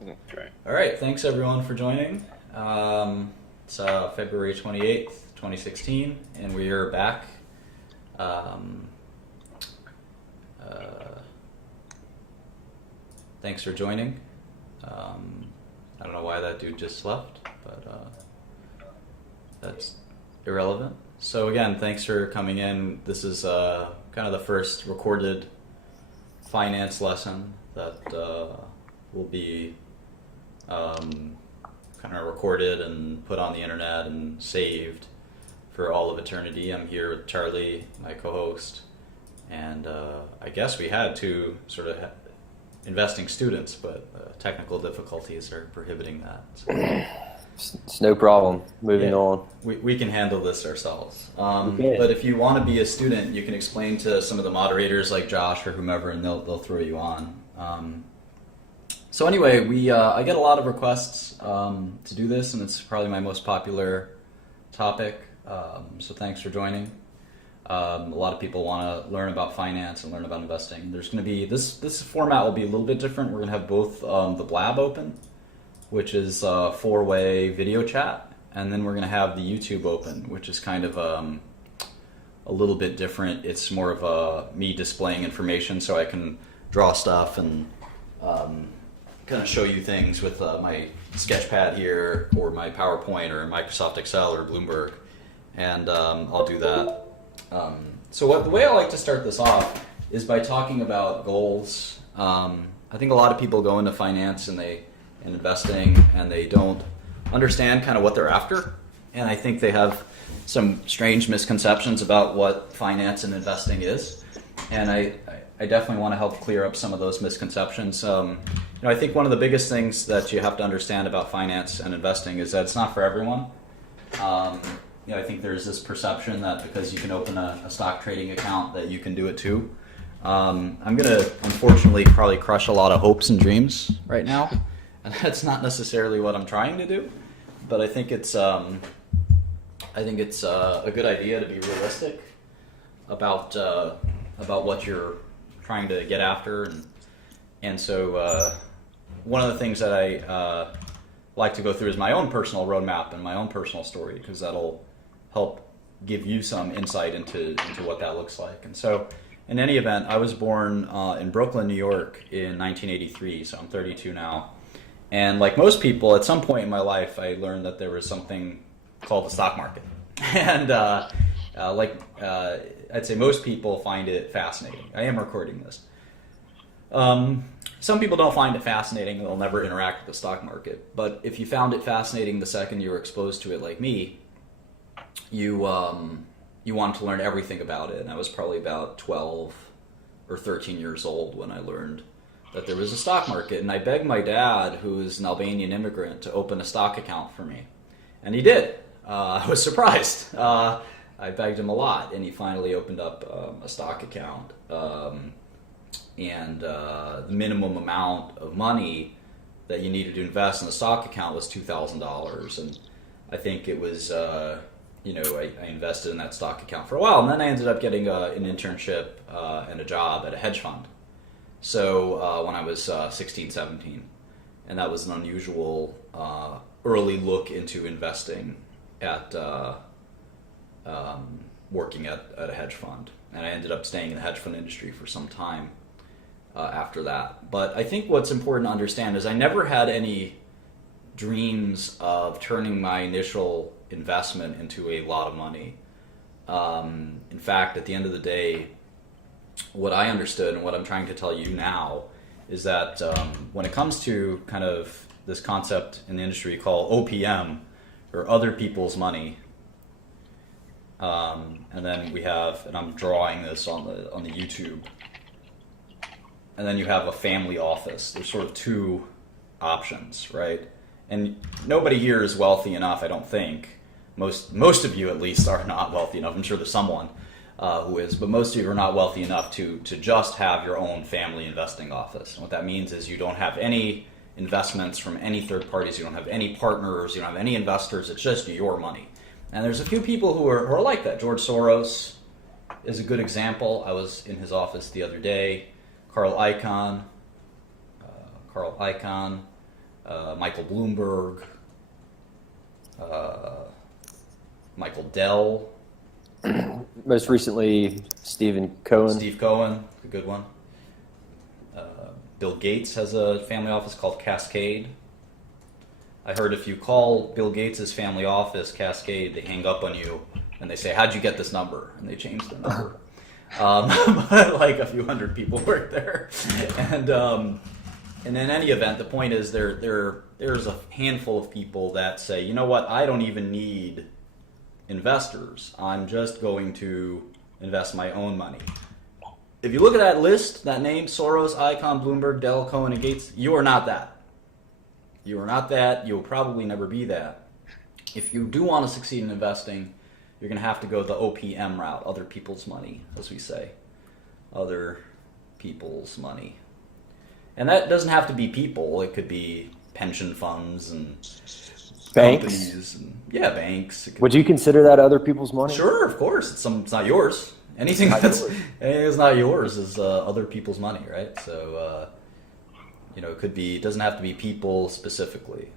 Okay. All right, thanks everyone for joining. It's February 28th, 2016, and we are back. Thanks for joining. I don't know why that dude just left, but that's irrelevant. So again, thanks for coming in. This is kind of the first recorded finance lesson that will be kind of recorded and put on the internet and saved for all of eternity. I'm here with Charlie, my co-host, and I guess we had two sort of investing students, but technical difficulties are prohibiting that. So, it's no problem. Moving on. we can handle this ourselves. But if you want to be a student, you can explain to some of the moderators like Josh or whomever, and they'll throw you on. So anyway, I get a lot of requests to do this, and it's probably my most popular topic. So thanks for joining. A lot of people want to learn about finance and learn about investing. There's going to be this format will be a little bit different. We're going to have both the Blab open, which is a four-way video chat, and then we're going to have the YouTube open, which is kind of a little bit different. It's more of me displaying information, so I can draw stuff and kind of show you things with my sketchpad here, or my PowerPoint, or Microsoft Excel, or Bloomberg, and I'll do that. So the way I like to start this off is by talking about goals. I think a lot of people go into finance and investing, and they don't understand kind of what they're after, and I think they have some strange misconceptions about what finance and investing is, and I definitely want to help clear up some of those misconceptions. I think one of the biggest things that you have to understand about finance and investing is that it's not for everyone. I think there's this perception that because you can open a stock trading account that you can do it too. I'm going to unfortunately probably crush a lot of hopes and dreams right now, and that's not necessarily what I'm trying to do, but I think it's a good idea to be realistic about what you're trying to get after, and so one of the things that I like to go through is my own personal roadmap and my own personal story, because that'll help give you some insight into what that looks like. And so in any event, I was born in Brooklyn, New York in 1983, so I'm 32 now. And like most people, at some point in my life, I learned that there was something called the stock market. And I'd say most people find it fascinating. I am recording this. Some people don't find it fascinating. They'll never interact with the stock market. But if you found it fascinating the second you were exposed to it like me, you wanted to learn everything about it. And I was probably about 12 or 13 years old when I learned that there was a stock market. And I begged my dad, who is an Albanian immigrant, to open a stock account for me. And he did. I was surprised. I begged him a lot, and he finally opened up a stock account. And the minimum amount of money that you needed to invest in the stock account was $2,000. And I think it was, I invested in that stock account for a while. And then I ended up getting an internship and a job at a hedge fund. So when I was 16, 17. And that was an unusual early look into investing at working at a hedge fund. And I ended up staying in the hedge fund industry for some time after that. But I think what's important to understand is I never had any dreams of turning my initial investment into a lot of money. In fact, at the end of the day, what I understood and what I'm trying to tell you now is that when it comes to kind of this concept in the industry called OPM, or other people's money, and then we have, and I'm drawing this on the YouTube, and then you have a family office. There's sort of two options, right? And nobody here is wealthy enough, I don't think. Most of you at least are not wealthy enough. I'm sure there's someone who is, but most of you are not wealthy enough to just have your own family investing office. And what that means is you don't have any investments from any third parties, you don't have any partners, you don't have any investors, it's just your money. And there's a few people who are like that. George Soros is a good example. I was in his office the other day. Carl Icahn, Michael Bloomberg, Michael Dell. Most recently, Steve Cohen, a good one. Bill Gates has a family office called Cascade. I heard if you call Bill Gates' family office Cascade, they hang up on you and they say, "How'd you get this number?" And they change the number. But like a few hundred people work there. And in any event, the point is there's a handful of people that say, you know what, I don't even need investors. I'm just going to invest my own money. If you look at that list, that name, Soros, Icahn, Bloomberg, Dell, Cohen, and Gates, you are not that. You are not that. You'll probably never be that. If you do want to succeed in investing, you're going to have to go the OPM route, other people's money, as we say. Other people's money. And that doesn't have to be people. It could be pension funds and banks. Companies. And, yeah, banks. Would you consider that other people's money? Sure, of course. It's not yours. Anything that's not yours is other people's money, right? So, it could be. It doesn't have to be people specifically.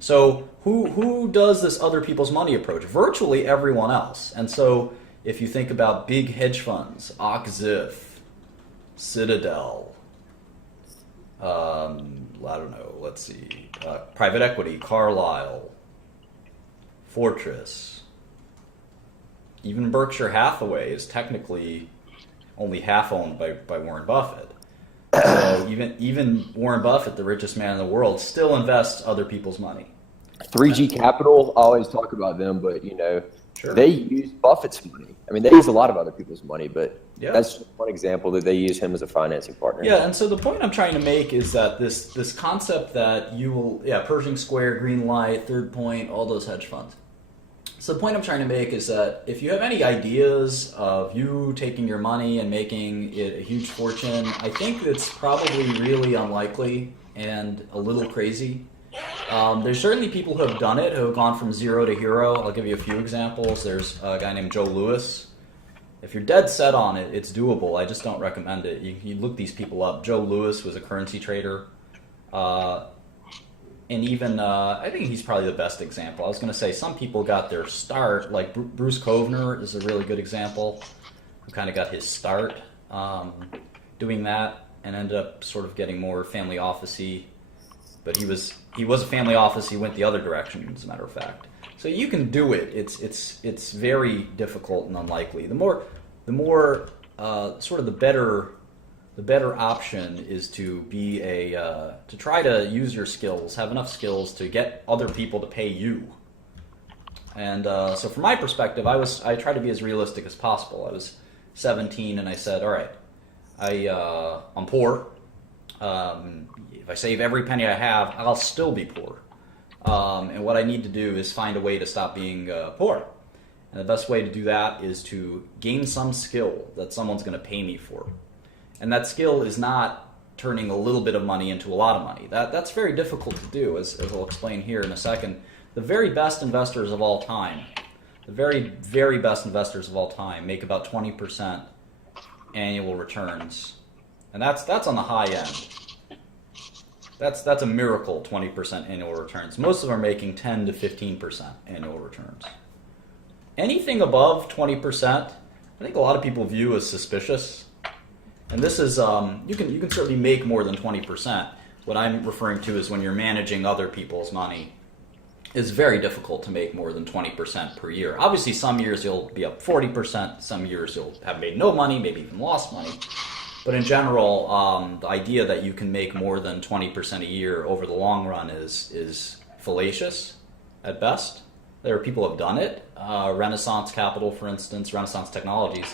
So who does this other people's money approach? Virtually everyone else. And so if you think about big hedge funds, Oxif, Citadel, I don't know, let's see, private equity, Carlyle, Fortress, even Berkshire Hathaway is technically only half owned by Warren Buffett. So even Warren Buffett, the richest man in the world, still invests other people's money. 3G Capital, I always talk about them, but Sure. They use Buffett's money. I mean, they use a lot of other people's money, but Yeah. that's just one example that they use him as a financing partner. Yeah, and so the point I'm trying to make is that this concept that you will, Pershing Square, Greenlight, Third Point, all those hedge funds. So the point I'm trying to make is that if you have any ideas of you taking your money and making it a huge fortune, I think it's probably really unlikely and a little crazy. There's certainly people who have done it, who have gone from zero to hero. I'll give you a few examples. There's a guy named Joe Lewis. If you're dead set on it, it's doable. I just don't recommend it. You look these people up. Joe Lewis was a currency trader. And even, I think he's probably the best example. I was going to say some people got their start, like Bruce Kovner is a really good example, who kind of got his start doing that and ended up sort of getting more family office-y. But he was a family office. He went the other direction, as a matter of fact. So you can do it. It's very difficult and unlikely. The more sort of the better option is to be to try to use your skills, have enough skills to get other people to pay you. And so from my perspective, I tried to be as realistic as possible. I was 17 and I said, all right, I'm poor. If I save every penny I have, I'll still be poor. And what I need to do is find a way to stop being poor. And the best way to do that is to gain some skill that someone's going to pay me for. And that skill is not turning a little bit of money into a lot of money. That's very difficult to do, as I'll explain here in a second. The very best investors of all time, the very, very best investors of all time make about 20% annual returns. And that's on the high end. That's a miracle, 20% annual returns. Most of them are making 10 to 15% annual returns. Anything above 20%, I think a lot of people view as suspicious. And this is, you can certainly make more than 20%. What I'm referring to is when you're managing other people's money. It's very difficult to make more than 20% per year. Obviously, some years you'll be up 40%. Some years you'll have made no money, maybe even lost money. But in general, the idea that you can make more than 20% a year over the long run is fallacious at best. There are people who have done it. Renaissance Capital, for instance, Renaissance Technologies,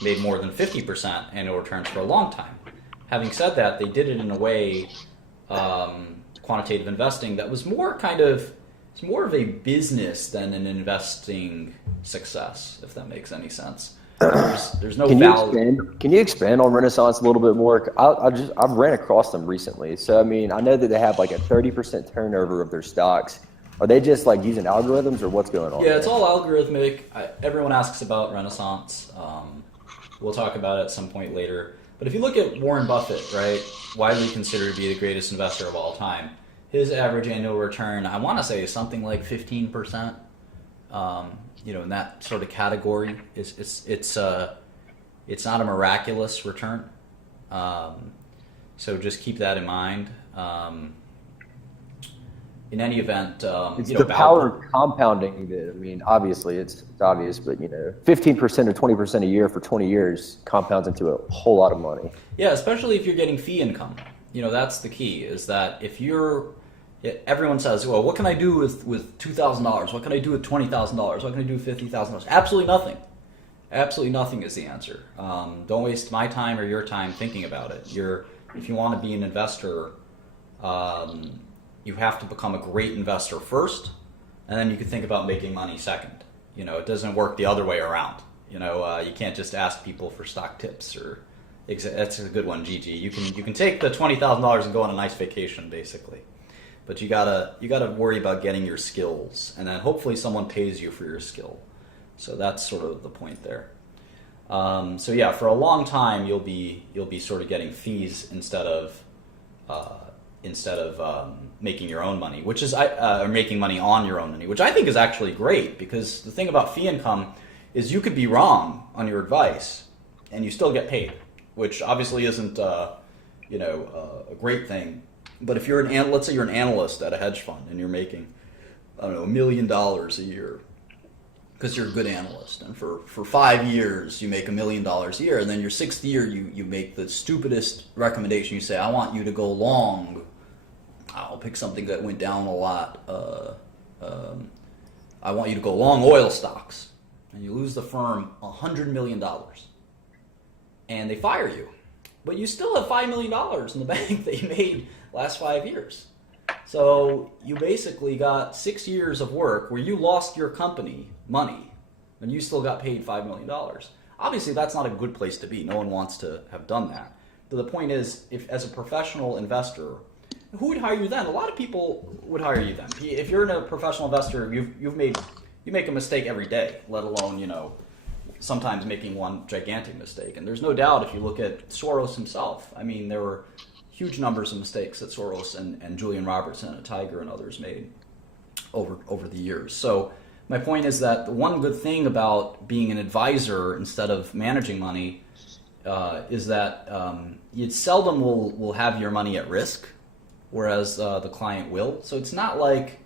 made more than 50% annual returns for a long time. Having said that, they did it in a way, quantitative investing, that was more of a business than an investing success, if that makes any sense. There's no value. Can you expand on Renaissance a little bit more? I've ran across them recently. So, I mean, I know that they have like a 30% turnover of their stocks. Are they just like using algorithms or what's going on? Yeah, it's all algorithmic. Everyone asks about Renaissance. We'll talk about it at some point later. But if you look at Warren Buffett, right, widely considered to be the greatest investor of all time, his average annual return, I want to say, is something like 15%. In that sort of category. It's not a miraculous return. So just keep that in mind. In any event, it's the power of compounding that, I mean, obviously it's obvious, but 15% or 20% a year for 20 years compounds into a whole lot of money. Yeah, especially if you're getting fee income. That's the key, is that if everyone says, well, what can I do with $2,000? What can I do with $20,000? What can I do with $50,000? Absolutely nothing. Absolutely nothing is the answer. Don't waste my time or your time thinking about it. If you want to be an investor, you have to become a great investor first, and then you can think about making money second. It doesn't work the other way around. You can't just ask people for stock tips or. That's a good one, Gigi. You can take the $20,000 and go on a nice vacation, basically. But you gotta worry about getting your skills, and then hopefully someone pays you for your skill. So that's sort of the point there. So yeah, for a long time you'll be sort of getting fees instead of making your own money, which is or making money on your own money, which I think is actually great, because the thing about fee income is you could be wrong on your advice and you still get paid, which obviously isn't a great thing. But if you're let's say you're an analyst at a hedge fund and you're making, I don't know, $1 million a year because you're a good analyst, and for 5 years you make $1 million a year, and then your 6th year you make the stupidest recommendation. You say, I want you to go long. I'll pick something that went down a lot. I want you to go long oil stocks, and you lose the firm $100 million, and they fire you. But you still have $5 million in the bank that you made last 5 years. So you basically got 6 years of work where you lost your company money and you still got paid $5 million. Obviously, that's not a good place to be. No one wants to have done that. But the point is, if as a professional investor, who would hire you then? A lot of people would hire you then. If you're a professional investor, you make a mistake every day, let alone, sometimes making one gigantic mistake. And there's no doubt, if you look at Soros himself, I mean, there were huge numbers of mistakes that Soros and Julian Robertson at Tiger and others made over the years. So my point is that the one good thing about being an advisor instead of managing money is that you seldom will have your money at risk, whereas the client will. So it's not like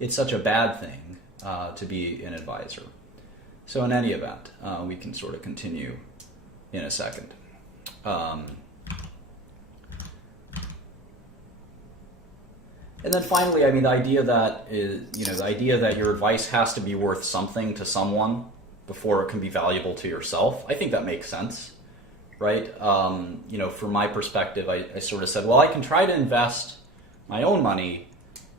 it's such a bad thing to be an advisor. So in any event, we can sort of continue in a second. And then finally, I mean, the idea that your advice has to be worth something to someone before it can be valuable to yourself, I think that makes sense, right? From my perspective, I sort of said, well, I can try to invest my own money,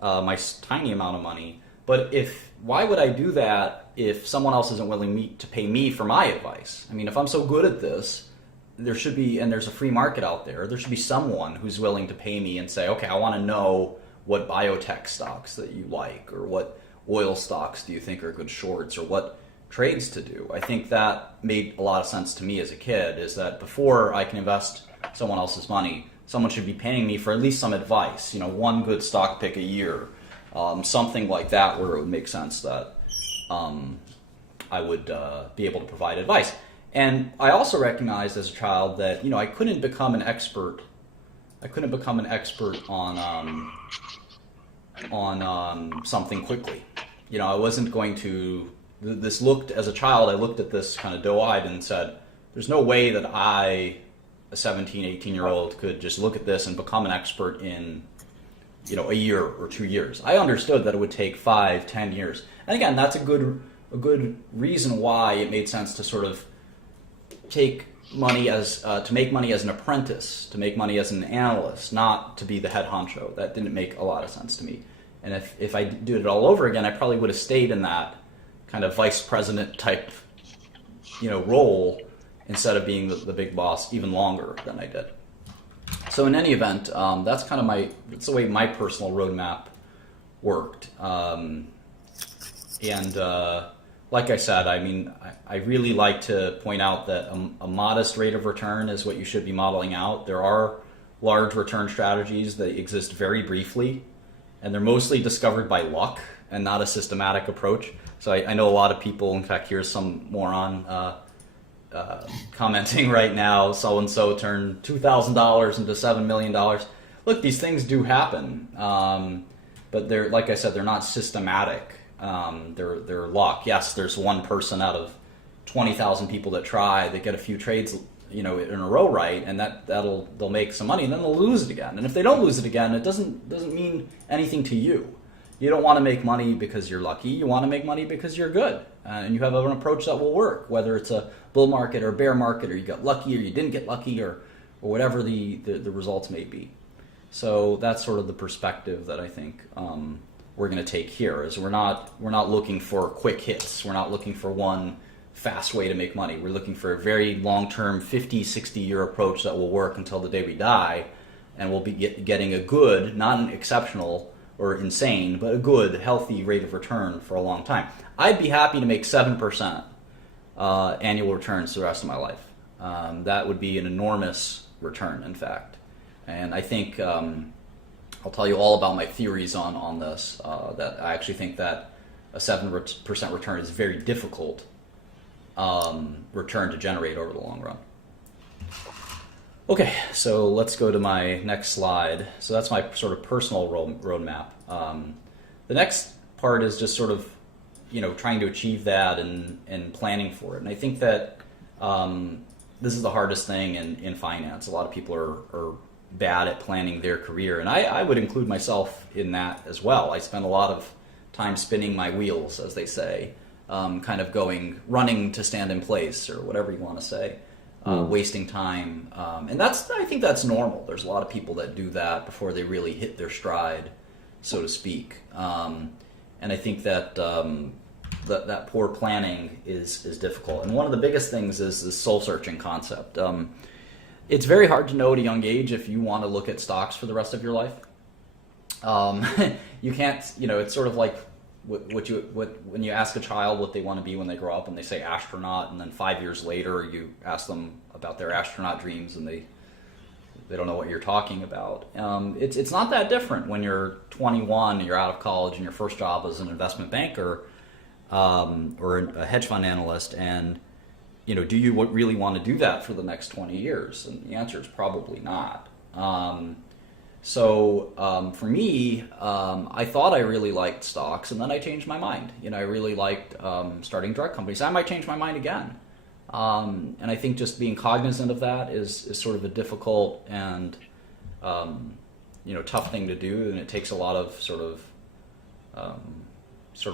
my tiny amount of money, but why would I do that if someone else isn't willing to pay me for my advice? I mean, if I'm so good at this, there should be, and there's a free market out there, there should be someone who's willing to pay me and say, okay, I want to know what biotech stocks that you like, or what oil stocks do you think are good shorts, or what trades to do. I think that made a lot of sense to me as a kid, is that before I can invest someone else's money, someone should be paying me for at least some advice, one good stock pick a year, something like that, where it would make sense that I would be able to provide advice. And I also recognized as a child that, I couldn't become an expert on something quickly. I wasn't going to. As a child, I looked at this kind of doe-eyed and said, "There's no way that I, a 17, 18-year-old, could just look at this and become an expert in, a year or 2 years." I understood that it would take 5, 10 years, and again, that's a good reason why it made sense to sort of take money to make money as an apprentice, to make money as an analyst, not to be the head honcho. That didn't make a lot of sense to me. And if I did it all over again, I probably would have stayed in that kind of vice president type, role, instead of being the big boss even longer than I did. So in any event, that's the way my personal roadmap worked. Like I said, I mean, I really like to point out that a modest rate of return is what you should be modeling out. There are large return strategies that exist very briefly, and they're mostly discovered by luck and not a systematic approach. So I know a lot of people, in fact, here's some moron commenting right now, so-and-so turned $2,000 into $7 million. Look, these things do happen, but they're, like I said, they're not systematic. They're luck. Yes, there's one person out of 20,000 people that try, they get a few trades, in a row right, and they'll make some money, and then they'll lose it again. And if they don't lose it again, it doesn't mean anything to you. You don't want to make money because you're lucky. You want to make money because you're good, and you have an approach that will work, whether it's a bull market or bear market, or you got lucky or you didn't get lucky, or whatever the results may be. So that's sort of the perspective that I think we're going to take here. Is we're not looking for quick hits. We're not looking for one fast way to make money. We're looking for a very long-term 50, 60-year approach that will work until the day we die, and we'll be getting a good, not an exceptional or insane, but a good, healthy rate of return for a long time. I'd be happy to make 7% annual returns the rest of my life. That would be an enormous return, in fact. And I think I'll tell you all about my theories on this, that I actually think that a 7% return is very difficult return to generate over the long run. Okay, so let's go to my next slide. So that's my sort of personal roadmap. The next part is just sort of, trying to achieve that and planning for it. And I think that this is the hardest thing in finance. A lot of people are bad at planning their career, and I would include myself in that as well. I spend a lot of time spinning my wheels, as they say, kind of running to stand in place, or whatever you want to say. Wasting time, and I think that's normal. There's a lot of people that do that before they really hit their stride, so to speak. And I think that that poor planning is difficult. And one of the biggest things is this soul-searching concept. It's very hard to know at a young age if you want to look at stocks for the rest of your life. You can't. It's sort of like when you ask a child what they want to be when they grow up, and they say astronaut, and then 5 years later you ask them about their astronaut dreams, and they don't know what you're talking about. It's not that different when you're 21, you're out of college, and your first job is an investment banker or a hedge fund analyst, and do you really want to do that for the next 20 years? And the answer is probably not. So for me, I thought I really liked stocks, and then I changed my mind. I really liked starting drug companies. I might change my mind again. And I think just being cognizant of that is sort of a difficult and tough thing to do, and it takes a lot of sort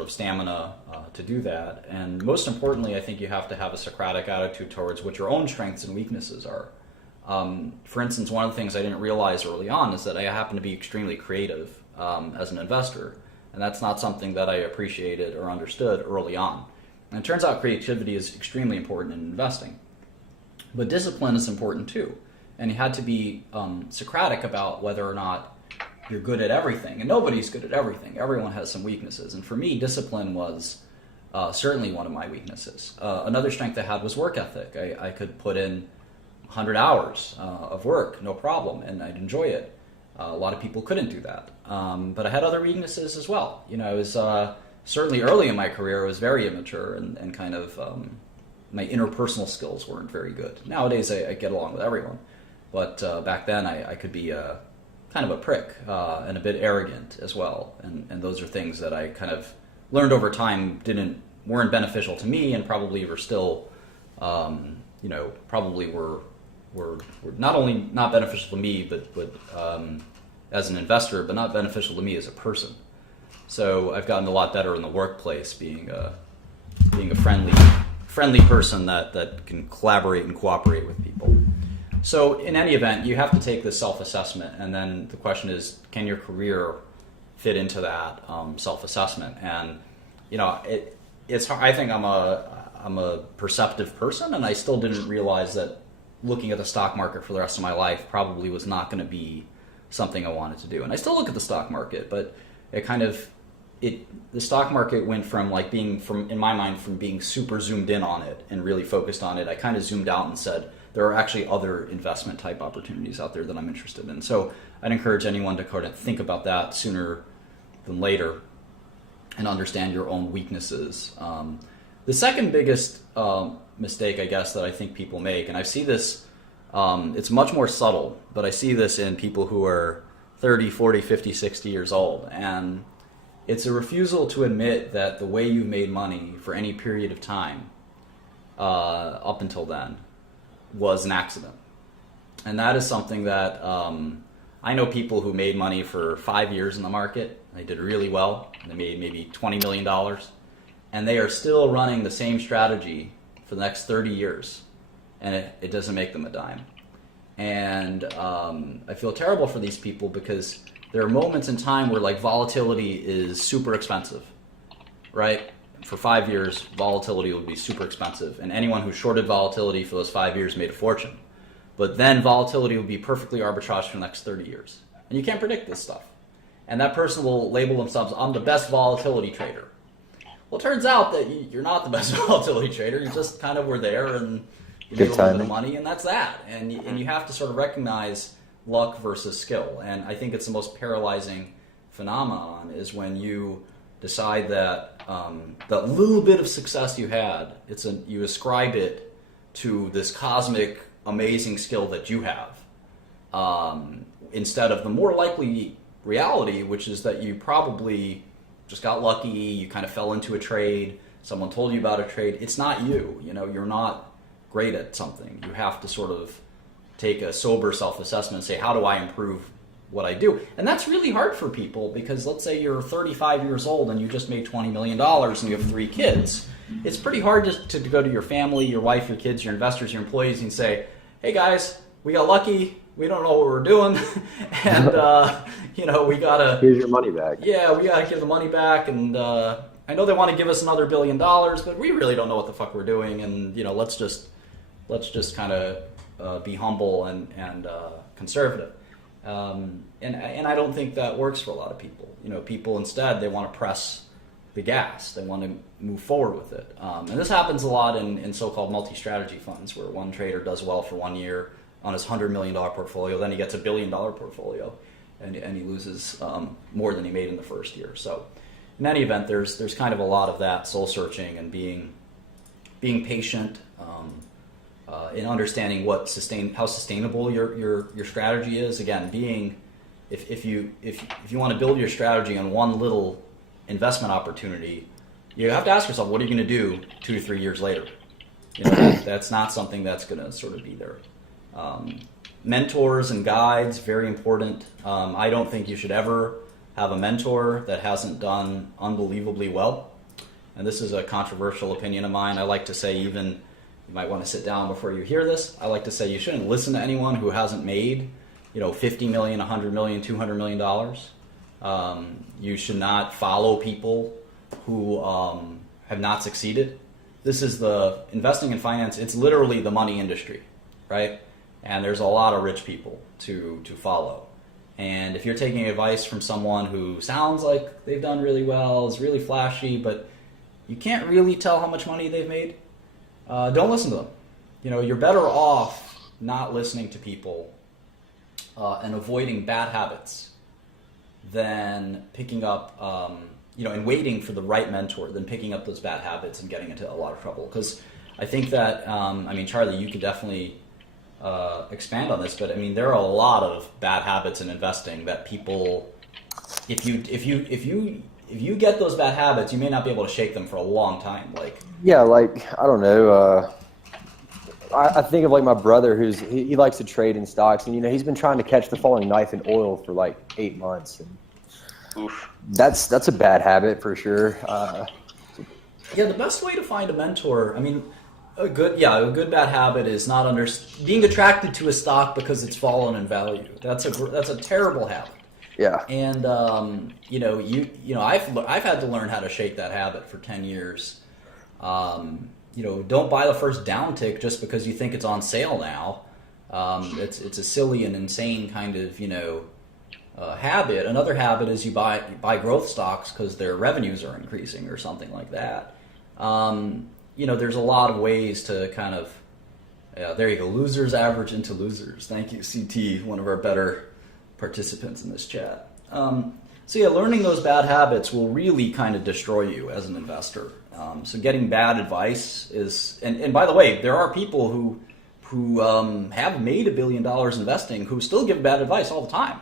of stamina to do that. And most importantly, I think you have to have a Socratic attitude towards what your own strengths and weaknesses are. For instance, one of the things I didn't realize early on is that I happen to be extremely creative as an investor, and that's not something that I appreciated or understood early on. And it turns out creativity is extremely important in investing. But discipline is important too, and you had to be Socratic about whether or not you're good at everything, and nobody's good at everything. Everyone has some weaknesses, and for me, discipline was certainly one of my weaknesses. Another strength I had was work ethic. I could put in 100 hours of work, no problem, and I'd enjoy it. A lot of people couldn't do that. But I had other weaknesses as well. I was certainly early in my career, I was very immature and kind of my interpersonal skills weren't very good. Nowadays, I get along with everyone. But back then, I could be kind of a prick and a bit arrogant as well. And those are things that I kind of learned over time weren't beneficial to me, and probably were still, probably were not only not beneficial to me, but as an investor, but not beneficial to me as a person. So I've gotten a lot better in the workplace, being a friendly person that can collaborate and cooperate with people. So in any event, you have to take this self-assessment, and then the question is, can your career fit into that self-assessment? And it's hard. I think I'm a perceptive person, and I still didn't realize that looking at the stock market for the rest of my life probably was not going to be something I wanted to do. And I still look at the stock market, but the stock market went from in my mind, from being super zoomed in on it and really focused on it, I kind of zoomed out and said, there are actually other investment type opportunities out there that I'm interested in. So I'd encourage anyone to kind of think about that sooner than later, and understand your own weaknesses. The second biggest mistake, I guess, that I think people make, and I see this, it's much more subtle, but I see this in people who are 30, 40, 50, 60 years old, and it's a refusal to admit that the way you made money for any period of time up until then was an accident. And that is something that I know people who made money for 5 years in the market. They did really well. They made maybe $20 million. And they are still running the same strategy for the next 30 years. And it doesn't make them a dime. And I feel terrible for these people because there are moments in time where like volatility is super expensive, right? For 5 years, volatility would be super expensive. And anyone who shorted volatility for those 5 years made a fortune. But then volatility will be perfectly arbitrage for the next 30 years. And you can't predict this stuff. And that person will label themselves, I'm the best volatility trader. Well, it turns out that you're not the best volatility trader. You just kind of were there and you made a little bit of money, and that's that. And you have to sort of recognize luck versus skill. And I think it's the most paralyzing phenomenon is when you decide that that little bit of success you had, you ascribe it to this cosmic amazing skill that you have, instead of the more likely reality, which is that you probably just got lucky, you kind of fell into a trade, someone told you about a trade. It's not you, you're not great at something. You have to sort of take a sober self-assessment and say, how do I improve what I do? And that's really hard for people because let's say you're 35 years old and you just made $20 million and you have 3 kids. It's pretty hard to go to your family, your wife, your kids, your investors, your employees and say, hey guys, we got lucky. We don't know what we're doing. And, we got to... Here's your money back. Yeah, we got to give the money back. And I know they want to give us another $1 billion, but we really don't know what the fuck we're doing. And, let's just kind of be humble and conservative. And I don't think that works for a lot of people. People instead, they want to press the gas. They want to move forward with it. And this happens a lot in so-called multi-strategy funds where one trader does well for 1 year on his $100 million portfolio, then he gets a $1 billion portfolio and he loses more than he made in the first year. So in any event, there's kind of a lot of that soul searching and being patient in understanding how sustainable your strategy is. Again, if you want to build your strategy on one little investment opportunity, you have to ask yourself, what are you going to do 2 to 3 years later? That's not something that's going to sort of be there. Mentors and guides, very important. I don't think you should ever have a mentor that hasn't done unbelievably well. And this is a controversial opinion of mine. I like to say, even, you might want to sit down before you hear this, I like to say you shouldn't listen to anyone who hasn't made, $50 million, $100 million, $200 million. You should not follow people who have not succeeded. This is the investing in finance. It's literally the money industry, right? And there's a lot of rich people to follow. And if you're taking advice from someone who sounds like they've done really well, is really flashy, but you can't really tell how much money they've made, don't listen to them. You're better off not listening to people and avoiding bad habits than picking up, and waiting for the right mentor, than picking up those bad habits and getting into a lot of trouble. Because I think that, Charlie, you could definitely expand on this, but there are a lot of bad habits in investing that people, if you get those bad habits, you may not be able to shake them for a long time. I don't know. I think of my brother he likes to trade in stocks, and he's been trying to catch the falling knife in oil for 8 months, and oof. That's a bad habit for sure. The best way to find a mentor, a good bad habit is not being attracted to a stock because it's fallen in value. That's a terrible habit. Yeah. And I've had to learn how to shake that habit for 10 years. Don't buy the first downtick just because you think it's on sale now. It's a silly and insane kind of habit. Another habit is you buy growth stocks because their revenues are increasing or something like that. There's a lot of ways to kind of, there you go, losers average into losers. Thank you, CT, one of our better participants in this chat. So yeah, learning those bad habits will really kind of destroy you as an investor. So getting bad advice is, and by the way, there are people who have made $1 billion investing who still give bad advice all the time.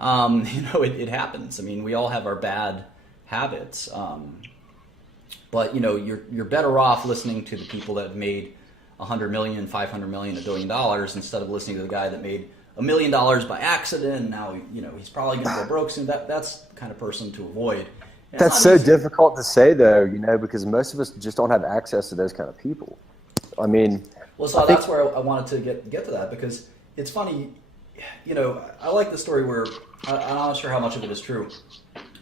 It happens. I mean, we all have our bad habits. But you're better off listening to the people that have made 100 million, 500 million, $1 billion instead of listening to the guy that made $1 million by accident. And now he's probably going to go broke soon. That's the kind of person to avoid. And that's so difficult to say though, because most of us just don't have access to those kind of people. I mean, well, so that's where I wanted to get to that, because it's funny. I like the story where I'm not sure how much of it is true,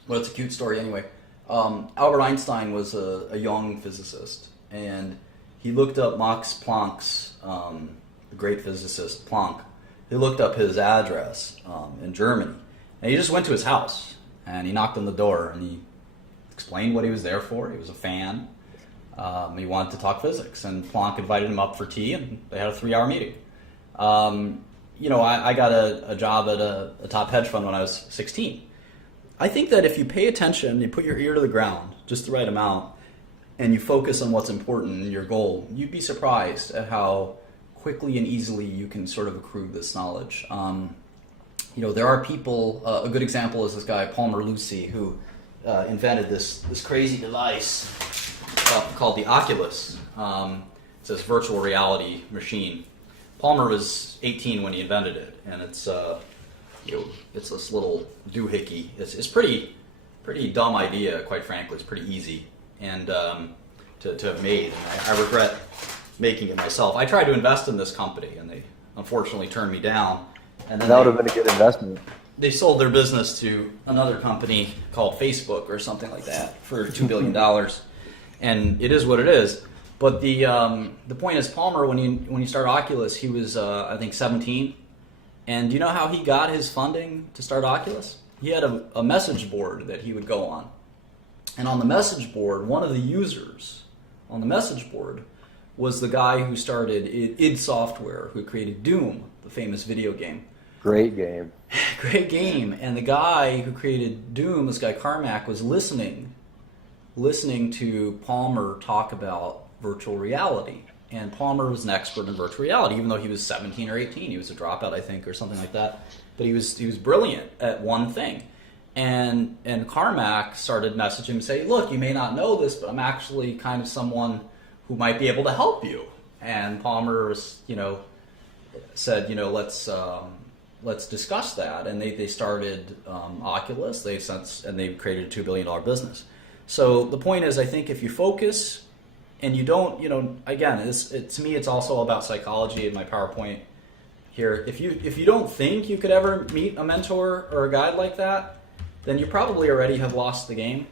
but it's a cute story anyway. Albert Einstein was a young physicist, and he looked up Max Planck's, the great physicist Planck. He looked up his address in Germany, and he just went to his house, and he knocked on the door, and he explained what he was there for. He was a fan. He wanted to talk physics, and Planck invited him up for tea, and they had a 3-hour meeting. I got a job at a top hedge fund when I was 16. I think that if you pay attention, you put your ear to the ground, just the right amount, and you focus on what's important in your goal, you'd be surprised at how quickly and easily you can sort of accrue this knowledge. There are people, a good example is this guy, Palmer Lucy, who invented this crazy device called the Oculus. It's this virtual reality machine. Palmer was 18 when he invented it, and it's this little doohickey. It's pretty dumb idea, quite frankly. It's pretty easy and to have made. And I regret making it myself. I tried to invest in this company, and they unfortunately turned me down. And then that would have been a good investment. They sold their business to another company called Facebook or something like that for $2 billion, and it is what it is. But the point is, Palmer, when he started Oculus, he was I think 17. And do you know how he got his funding to start Oculus? He had a message board that he would go on. And on the message board, one of the users on the message board was the guy who started id Software, who created Doom, the famous video game. Great game. Great game. And the guy who created Doom, this guy Carmack, was listening to Palmer talk about virtual reality. And Palmer was an expert in virtual reality, even though he was 17 or 18. He was a dropout, I think, or something like that. But he was brilliant at one thing. And Carmack started messaging him, saying, look, you may not know this, but I'm actually kind of someone who might be able to help you. And Palmer said, let's discuss that. And they started Oculus. And they created a $2 billion business. So the point is, I think if you focus and you don't, again, to me, it's also about psychology in my PowerPoint here. If you don't think you could ever meet a mentor or a guide like that, then you probably already have lost the game.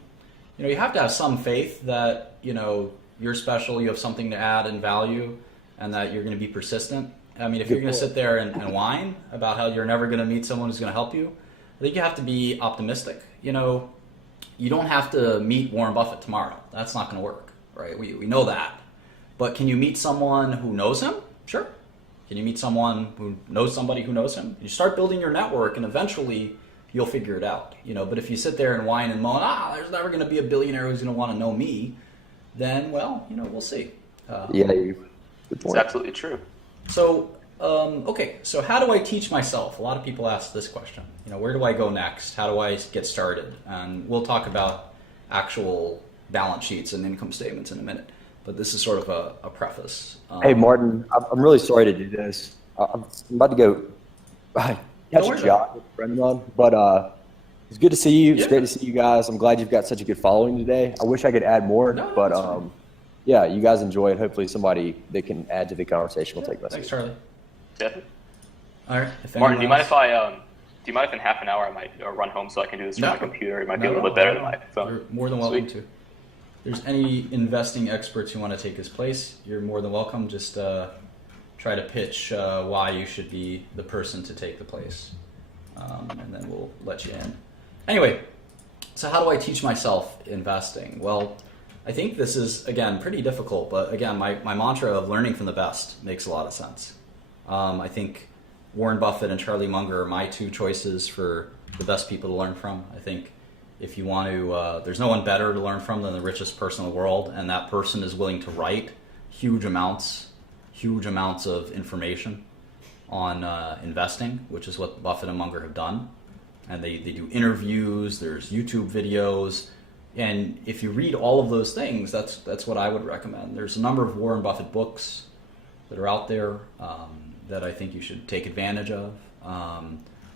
You have to have some faith that, you're special, you have something to add and value, and that you're going to be persistent. I mean, if you're going to sit there and whine about how you're never going to meet someone who's going to help you, I think you have to be optimistic. You don't have to meet Warren Buffett tomorrow. That's not going to work, right? We know that. But can you meet someone who knows him? Sure. Can you meet someone who knows somebody who knows him? You start building your network, and eventually you'll figure it out. But if you sit there and whine and moan, there's never going to be a billionaire who's going to want to know me, then, well, we'll see. Good point. It's absolutely true. So, okay, so how do I teach myself? A lot of people ask this question. Where do I go next? How do I get started? And we'll talk about actual balance sheets and income statements in a minute. But this is sort of a preface. Hey, Martin, I'm really sorry to do this. I'm about to go catch a job with a friend of mine. But it's good to see you. It's great to see you guys. I'm glad you've got such a good following today. I wish I could add more, but yeah, you guys enjoy it. Hopefully somebody that can add to the conversation will take my seat. Thanks, Charlie. Definitely. All right. Martin, do you mind if in half an hour I might run home so I can do this from my computer? It might be a little bit better than my phone. You're more than welcome to. If there's any investing experts who want to take his place, you're more than welcome. Just try to pitch why you should be the person to take the place, and then we'll let you in. Anyway, so how do I teach myself investing? Well, I think this is, again, pretty difficult, but again, my mantra of learning from the best makes a lot of sense. I think Warren Buffett and Charlie Munger are my two choices for the best people to learn from. I think if you want to, there's no one better to learn from than the richest person in the world, and that person is willing to write huge amounts of information on investing, which is what Buffett and Munger have done. And they do interviews, there's YouTube videos, and if you read all of those things, that's what I would recommend. There's a number of Warren Buffett books that are out there that I think you should take advantage of.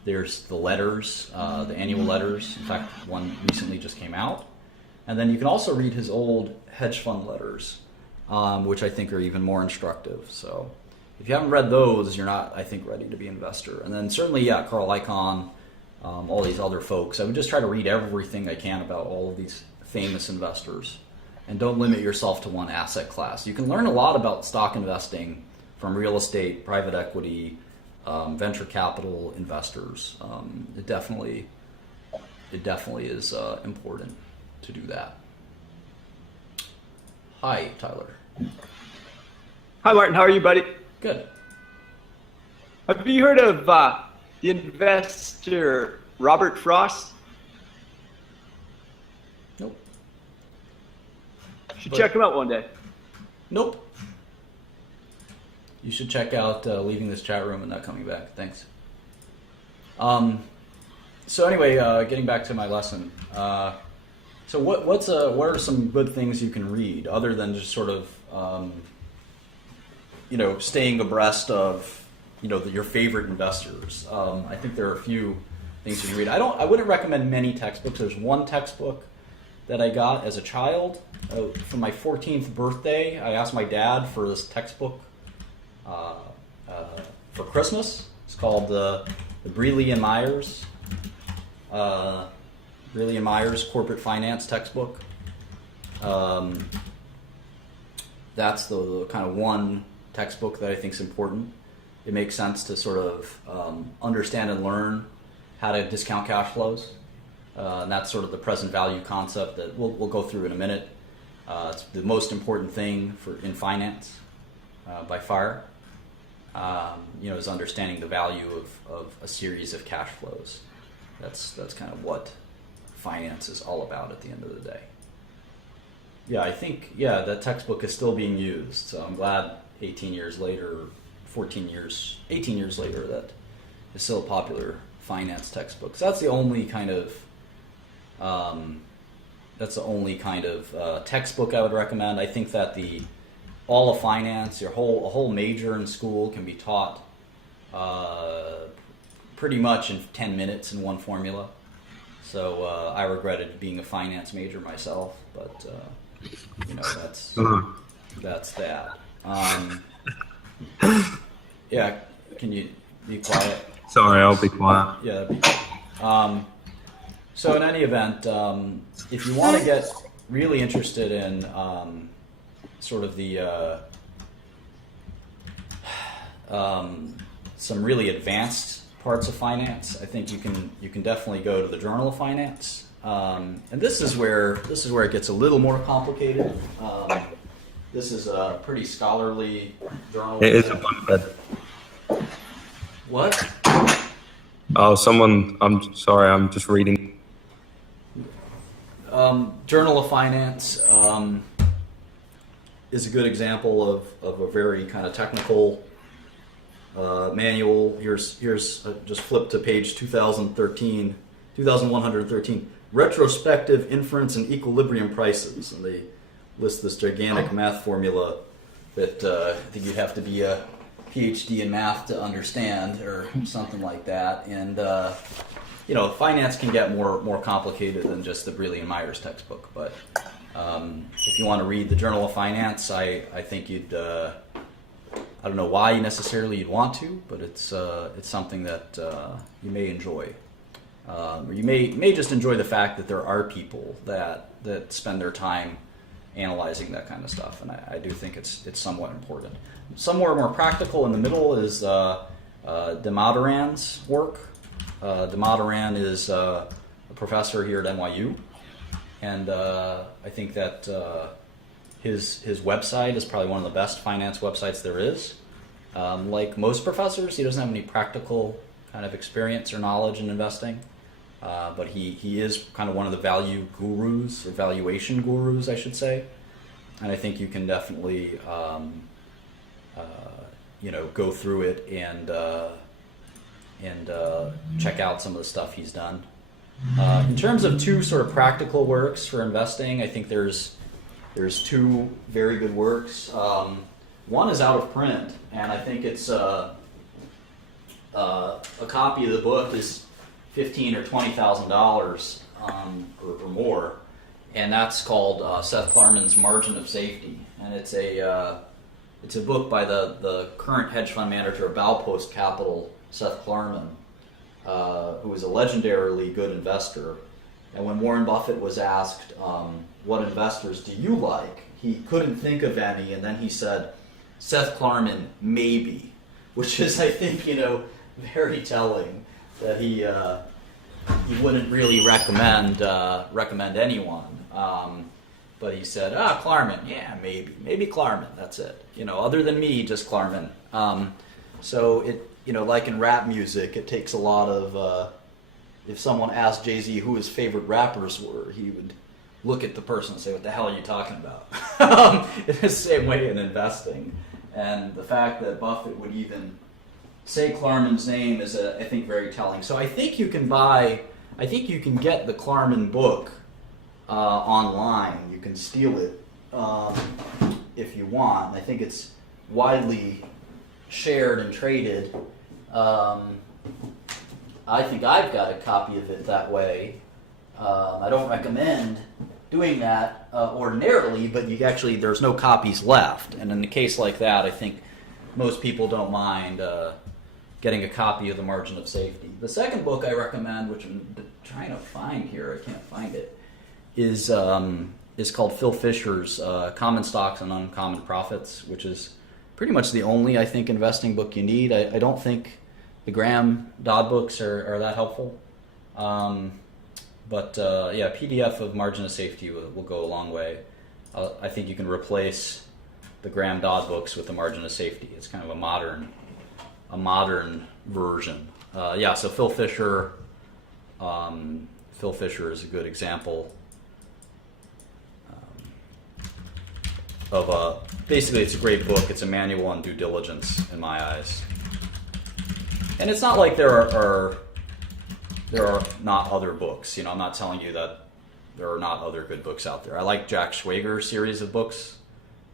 There's the letters, the annual letters. In fact, one recently just came out. And then you can also read his old hedge fund letters, which I think are even more instructive. So if you haven't read those, you're not, I think, ready to be an investor. And then certainly, Carl Icahn, all these other folks. I would just try to read everything I can about all of these famous investors. And don't limit yourself to one asset class. You can learn a lot about stock investing from real estate, private equity, venture capital investors. It definitely is important to do that. Hi, Tyler. Hi, Martin. How are you, buddy? Good. Have you heard of the investor Robert Frost? Nope. You should check him out one day. Nope. You should check out leaving this chat room and not coming back. Thanks. So anyway, getting back to my lesson. So what are some good things you can read other than just sort of staying abreast of your favorite investors? I think there are a few things you can read. I wouldn't recommend many textbooks. There's one textbook that I got as a child for my 14th birthday. I asked my dad for this textbook for Christmas. It's called the Brealey and Myers Corporate Finance Textbook. That's the kind of one textbook that I think is important. It makes sense to sort of understand and learn how to discount cash flows. And that's sort of the present value concept that we'll go through in a minute. It's the most important thing in finance by far. Is understanding the value of a series of cash flows. That's kind of what finance is all about at the end of the day. Yeah, I think that textbook is still being used. So I'm glad 18 years later, that it's still a popular finance textbook. So that's the only kind of textbook I would recommend. I think that all of finance, a whole major in school can be taught pretty much in 10 minutes in one formula. So I regretted being a finance major myself, but that's that. Can you be quiet? Sorry, I'll be quiet. Yeah. So in any event, if you want to get really interested in sort of the some really advanced parts of finance, I think you can definitely go to the Journal of Finance, and this is where it gets a little more complicated. This is a pretty scholarly journal. It is a Buffett. What? Oh, I'm sorry, I'm just reading. Journal of Finance is a good example of a very kind of technical manual. Here's just flip to page 2113, retrospective inference and equilibrium prices, and they list this gigantic math formula that I think you'd have to be a PhD in math to understand, or something like that. And finance can get more complicated than just the Brealey and Myers textbook. But if you want to read the Journal of Finance, I think you'd. I don't know why necessarily you'd want to, but it's something that you may enjoy. Or you may just enjoy the fact that there are people that spend their time analyzing that kind of stuff, and I do think it's somewhat important. Somewhere more practical in the middle is Damodaran's work. Damodaran is a professor here at NYU, and I think that his website is probably one of the best finance websites there is. Like most professors, he doesn't have any practical kind of experience or knowledge in investing, but he is kind of one of the value gurus, or valuation gurus, I should say. And I think you can definitely, go through it and check out some of the stuff he's done. In terms of two sort of practical works for investing, I think there's two very good works. One is out of print, and I think it's a copy of the book is $15,000 or $20,000 or more, and that's called Seth Klarman's Margin of Safety, and it's a book by the current hedge fund manager of Baupost Capital, Seth Klarman, who is a legendarily good investor. And when Warren Buffett was asked, what investors do you like, he couldn't think of any, and then he said, Seth Klarman, maybe, which is, I think, very telling that he wouldn't really recommend anyone. But he said, Klarman, yeah, maybe Klarman, that's it. Other than me, just Klarman. So it, like in rap music, it takes a lot of, if someone asked Jay-Z who his favorite rappers were, he would look at the person and say, what the hell are you talking about? In the same way in investing. And the fact that Buffett would even say Klarman's name is, I think, very telling. So I think you can get the Klarman book online. You can steal it if you want. I think it's widely shared and traded. I think I've got a copy of it that way. I don't recommend doing that ordinarily, but there's no copies left. And in a case like that, I think most people don't mind getting a copy of The Margin of Safety. The second book I recommend, which I'm trying to find here, I can't find it, is called Phil Fisher's Common Stocks and Uncommon Profits, which is pretty much the only, I think, investing book you need. I don't think the Graham Dodd books are that helpful. But PDF of Margin of Safety will go a long way. I think you can replace the Graham Dodd books with the Margin of Safety. It's kind of a modern version. So Phil Fisher is a good example of basically it's a great book. It's a manual on due diligence in my eyes. And it's not like there are not other books. I'm not telling you that there are not other good books out there. I like Jack Schwager's series of books,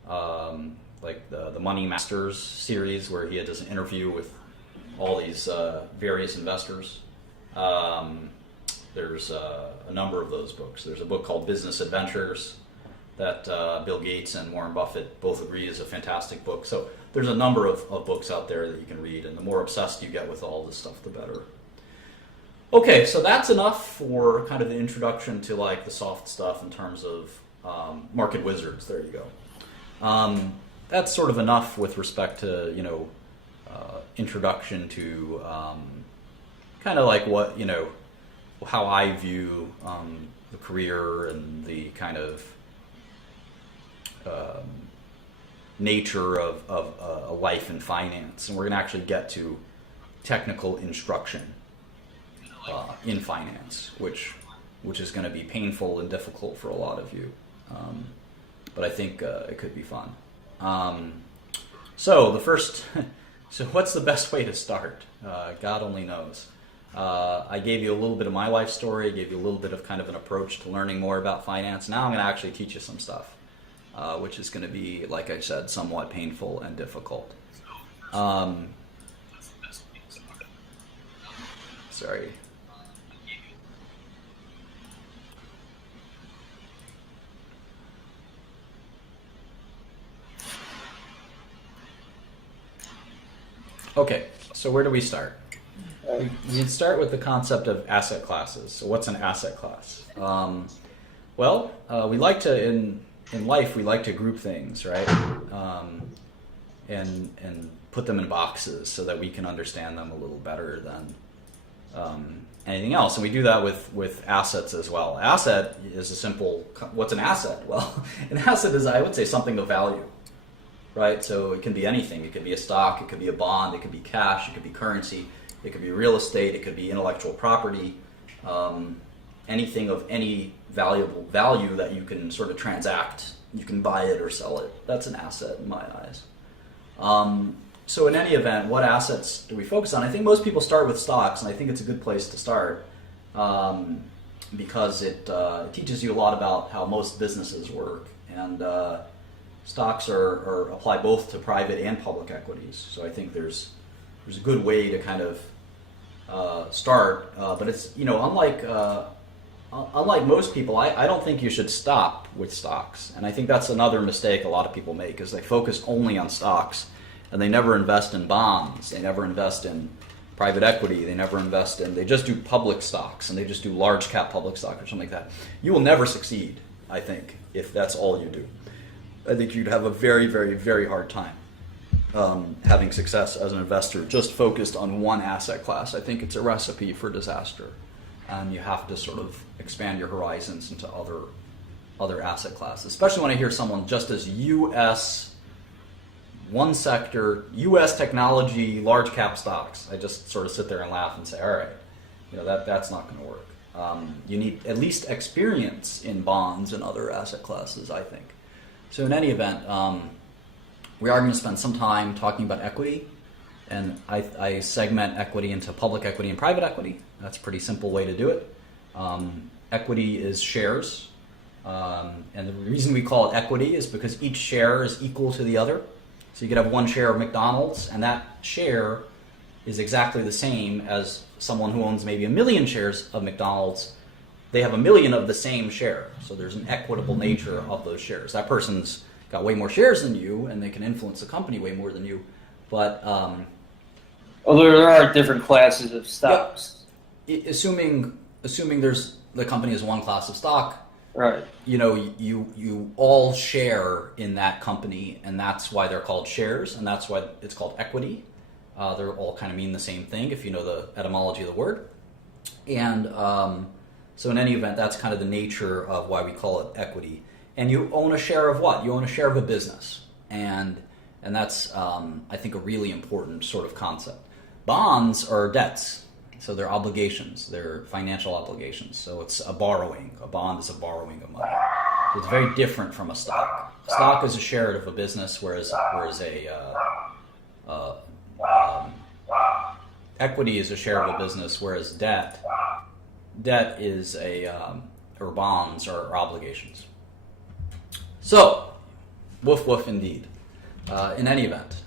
like the Money Masters series, where he does an interview with all these various investors. There's a number of those books. There's a book called Business Adventures that Bill Gates and Warren Buffett both agree is a fantastic book. So there's a number of books out there that you can read, and the more obsessed you get with all this stuff, the better. Okay, so that's enough for kind of the introduction to like the soft stuff in terms of market wizards. There you go. That's sort of enough with respect to introduction to kind of like what how I view the career and the kind of nature of a life in finance, and we're going to actually get to technical instruction in finance, which is going to be painful and difficult for a lot of you, but I think it could be fun. So what's the best way to start? God only knows. I gave you a little bit of my life story, gave you a little bit of kind of an approach to learning more about finance. Now I'm going to actually teach you some stuff, which is going to be, like I said, somewhat painful and difficult. Sorry. Okay, so where do we start? We can start with the concept of asset classes. So what's an asset class? We like to, in life, we like to group things, right? And put them in boxes so that we can understand them a little better than anything else. And we do that with assets as well. Asset is a simple, what's an asset? Well, an asset is, I would say, something of value. Right, so it can be anything. It could be a stock, it could be a bond, it could be cash, it could be currency, it could be real estate, it could be intellectual property. anything of any valuable value that you can sort of transact. You can buy it or sell it. That's an asset in my eyes. So in any event, what assets do we focus on? I think most people start with stocks, and I think it's a good place to start because it teaches you a lot about how most businesses work. And stocks apply both to private and public equities. So I think there's a good way to kind of start. But it's, unlike most people, I don't think you should stop with stocks. And I think that's another mistake a lot of people make, is they focus only on stocks and they never invest in bonds. They never invest in private equity. They just do public stocks, and they just do large cap public stock or something like that. You will never succeed, I think, if that's all you do. I think you'd have a very, very, very hard time having success as an investor just focused on one asset class. I think it's a recipe for disaster. And you have to sort of expand your horizons into other asset classes, especially when I hear someone just as U.S. one sector, U.S. technology, large cap stocks. I just sort of sit there and laugh and say, all right, that's not going to work. You need at least experience in bonds and other asset classes, I think. So in any event, we are going to spend some time talking about equity. And I segment equity into public equity and private equity. That's a pretty simple way to do it. Equity is shares. And the reason we call it equity is because each share is equal to the other. So you could have one share of McDonald's, and that share is exactly the same as someone who owns maybe 1 million shares of McDonald's. They have 1 million of the same share. So there's an equitable nature of those shares. That person's got way more shares than you, and they can influence the company way more than you. But there are different classes of stocks. Yep. Assuming there's the company is one class of stock, right? You all share in that company, and that's why they're called shares, and that's why it's called equity. They're all kind of mean the same thing if you know the etymology of the word. And so in any event, that's kind of the nature of why we call it equity. And you own a share of what? You own a share of a business, and that's I think a really important sort of concept. Bonds are debts, so they're obligations. They're financial obligations. So it's a borrowing. A bond is a borrowing of money. So it's very different from a stock. A stock is a share of a business, whereas equity is a share of a business, whereas debt is or bonds are obligations. So, woof woof indeed. In any event,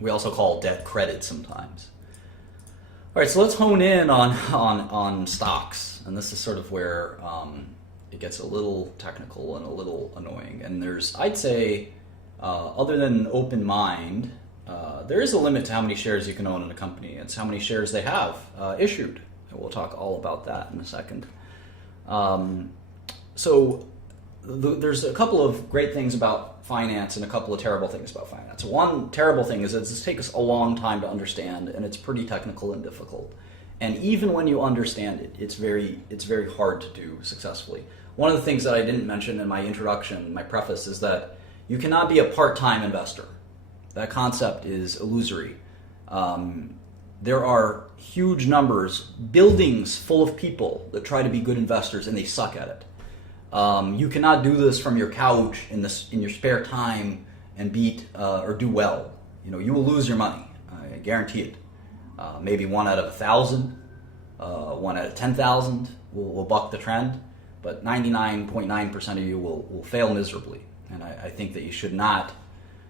we also call debt credit sometimes. All right, so let's hone in on stocks, and this is sort of where it gets a little technical and a little annoying. And there's, I'd say, other than open mind, there is a limit to how many shares you can own in a company. It's how many shares they have issued. And we'll talk all about that in a second. There's a couple of great things about finance and a couple of terrible things about finance. One terrible thing is that it takes a long time to understand, and it's pretty technical and difficult. And even when you understand it, it's very hard to do successfully. One of the things that I didn't mention in my introduction, my preface, is that you cannot be a part-time investor. That concept is illusory. There are huge numbers, buildings full of people that try to be good investors, and they suck at it. You cannot do this from your couch in your spare time and or do well. You will lose your money. I guarantee it. Maybe 1 out of 1,000, 1 out of 10,000 will buck the trend, but 99.9% of you will fail miserably. And I think that you should not.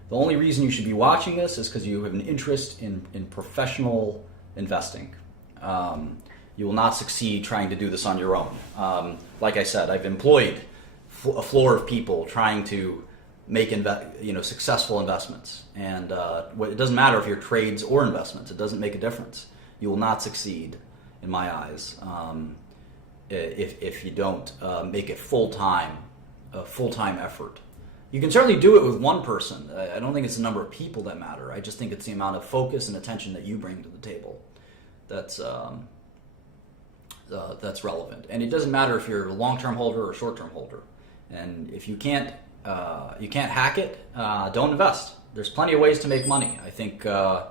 The only reason you should be watching this is because you have an interest in professional investing. You will not succeed trying to do this on your own. Like I said, I've employed a floor of people trying to make successful investments. And it doesn't matter if you're trades or investments. It doesn't make a difference. You will not succeed, in my eyes, if you don't make it a full-time effort. You can certainly do it with one person. I don't think it's the number of people that matter. I just think it's the amount of focus and attention that you bring to the table that's relevant. And it doesn't matter if you're a long-term holder or a short-term holder. And if you can't hack it, don't invest. There's plenty of ways to make money. I think if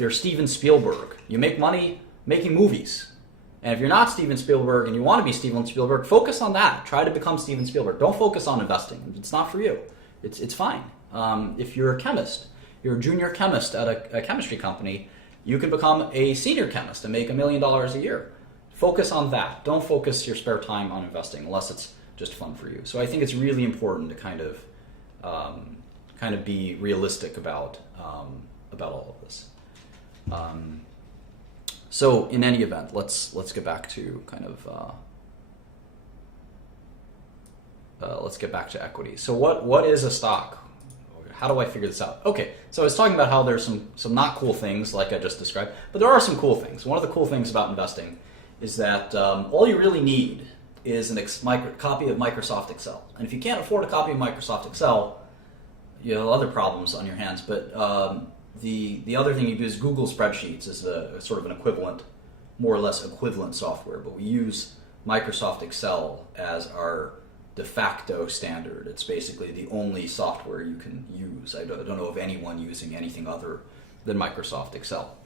you're Steven Spielberg, you make money making movies. And if you're not Steven Spielberg and you want to be Steven Spielberg, focus on that. Try to become Steven Spielberg. Don't focus on investing. It's not for you. It's fine. If you're a chemist, you're a junior chemist at a chemistry company, you can become a senior chemist and make $1 million a year. Focus on that. Don't focus your spare time on investing unless it's just fun for you. So I think it's really important to kind of be realistic about all of this. So in any event, let's get back to let's get back to equity. So what is a stock? How do I figure this out? Okay, so I was talking about how there's some not cool things like I just described, but there are some cool things. One of the cool things about investing is that all you really need is a copy of Microsoft Excel. And if you can't afford a copy of Microsoft Excel, you have other problems on your hands. But the other thing you do is Google Spreadsheets is a sort of an equivalent, more or less equivalent software. But we use Microsoft Excel as our de facto standard. It's basically the only software you can use. I don't know of anyone using anything other than Microsoft Excel.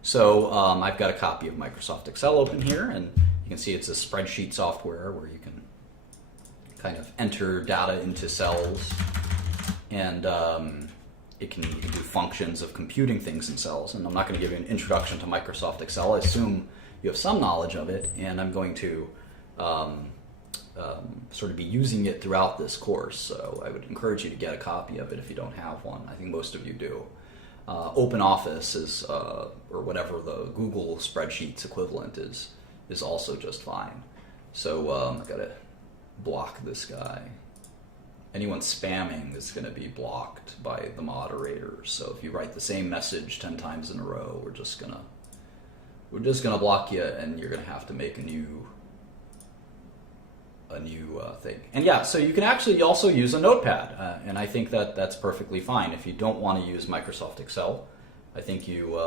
So I've got a copy of Microsoft Excel open here, and you can see it's a spreadsheet software where you can kind of enter data into cells, and you can do functions of computing things in cells. And I'm not going to give you an introduction to Microsoft Excel. I assume you have some knowledge of it, and I'm going to sort of be using it throughout this course. So I would encourage you to get a copy of it if you don't have one. I think most of you do. OpenOffice is, or whatever the Google Spreadsheets equivalent is also just fine. So I've got to block this guy. Anyone spamming is going to be blocked by the moderators. So if you write the same message 10 times in a row, we're just gonna block you, and you're gonna have to make a new thing. And yeah, so you can actually also use a Notepad, and I think that's perfectly fine. If you don't want to use Microsoft Excel, I think you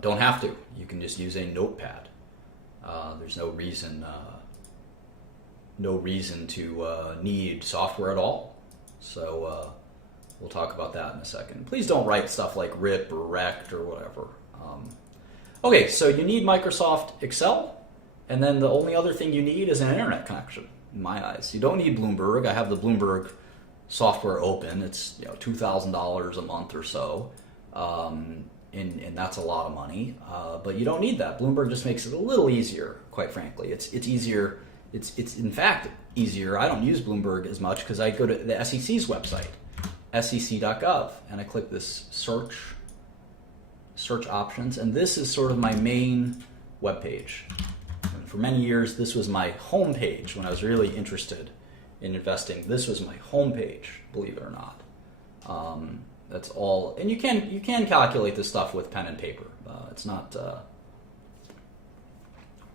don't have to. You can just use a Notepad. There's no reason to need software at all. So we'll talk about that in a second. Please don't write stuff like RIP or RECT or whatever. Okay, so you need Microsoft Excel. And then the only other thing you need is an internet connection, in my eyes. You don't need Bloomberg. I have the Bloomberg software open. It's $2,000 a month or so, and that's a lot of money. But you don't need that. Bloomberg just makes it a little easier, quite frankly. It's easier. It's in fact easier. I don't use Bloomberg as much because I go to the SEC's website, sec.gov, and I click this search options, and this is sort of my main web page. For many years, this was my home page when I was really interested in investing. This was my home page, believe it or not. That's all, and you can calculate this stuff with pen and paper. It's not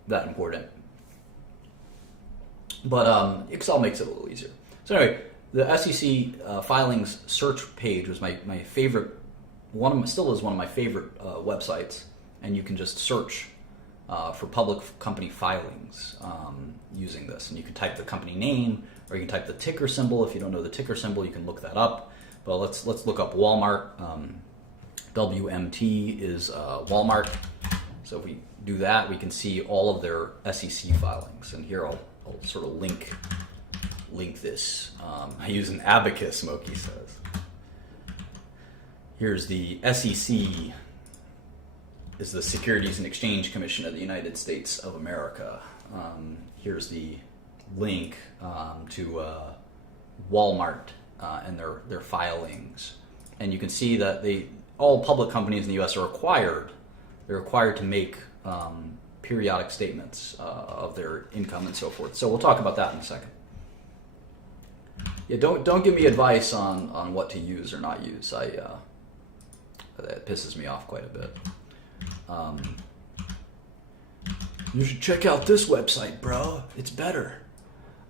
that important, but Excel makes it a little easier. So anyway, the SEC filings search page was my favorite. Still is one of my favorite websites, and you can just search for public company filings using this. And you can type the company name, or you can type the ticker symbol. If you don't know the ticker symbol, you can look that up. But let's look up Walmart. WMT is Walmart. So if we do that, we can see all of their SEC filings. And here I'll sort of link this. I use an abacus, Moki says. Here's the SEC. Is the Securities and Exchange Commission of the United States of America. Here's the link to Walmart and their filings, and you can see that all public companies in the U.S. are required. They're required to make periodic statements of their income and so forth. So we'll talk about that in a second. Yeah, don't give me advice on what to use or not use. That pisses me off quite a bit. You should check out this website, bro. It's better.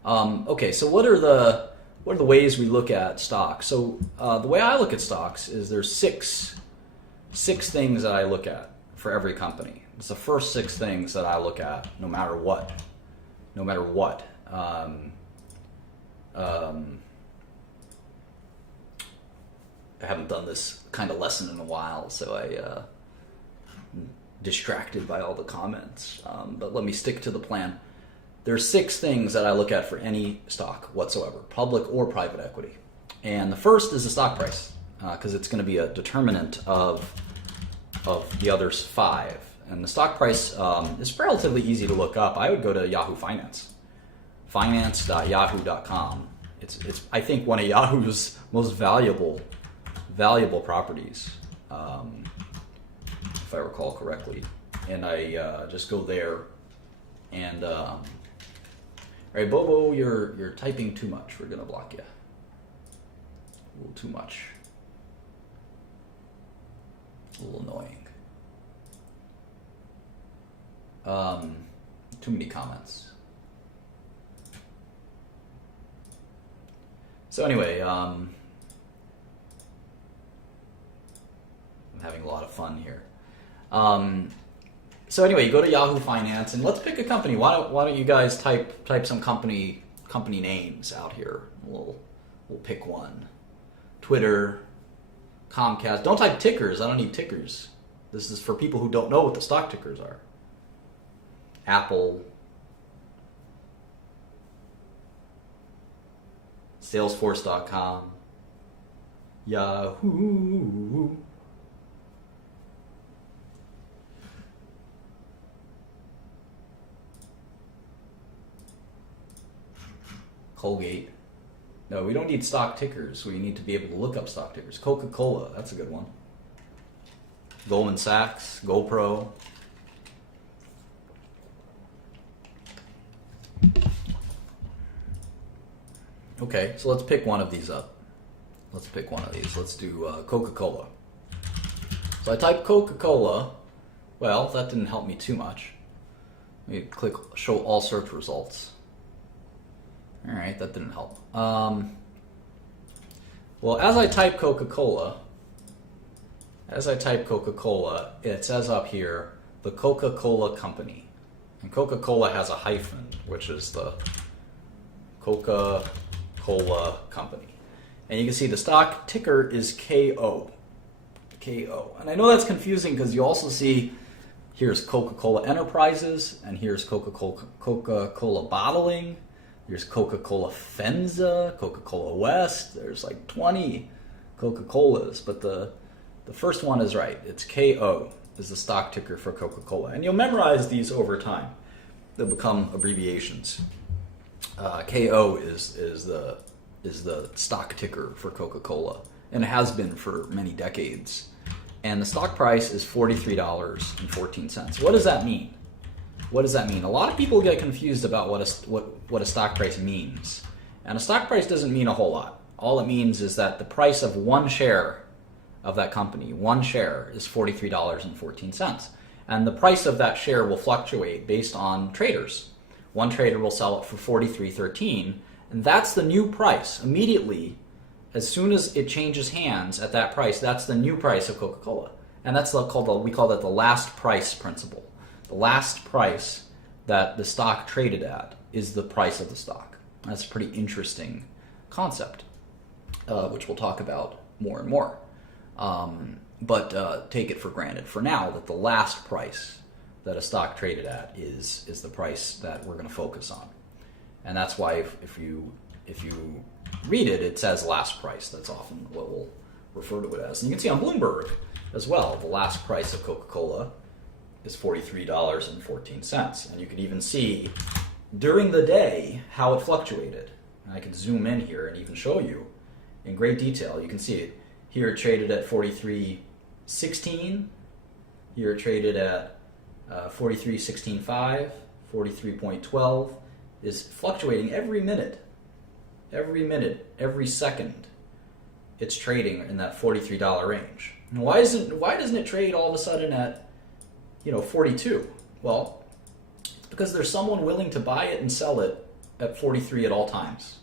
Okay, so what are the ways we look at stocks? So the way I look at stocks is there's six things that I look at for every company. It's the first 6 things that I look at, no matter what. I haven't done this kind of lesson in a while, so distracted by all the comments. But let me stick to the plan. There's 6 things that I look at for any stock whatsoever, public or private equity. And the first is the stock price, because it's going to be a determinant of the other 5. And the stock price is relatively easy to look up. I would go to Yahoo Finance, finance.yahoo.com. It's I think one of Yahoo's most valuable properties, if I recall correctly. And I just go there, and all right, Bobo, you're typing too much. We're gonna block you. A little too much. A little annoying. Too many comments. So anyway, I'm having a lot of fun here. So anyway, you go to Yahoo Finance, and let's pick a company. Why don't you guys type some company names out here? We'll pick one. Twitter, Comcast. Don't type tickers. I don't need tickers. This is for people who don't know what the stock tickers are. Apple, Salesforce.com, Yahoo. Colgate. No, we don't need stock tickers. We need to be able to look up stock tickers. Coca Cola, that's a good one. Goldman Sachs, GoPro. Okay, so let's pick one of these up. Let's pick one of these. Let's do Coca Cola. So I type Coca Cola. Well, that didn't help me too much. Let me click show all search results. All right, that didn't help. Well, as I type Coca-Cola, it says up here, the Coca-Cola Company. And Coca-Cola has a hyphen, which is the Coca-Cola Company. And you can see the stock ticker is KO. KO. And I know that's confusing because you also see here's Coca-Cola Enterprises, and here's Coca-Cola Bottling. Here's Coca-Cola Fenza, Coca-Cola West. There's like 20 Coca-Colas, but the first one is right. It's KO is the stock ticker for Coca-Cola. And you'll memorize these over time. They'll become abbreviations. KO is the stock ticker for Coca-Cola, and it has been for many decades. And the stock price is $43.14. What does that mean? What does that mean? A lot of people get confused about what a stock price means. And a stock price doesn't mean a whole lot. All it means is that the price of one share of that company, one share, is $43.14. And the price of that share will fluctuate based on traders. One trader will sell it for $43.13, and that's the new price. Immediately, as soon as it changes hands at that price, that's the new price of Coca-Cola. And that's we call that the last price principle. The last price that the stock traded at is the price of the stock. That's a pretty interesting concept, which we'll talk about more and more. But take it for granted for now that the last price that a stock traded at is the price that we're going to focus on. And that's why if you read it, it says last price. That's often what we'll refer to it as. And you can see on Bloomberg as well, the last price of Coca-Cola is $43.14. And you can even see during the day how it fluctuated. And I can zoom in here and even show you in great detail. You can see it. Here it traded at 43.16. Here it traded at 43.16.5, 43.12. Is fluctuating every minute, every second. It's trading in that $43 range. And why doesn't it trade all of a sudden at 42? Well, it's because there's someone willing to buy it and sell it at 43 at all times.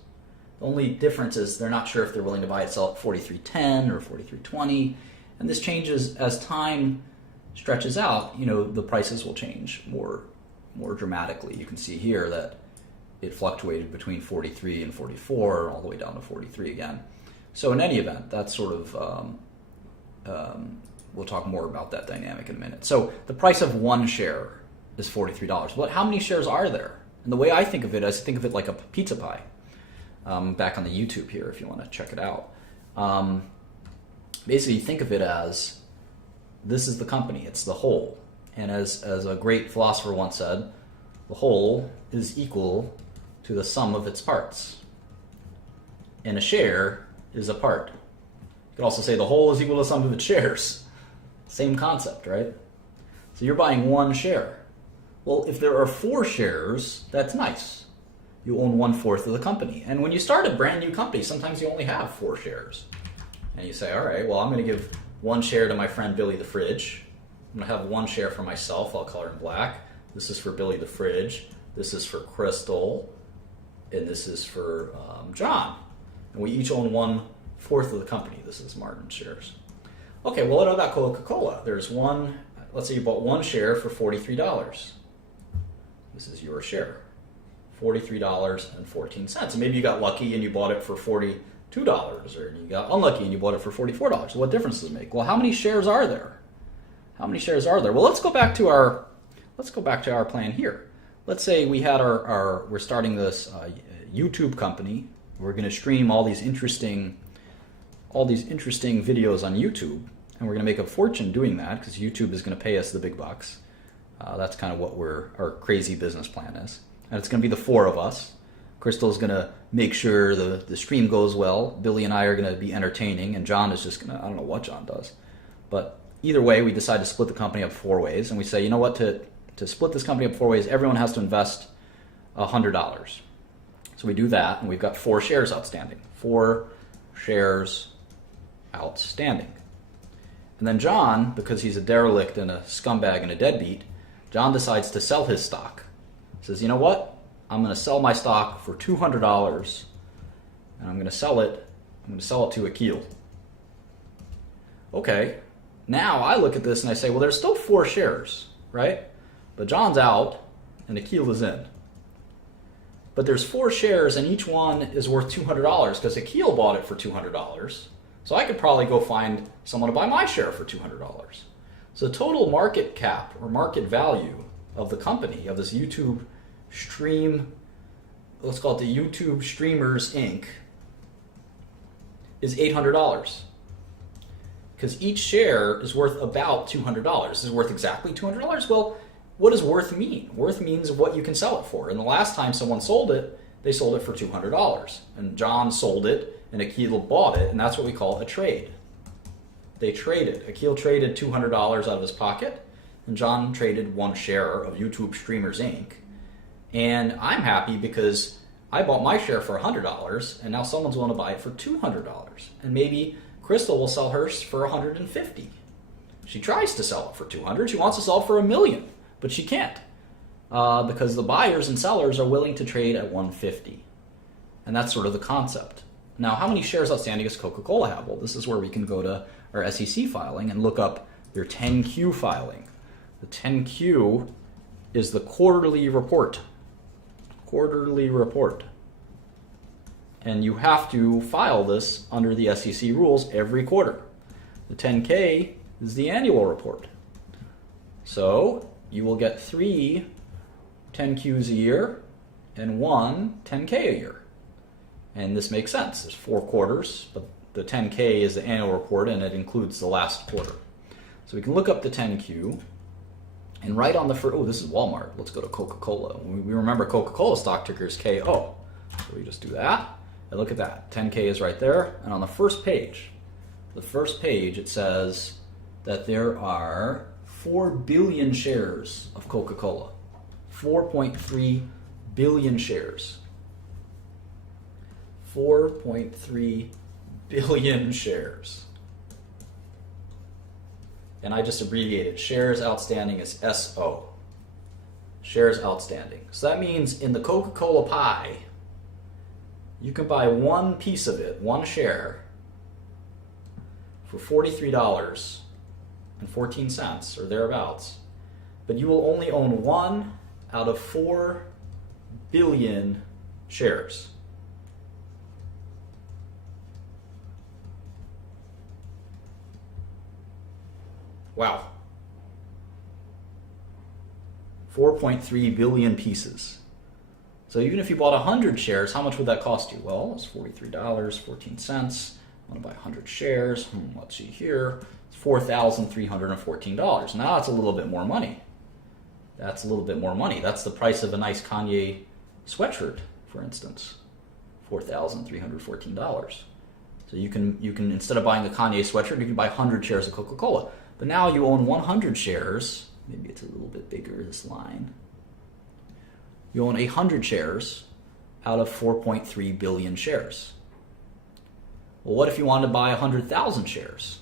The only difference is they're not sure if they're willing to buy it, sell at 43.10 or 43.20, and this changes as time stretches out. The prices will change more dramatically. You can see here that it fluctuated between 43 and 44, all the way down to 43 again. So in any event, that's sort of we'll talk more about that dynamic in a minute. So the price of one share is $43. But how many shares are there? And the way I think of it, is think of it like a pizza pie. Back on the YouTube here, if you want to check it out. Basically, think of it as this is the company. It's the whole. And as a great philosopher once said, the whole is equal to the sum of its parts. And a share is a part. You could also say the whole is equal to the sum of its shares. Same concept, right? So you're buying one share. Well, if there are 4 shares, that's nice. You own 1/4 of the company. And when you start a brand new company, sometimes you only have 4 shares. And you say, all right, well, I'm going to give 1 share to my friend Billy the Fridge. I'm going to have 1 share for myself. I'll color in black. This is for Billy the Fridge. This is for Crystal. And this is for John. And we each own 1/4 of the company. This is Martin's shares. Okay, well, what about Coca-Cola? There's one, let's say you bought 1 share for $43. This is your share. $43.14. And maybe you got lucky and you bought it for $42, or you got unlucky and you bought it for $44. What difference does it make? Well, how many shares are there? How many shares are there? Well, let's go back to our plan here. Let's say we had we're starting this YouTube company. We're going to stream all these interesting videos on YouTube, and we're going to make a fortune doing that because YouTube is going to pay us the big bucks. That's kind of what our crazy business plan is. And it's going to be the 4 of us. Crystal's going to make sure the stream goes well. Billy and I are going to be entertaining, and John is just going to, I don't know what John does. But either way, we decide to split the company up 4 ways, and we say, you know what, to split this company up 4 ways, everyone has to invest $100. So we do that, and we've got 4 shares outstanding. 4 shares outstanding. And then John, because he's a derelict and a scumbag and a deadbeat, John decides to sell his stock. He says, you know what? I'm going to sell my stock for $200, and I'm going to sell it to Akil. Okay, now I look at this and I say, well, there's still 4 shares, right? But John's out and Akil is in. But there's 4 shares and each one is worth $200 because Akil bought it for $200. So I could probably go find someone to buy my share for $200. So the total market cap or market value of the company, of this YouTube stream, let's call it the YouTube Streamers Inc., is $800. Because each share is worth about $200. Is it worth exactly $200? Well, what does worth mean? Worth means what you can sell it for. And the last time someone sold it, they sold it for $200. And John sold it, and Akil bought it, and that's what we call a trade. They traded. Akil traded $200 out of his pocket, and John traded 1 share of YouTube Streamers Inc. And I'm happy because I bought my share for $100, and now someone's willing to buy it for $200. And maybe Crystal will sell hers for $150. She tries to sell it for $200. She wants to sell it for $1 million, but she can't because the buyers and sellers are willing to trade at $150. And that's sort of the concept. Now, how many shares outstanding does Coca-Cola have? Well, this is where we can go to our SEC filing and look up their 10Q filing. The 10Q is the quarterly report. Quarterly report. And you have to file this under the SEC rules every quarter. The 10K is the annual report. So you will get 3 10Qs a year and 1 10K a year. And this makes sense. There's 4 quarters, but the 10K is the annual report and it includes the last quarter. So we can look up the 10Q and right on the first, oh, this is Walmart. Let's go to Coca-Cola. We remember Coca-Cola stock ticker is KO. So we just do that. And look at that, 10K is right there. And on the first page, it says that there are 4 billion shares of Coca-Cola. 4.3 billion shares. 4.3 billion shares. And I just abbreviated shares outstanding as SO. Shares outstanding. So that means in the Coca-Cola pie, you can buy 1 piece of it, 1 share, for $43.14 or thereabouts. But you will only own 1 out of 4 billion shares. Wow. 4.3 billion pieces. So even if you bought 100 shares, how much would that cost you? Well, it's $43.14. I want to buy 100 shares. Let's see here. It's $4,314. Now that's a little bit more money. That's a little bit more money. That's the price of a nice Kanye sweatshirt, for instance. $4,314. So you can instead of buying the Kanye sweatshirt, you can buy 100 shares of Coca-Cola. But now you own 100 shares. Maybe it's a little bit bigger, this line. You own 100 shares out of 4.3 billion shares. Well, what if you wanted to buy 100,000 shares?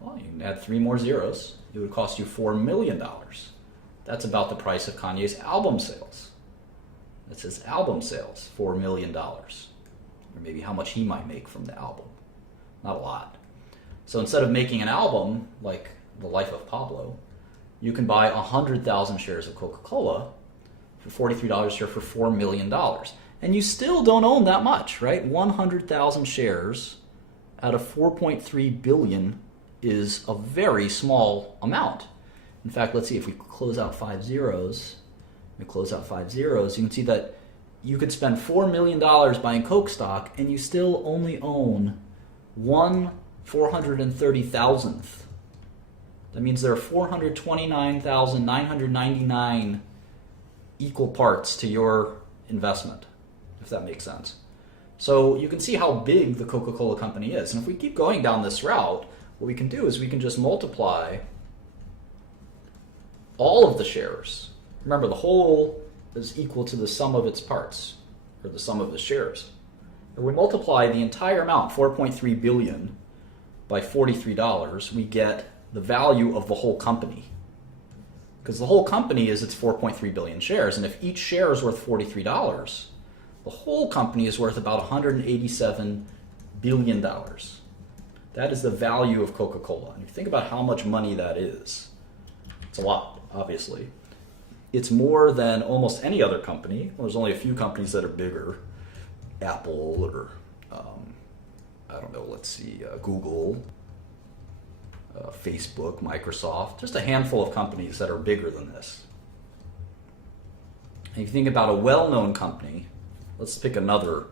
Well, you can add 3 more zeros. It would cost you $4 million. That's about the price of Kanye's album sales. That's his album sales, $4 million. Or maybe how much he might make from the album. Not a lot. So instead of making an album like The Life of Pablo, you can buy 100,000 shares of Coca-Cola for $43 a share for $4 million. And you still don't own that much, right? 100,000 shares out of 4.3 billion is a very small amount. In fact, let's see, if we close out 5 zeros, you can see that you could spend $4 million buying Coke stock and you still only own 1/430,000th. That means there are 429,999 equal parts to your investment, if that makes sense. So you can see how big the Coca-Cola company is. And if we keep going down this route, what we can do is we can just multiply all of the shares. Remember, the whole is equal to the sum of its parts, or the sum of the shares. If we multiply the entire amount, 4.3 billion, by $43, we get the value of the whole company. Because the whole company is its 4.3 billion shares, and if each share is worth $43, the whole company is worth about $187 billion. That is the value of Coca-Cola. And if you think about how much money that is, it's a lot, obviously. It's more than almost any other company. Well, there's only a few companies that are bigger. Apple or, I don't know, let's see, Google, Facebook, Microsoft. Just a handful of companies that are bigger than this. And if you think about a well-known company, let's pick another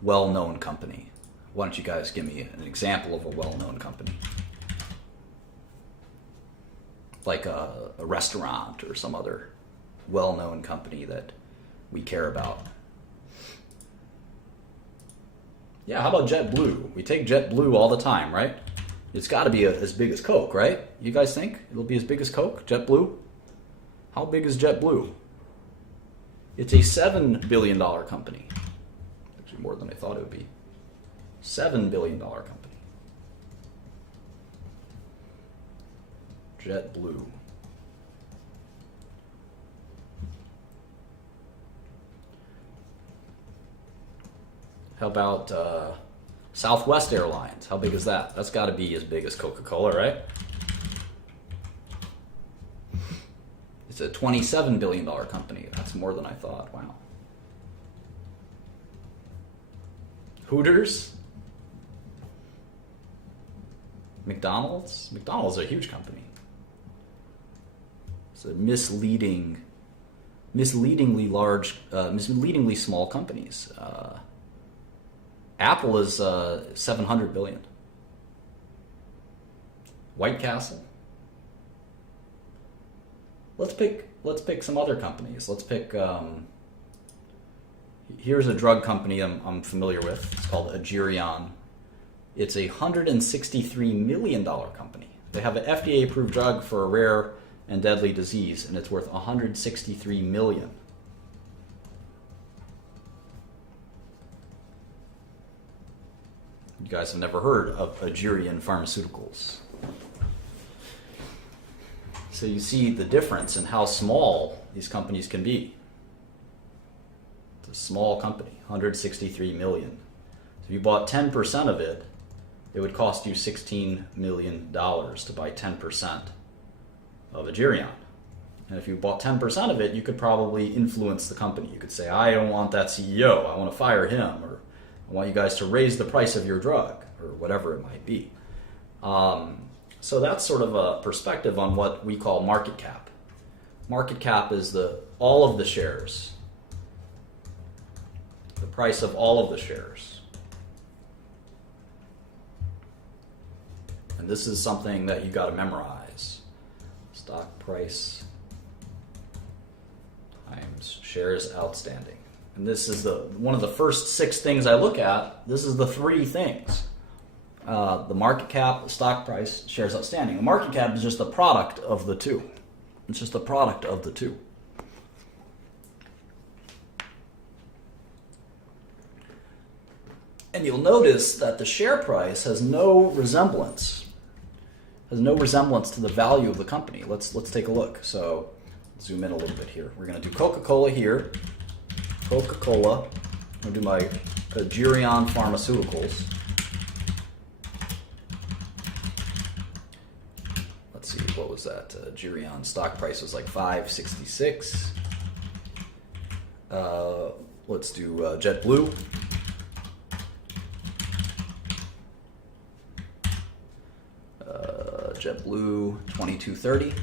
well-known company. Why don't you guys give me an example of a well-known company? Like a restaurant or some other well-known company that we care about. Yeah, how about JetBlue? We take JetBlue all the time, right? It's got to be as big as Coke, right? You guys think it'll be as big as Coke, JetBlue? How big is JetBlue? It's a $7 billion company. Actually, more than I thought it would be. $7 billion company. JetBlue. How about Southwest Airlines? How big is that? That's got to be as big as Coca-Cola, right? It's a $27 billion company. That's more than I thought. Wow. Hooters? McDonald's? McDonald's is a huge company. It's a misleadingly small companies. Apple is 700 billion. White Castle. Let's pick some other companies. Let's pick. Here's a drug company I'm familiar with. It's called Agerion. It's a $163 million company. They have an FDA-approved drug for a rare and deadly disease, and it's worth $163 million. You guys have never heard of Agerion Pharmaceuticals. So you see the difference in how small these companies can be. It's a small company, $163 million. So if you bought 10% of it, it would cost you $16 million to buy 10% of Agerion. And if you bought 10% of it, you could probably influence the company. You could say, I don't want that CEO, I want to fire him, or I want you guys to raise the price of your drug, or whatever it might be. So that's sort of a perspective on what we call market cap. Market cap is all of the shares, the price of all of the shares. And this is something that you got to memorize. Stock price times shares outstanding. And this is one of the first 6 things I look at. This is the 3 things. The market cap, the stock price, shares outstanding. The market cap is just the product of the 2. It's just the product of the 2. And you'll notice that the share price has no resemblance to the value of the company. Let's take a look. So zoom in a little bit here. We're going to do Coca-Cola here. Coca-Cola. I'm going to do my Gerion Pharmaceuticals. Let's see, what was that? Gerion stock price was like $5.66. Let's do JetBlue. JetBlue, $22.30.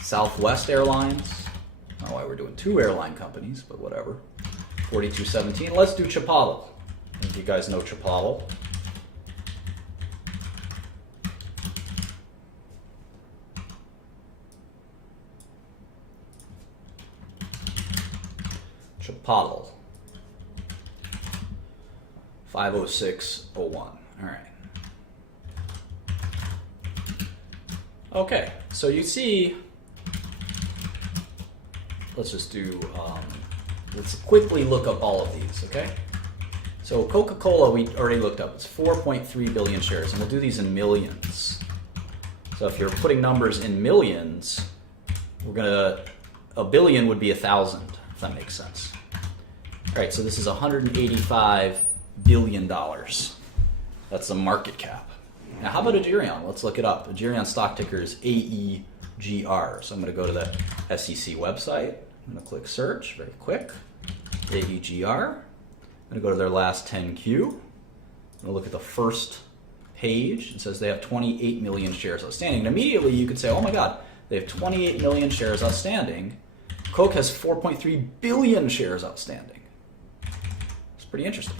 Southwest Airlines. I don't know why we're doing 2 airline companies, but whatever. $42.17. Let's do Chipotle. I think you guys know Chipotle. Chipotle. 506.01. All right. Okay, so you see, let's just do, let's quickly look up all of these, okay? So Coca-Cola, we already looked up. It's 4.3 billion shares, and we'll do these in millions. So if you're putting numbers in millions, a billion would be 1,000, if that makes sense. All right, so this is $185 billion. That's the market cap. Now, how about Agerion? Let's look it up. Agerion stock ticker is AEGR. So I'm going to go to the SEC website. I'm going to click search, very quick. AEGR. I'm going to go to their last 10Q. I'm going to look at the first page. It says they have 28 million shares outstanding. And immediately you could say, oh my God, they have 28 million shares outstanding. Coke has 4.3 billion shares outstanding. It's pretty interesting.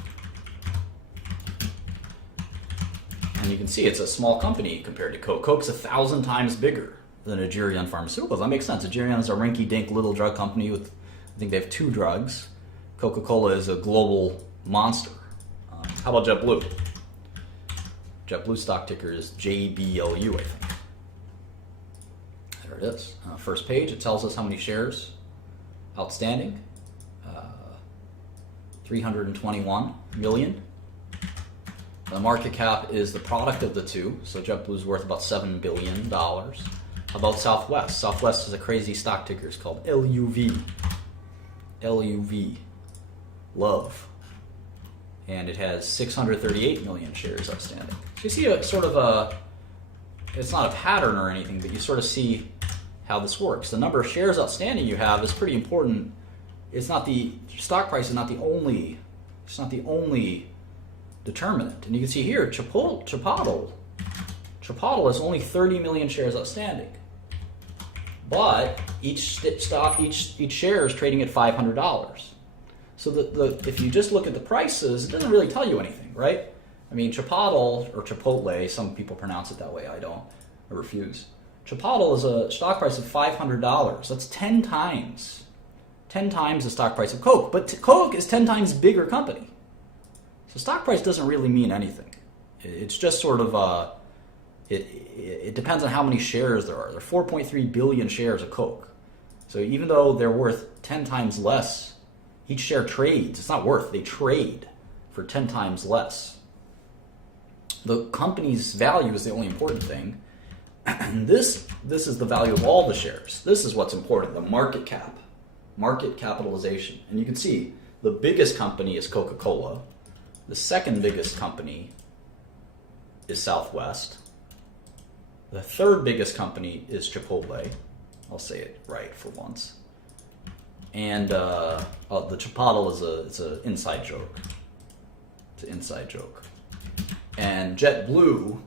And you can see it's a small company compared to Coke. Coke's 1,000 times bigger than Agerion Pharmaceuticals. That makes sense. Agerion is a rinky-dink little drug company with, I think they have 2 drugs. Coca-Cola is a global monster. How about JetBlue? JetBlue stock ticker is JBLU, I think. There it is. First page, it tells us how many shares outstanding. 321 million. The market cap is the product of the 2, so JetBlue is worth about $7 billion. How about Southwest? Southwest is a crazy stock ticker. It's called LUV. LUV. Love. And it has 638 million shares outstanding. So you see a sort of it's not a pattern or anything, but you sort of see how this works. The number of shares outstanding you have is pretty important. It's not the stock price is not the only. It's not the only determinant. And you can see here, Chipotle has only 30 million shares outstanding. But each share is trading at $500. So if you just look at the prices, it doesn't really tell you anything, right? I mean, Chipotle, or Chipotle, some people pronounce it that way, I don't, I refuse. Chipotle is a stock price of $500. That's 10 times the stock price of Coke. But Coke is 10 times bigger company. So stock price doesn't really mean anything. It's just sort of, it depends on how many shares there are. There are 4.3 billion shares of Coke. So even though they're worth 10 times less, each share trades. It's not worth, they trade for 10 times less. The company's value is the only important thing. And this is the value of all the shares. This is what's important, the market cap, market capitalization. And you can see the biggest company is Coca Cola. The second biggest company is Southwest. The third biggest company is Chipotle. I'll say it right for once. And the Chipotle is an inside joke. It's an inside joke. And JetBlue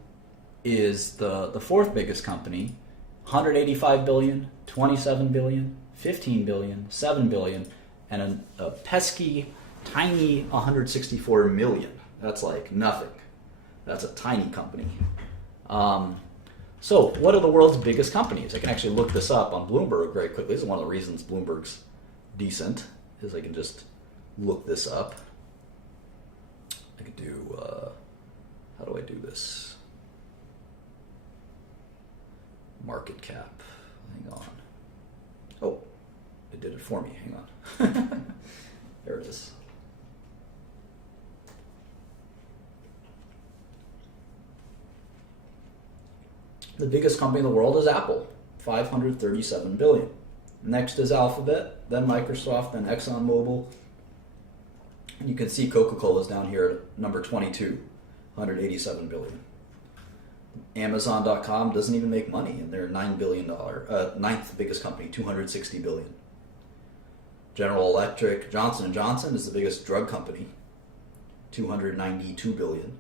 is the fourth biggest company, 185 billion, 27 billion, 15 billion, 7 billion, and a pesky, tiny 164 million. That's like nothing. That's a tiny company. So what are the world's biggest companies? I can actually look this up on Bloomberg very quickly. This is one of the reasons Bloomberg's decent, is I can just look this up. I could do, how do I do this? Market cap. Hang on. Oh, it did it for me. Hang on. There it is. The biggest company in the world is Apple, 537 billion. Next is Alphabet, then Microsoft, then ExxonMobil. And you can see Coca-Cola is down here at number 22, 187 billion. Amazon.com doesn't even make money, and they're $9 billion, ninth biggest company, 260 billion. General Electric, Johnson & Johnson is the biggest drug company, 292 billion.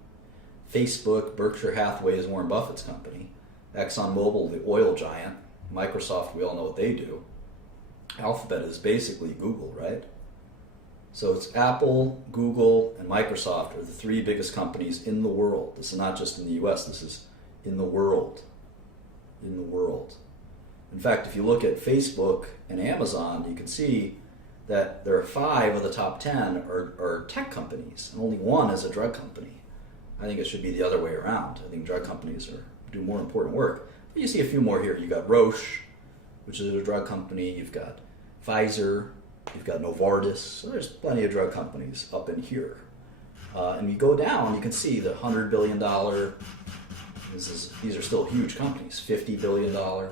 Facebook, Berkshire Hathaway is Warren Buffett's company. ExxonMobil, the oil giant. Microsoft, we all know what they do. Alphabet is basically Google, right? So it's Apple, Google, and Microsoft are the three biggest companies in the world. This is not just in the US, this is in the world. In the world. In fact, if you look at Facebook and Amazon, you can see that there are 5 of the top 10 are tech companies, and only 1 is a drug company. I think it should be the other way around. I think drug companies do more important work. But you see a few more here. You've got Roche, which is a drug company. You've got Pfizer. You've got Novartis. So there's plenty of drug companies up in here. And you go down, you can see the $100 billion. These are still huge companies. $50 billion, $40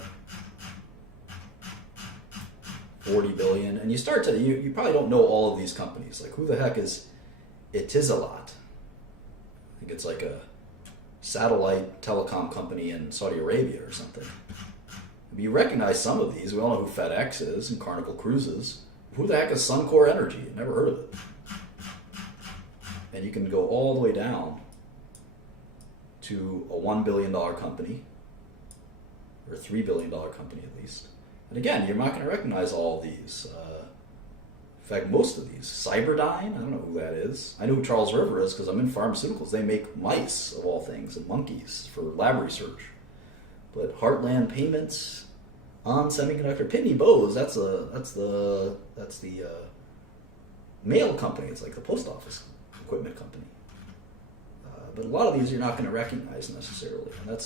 billion. And you start to, you probably don't know all of these companies. Like, who the heck is Etisalat? I think it's like a satellite telecom company in Saudi Arabia or something. But you recognize some of these. We all know who FedEx is and Carnival Cruises. Who the heck is Suncor Energy? Never heard of it. And you can go all the way down to a $1 billion company, or a $3 billion company at least. And again, you're not going to recognize all of these. In fact, most of these. Cyberdyne, I don't know who that is. I know who Charles River is because I'm in pharmaceuticals. They make mice, of all things, and monkeys for lab research. But Heartland Payments, On Semiconductor, Pitney Bowes, that's the mail company. It's like the post office equipment company. But a lot of these you're not going to recognize necessarily. And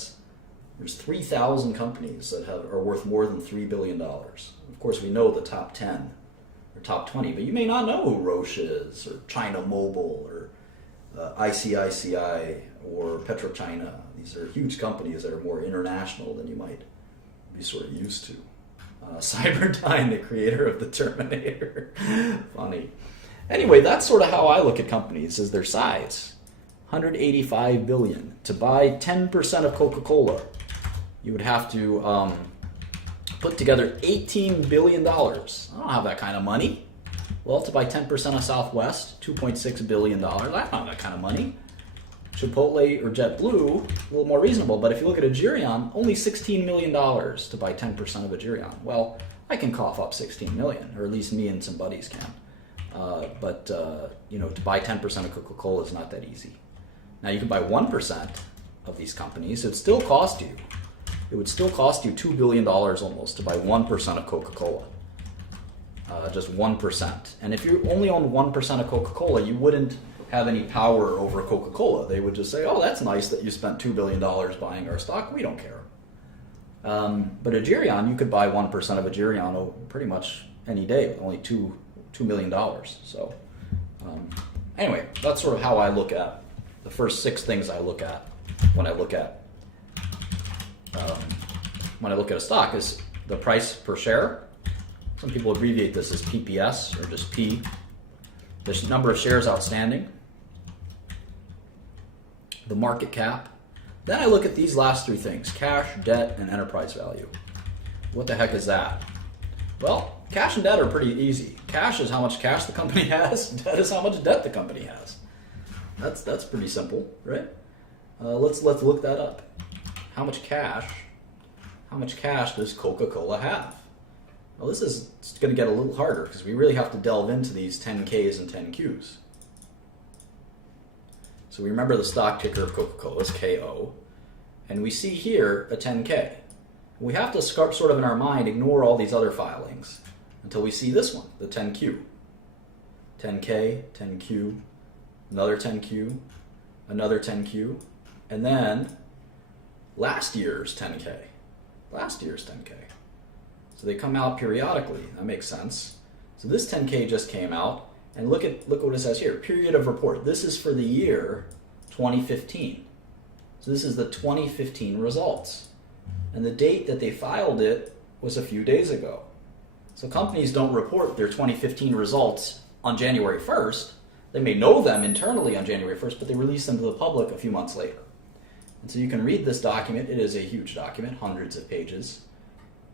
there's 3,000 companies that are worth more than $3 billion. Of course, we know the top 10 or top 20, but you may not know who Roche is, or China Mobile, or ICICI, or PetroChina. These are huge companies that are more international than you might be sort of used to. Cyberdyne, the creator of the Terminator. Funny. Anyway, that's sort of how I look at companies, is their size. 185 billion. To buy 10% of Coca-Cola, you would have to put together $18 billion. I don't have that kind of money. Well, to buy 10% of Southwest, $2.6 billion. I don't have that kind of money. Chipotle or JetBlue, a little more reasonable, but if you look at Agerion, only $16 million to buy 10% of Agerion. Well, I can cough up $16 million, or at least me and some buddies can. But to buy 10% of Coca-Cola is not that easy. Now, you can buy 1% of these companies. It would still cost you $2 billion almost to buy 1% of Coca-Cola. Just 1%. And if you only own 1% of Coca-Cola, you wouldn't have any power over Coca-Cola. They would just say, oh, that's nice that you spent $2 billion buying our stock. We don't care. But Agerion, you could buy 1% of Agerion pretty much any day with only $2 million. So anyway, that's sort of how I look at the first 6 things I look at when I look at a stock is the price per share. Some people abbreviate this as PPS or just P. The number of shares outstanding, the market cap. Then I look at these last 3 things: cash, debt, and enterprise value. What the heck is that? Well, cash and debt are pretty easy. Cash is how much cash the company has. Debt is how much debt the company has. That's pretty simple, right? Let's look that up. how much cash does Coca-Cola have? Well, this is going to get a little harder because we really have to delve into these 10Ks and 10Qs. So we remember the stock ticker of Coca-Cola is KO, and we see here a 10K. We have to sort of in our mind ignore all these other filings until we see this one, the 10Q. 10K, 10Q, another 10Q, another 10Q, and then last year's 10K. Last year's 10K. So they come out periodically. That makes sense. So this 10K just came out, and look what it says here. Period of report. This is for the year 2015. So this is the 2015 results. And the date that they filed it was a few days ago. So companies don't report their 2015 results on January 1st. They may know them internally on January 1st, but they release them to the public a few months later. And so you can read this document. It is a huge document, hundreds of pages,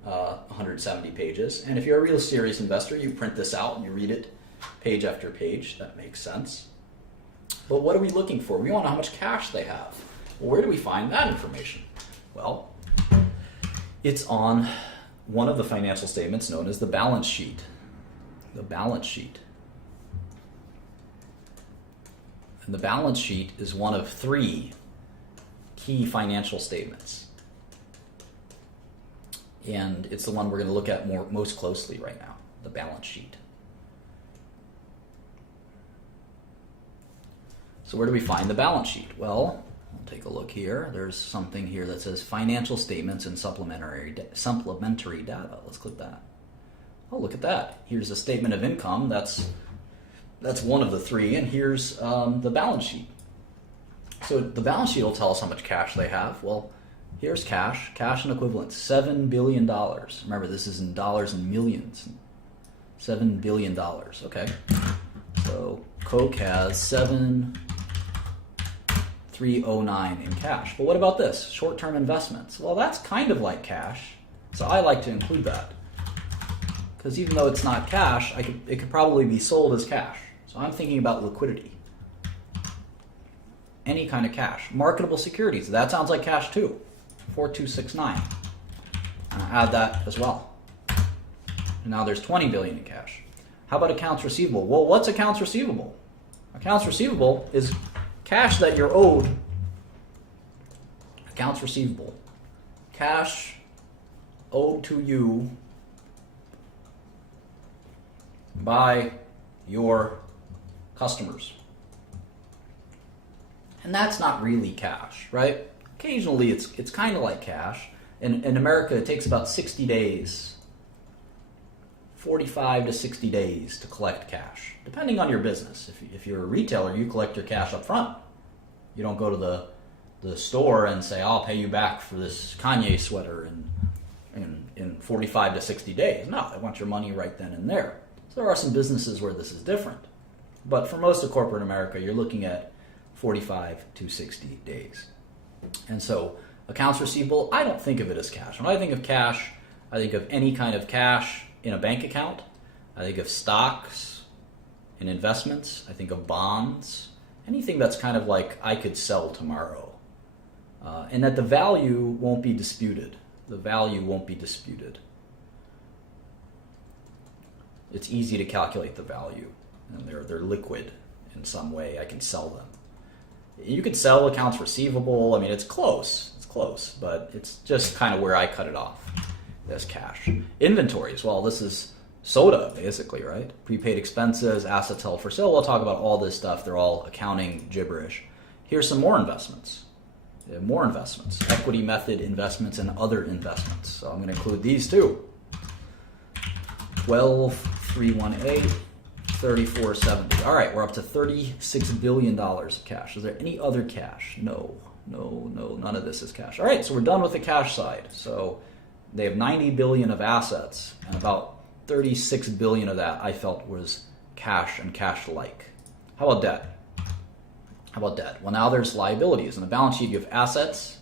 170 pages. And if you're a real serious investor, you print this out and you read it page after page. That makes sense. But what are we looking for? We want to know how much cash they have. Well, where do we find that information? Well, it's on one of the financial statements known as the balance sheet. The balance sheet. And the balance sheet is one of three key financial statements. And it's the one we're going to look at most closely right now, the balance sheet. So where do we find the balance sheet? Well, we'll take a look here. There's something here that says financial statements and supplementary data. Let's click that. Oh, look at that. Here's a statement of income. That's one of the three. And here's the balance sheet. So the balance sheet will tell us how much cash they have. Well, here's cash and equivalents, $7 billion. Remember, this is in dollars and millions. $7 billion, okay? So Coke has 7,309 in cash. But what about this? Short-term investments. Well, that's kind of like cash, so I like to include that. Because even though it's not cash, it could probably be sold as cash. So I'm thinking about liquidity. Any kind of cash. Marketable securities, that sounds like cash too. 4269. And I add that as well. And now there's 20 billion in cash. How about accounts receivable? Well, what's accounts receivable? Accounts receivable is cash that you're owed. Accounts receivable. Cash owed to you by your customers. And that's not really cash, right? Occasionally it's kind of like cash. In America, it takes about 60 days, 45 to 60 days to collect cash, depending on your business. If you're a retailer, you collect your cash up front. You don't go to the store and say, I'll pay you back for this Kanye sweater in 45 to 60 days. No, they want your money right then and there. So there are some businesses where this is different. But for most of corporate America, you're looking at 45 to 60 days. And so accounts receivable, I don't think of it as cash. When I think of cash, I think of any kind of cash in a bank account. I think of stocks and investments. I think of bonds. Anything that's kind of like I could sell tomorrow. And that the value won't be disputed. The value won't be disputed. It's easy to calculate the value. And they're liquid in some way. I can sell them. You could sell accounts receivable. I mean, it's close, but it's just kind of where I cut it off as cash. Inventories, well, this is soda, basically, right? Prepaid expenses, assets held for sale. We'll talk about all this stuff. They're all accounting gibberish. Here's some more investments. Equity method investments and other investments. So I'm going to include these too. 12,318. 3470. All right, we're up to $36 billion of cash. Is there any other cash? No, none of this is cash. All right, so we're done with the cash side. So they have 90 billion of assets, and about 36 billion of that I felt was cash and cash-like. How about debt? Well, now there's liabilities. In the balance sheet, you have assets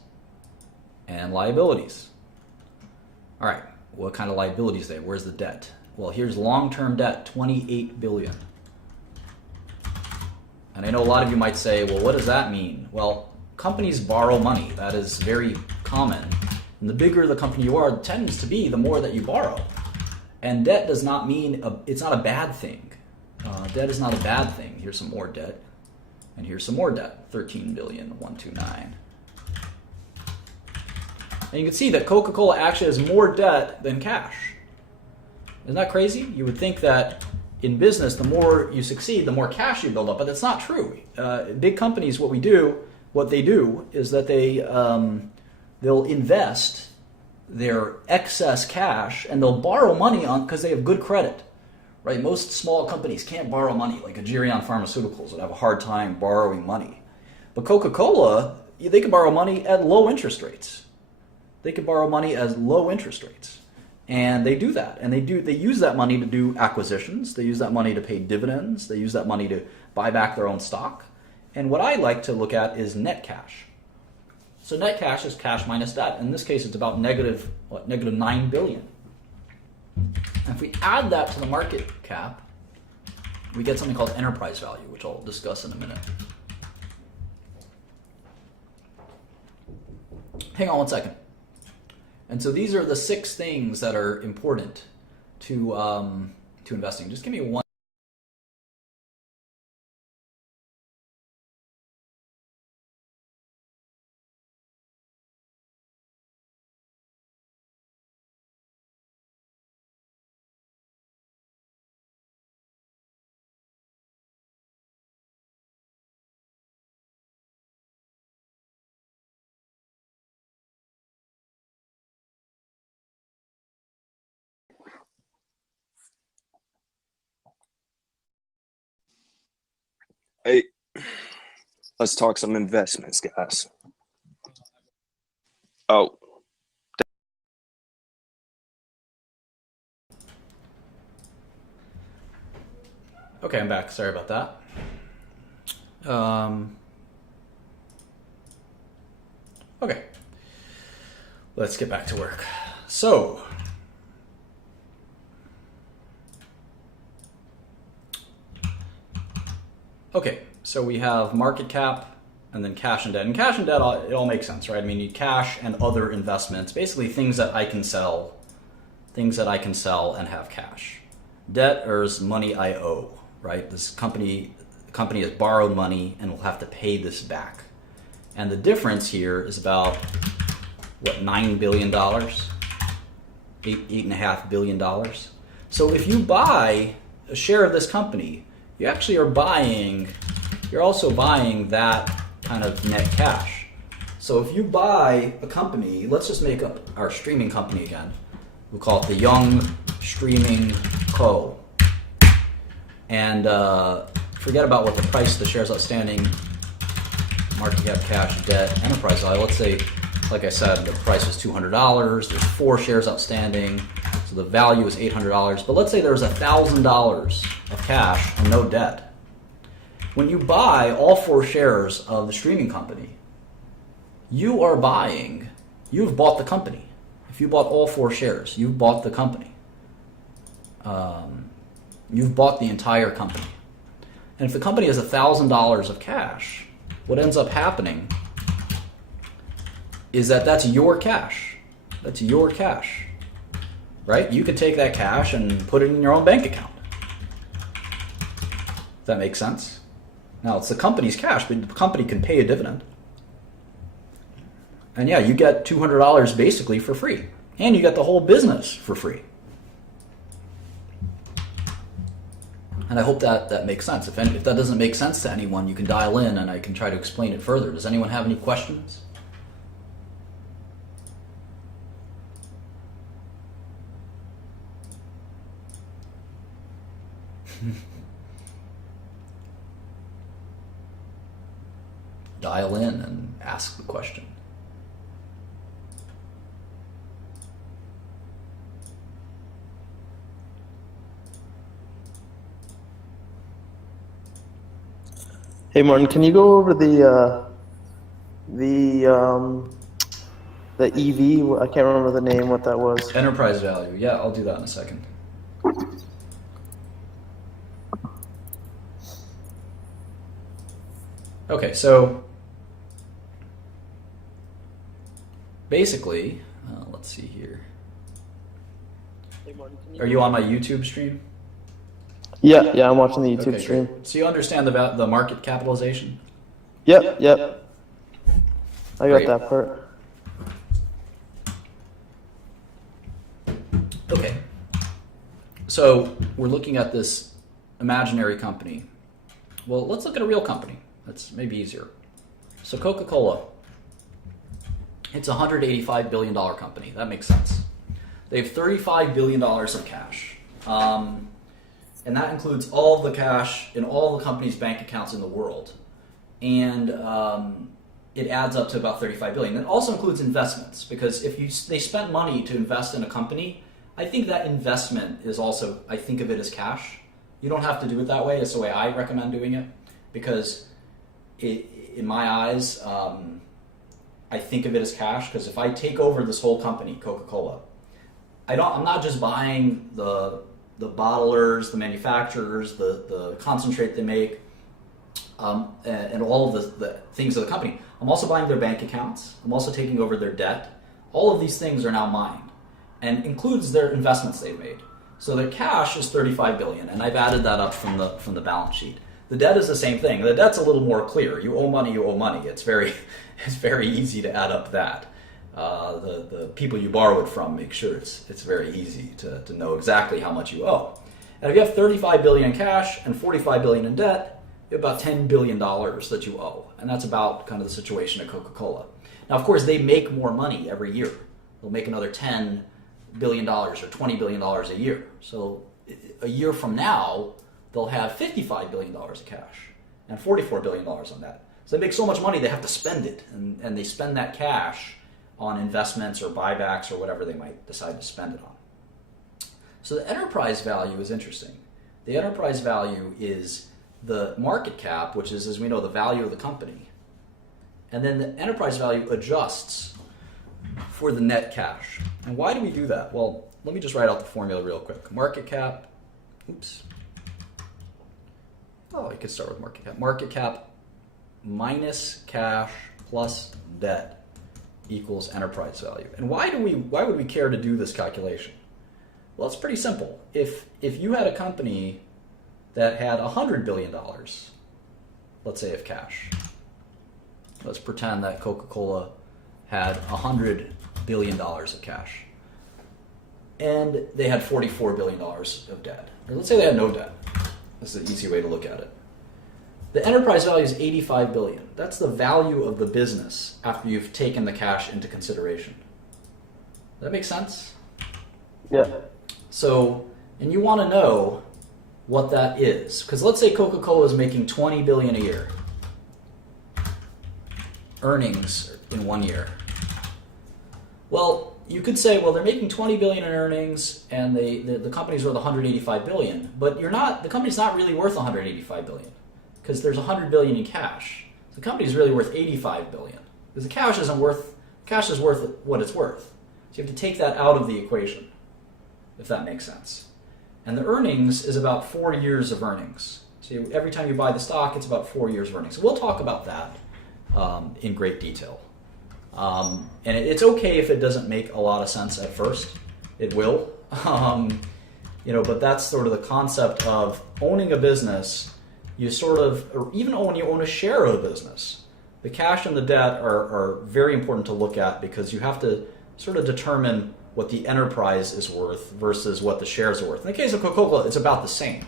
and liabilities. All right, what kind of liabilities there? Where's the debt? Well, here's long-term debt, 28 billion. And I know a lot of you might say, well, what does that mean? Well, companies borrow money. That is very common. And the bigger the company you are, it tends to be the more that you borrow. And debt does not mean, it's not a bad thing. Debt is not a bad thing. Here's some more debt. And here's some more debt, 13,129. And you can see that Coca-Cola actually has more debt than cash. Isn't that crazy? You would think that in business, the more you succeed, the more cash you build up, but that's not true. Big companies, what they do is that they'll invest their excess cash and they'll borrow money on because they have good credit. Right? Most small companies can't borrow money, like Agerion Pharmaceuticals would have a hard time borrowing money. But Coca-Cola, they can borrow money at low interest rates. They can borrow money at low interest rates. And they do that. And they use that money to do acquisitions. They use that money to pay dividends. They use that money to buy back their own stock. And what I like to look at is net cash. So net cash is cash minus debt. In this case, it's about negative $9 billion. And if we add that to the market cap, we get something called enterprise value, which I'll discuss in a minute. Hang on one second. And so these are the 6 things that are important to investing. Just give me one. Hey, let's talk some investments, guys. Oh. Okay, I'm back. Sorry about that. Okay. Let's get back to work. So, okay, so we have market cap and then cash and debt. And cash and debt, it all makes sense, right? I mean, you cash and other investments, basically things that I can sell and have cash. Debt is money I owe, right? This company has borrowed money and will have to pay this back. And the difference here is about, what, $9 billion? $8.5 billion. So if you buy a share of this company, you actually you're also buying that kind of net cash. So if you buy a company, let's just make up our streaming company again. We'll call it the Young Streaming Co. And forget about what the price of the shares outstanding, market cap, cash, debt, enterprise value. Let's say, like I said, the price was $200. There's 4 shares outstanding, so the value is $800. But let's say there's $1,000 of cash and no debt. When you buy all 4 shares of the streaming company, you've bought the company. If you bought all 4 shares, you've bought the company. You've bought the entire company. And if the company has $1,000 of cash, what ends up happening is that that's your cash. That's your cash, right? You could take that cash and put it in your own bank account. Does that make sense? Now, it's the company's cash, but the company can pay a dividend. And yeah, you get $200 basically for free. And you get the whole business for free. And I hope that makes sense. If that doesn't make sense to anyone, you can dial in and I can try to explain it further. Does anyone have any questions? Dial in and ask the question. Hey Martin, can you go over the EV? I can't remember the name. What that was? Enterprise value. Yeah, I'll do that in a second. Okay, so basically, let's see here. Are you on my YouTube stream? Yeah, I'm watching the YouTube stream. Great. So you understand the market capitalization? Yep. I got Great. that part. Okay. So we're looking at this imaginary company. Well, let's look at a real company. That's maybe easier. So Coca Cola. It's a $185 billion company. That makes sense. They have $35 billion of cash. And that includes all of the cash in all the company's bank accounts in the world. And it adds up to about $35 billion. It also includes investments, because if they spent money to invest in a company, I think that investment is also, I think of it as cash. You don't have to do it that way. It's the way I recommend doing it, because in my eyes, I think of it as cash, because if I take over this whole company, Coca-Cola, I'm not just buying the bottlers, the manufacturers, the concentrate they make, and all of the things of the company. I'm also buying their bank accounts. I'm also taking over their debt. All of these things are now mine, and includes their investments they've made. So their cash is $35 billion, and I've added that up from the balance sheet. The debt is the same thing. The debt's a little more clear. You owe money, you owe money. It's very easy to add up that. The people you borrow it from, make sure it's very easy to know exactly how much you owe. And if you have $35 billion in cash and $45 billion in debt, you have about $10 billion that you owe. And that's about kind of the situation at Coca-Cola. Now, of course, they make more money every year. They'll make another $10 billion or $20 billion a year. So a year from now, they'll have $55 billion of cash and $44 billion on that. So they make so much money, they have to spend it. And they spend that cash on investments or buybacks or whatever they might decide to spend it on. So the enterprise value is interesting. The enterprise value is the market cap, which is, as we know, the value of the company. And then the enterprise value adjusts for the net cash. And why do we do that? Well, let me just write out the formula real quick. Market cap, I could start with market cap. Market cap minus cash plus debt equals enterprise value. And why would we care to do this calculation? Well, it's pretty simple. If you had a company that had $100 billion, let's say, of cash. Let's pretend that Coca-Cola had $100 billion of cash. And they had $44 billion of debt. Or let's say they had no debt. This is an easy way to look at it. The enterprise value is $85 billion. That's the value of the business after you've taken the cash into consideration. Does that make sense? Yeah. So, and you want to know what that is. Because let's say Coca-Cola is making $20 billion a year. Earnings in 1 year. Well, you could say, well, they're making $20 billion in earnings, and the company's worth $185 billion. But the company's not really worth $185 billion, because there's $100 billion in cash. The company's really worth $85 billion, because the cash is worth what it's worth. So you have to take that out of the equation, if that makes sense. And the earnings is about 4 years of earnings. So every time you buy the stock, it's about 4 years of earnings. So we'll talk about that in great detail. And it's okay if it doesn't make a lot of sense at first. It will. But that's sort of the concept of owning a business. Or even when you own a share of a business, the cash and the debt are very important to look at, because you have to sort of determine what the enterprise is worth versus what the shares are worth. In the case of Coca-Cola, it's about the same.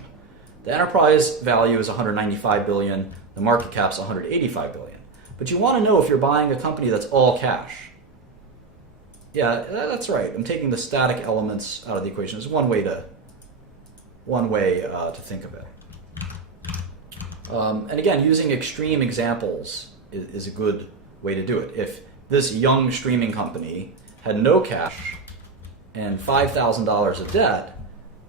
The enterprise value is $195 billion. The market cap's $185 billion. But you want to know if you're buying a company that's all cash. Yeah, that's right. I'm taking the static elements out of the equation. It's one way to think of it. And again, using extreme examples is a good way to do it. If this young streaming company had no cash and $5,000 of debt,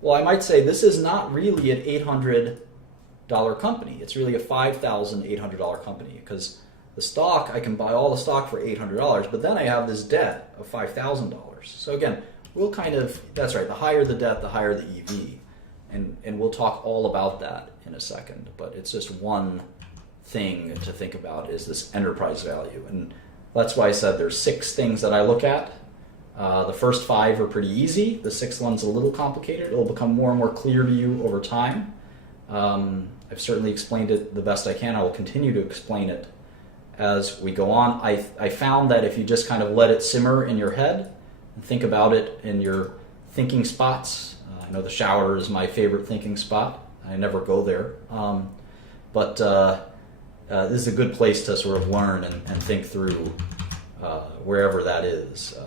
well, I might say this is not really an $800 company. It's really a $5,800 company, because the stock, I can buy all the stock for $800, but then I have this debt of $5,000. So again, that's right, the higher the debt, the higher the EV. And we'll talk all about that in a second, but it's just one thing to think about is this enterprise value. And That's why I said there's 6 things that I look at. The first 5 are pretty easy. The 6th one's a little complicated. It'll become more and more clear to you over time. I've certainly explained it the best I can. I will continue to explain it as we go on. I found that if you just kind of let it simmer in your head and think about it in your thinking spots, I know the shower is my favorite thinking spot. I never go there. But this is a good place to sort of learn and think through wherever that is.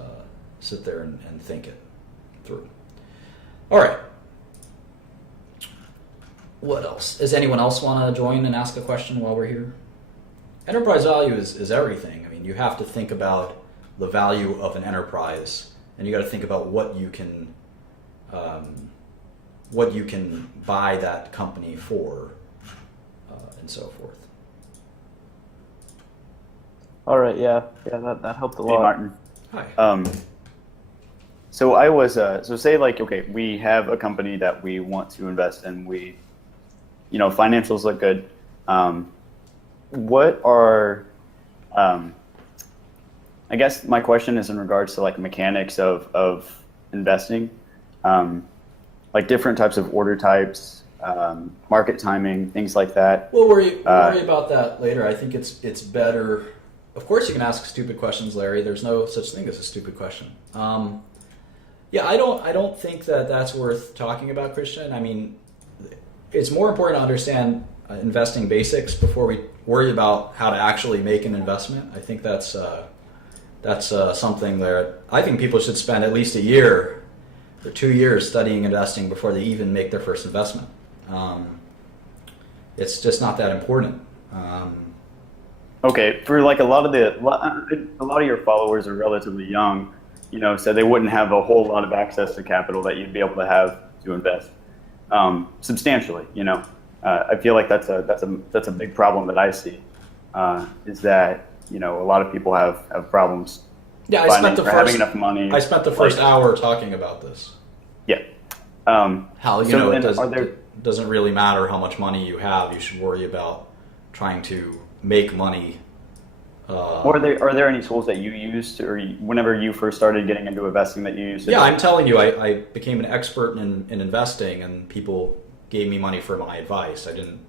Sit there and think it through. All right. What else? Does anyone else want to join and ask a question while we're here? Enterprise value is everything. I mean, you have to think about the value of an enterprise, and you got to think about what you can buy that company for, and so forth. All right, yeah, that helped a lot. Hey, Martin. Hi. So I was, so say like, okay, we have a company that we want to invest in. We, financials look good. What are, I guess my question is in regards to like mechanics of investing, like different types of order types, market timing, things like that. We'll worry about that later. I think it's better. Of course, you can ask stupid questions, Larry. There's no such thing as a stupid question. Yeah, I don't think that that's worth talking about, Christian. I mean, it's more important to understand investing basics before we worry about how to actually make an investment. I think that's something that I think people should spend at least a year or 2 years studying investing before they even make their first investment. It's just not that important. Okay, for like a lot of your followers are relatively young, so they wouldn't have a whole lot of access to capital that you'd be able to have to invest substantially. I feel like that's a big problem that I see, is that a lot of people have problems. Yeah, having enough money. I spent the first hour talking about this. Yeah. How it doesn't really matter how much money you have. You should worry about trying to make money. Are there any tools that you used, or whenever you first started getting into investing, that you used? Yeah, I'm telling you, I became an expert in investing, and people gave me money for my advice. I didn't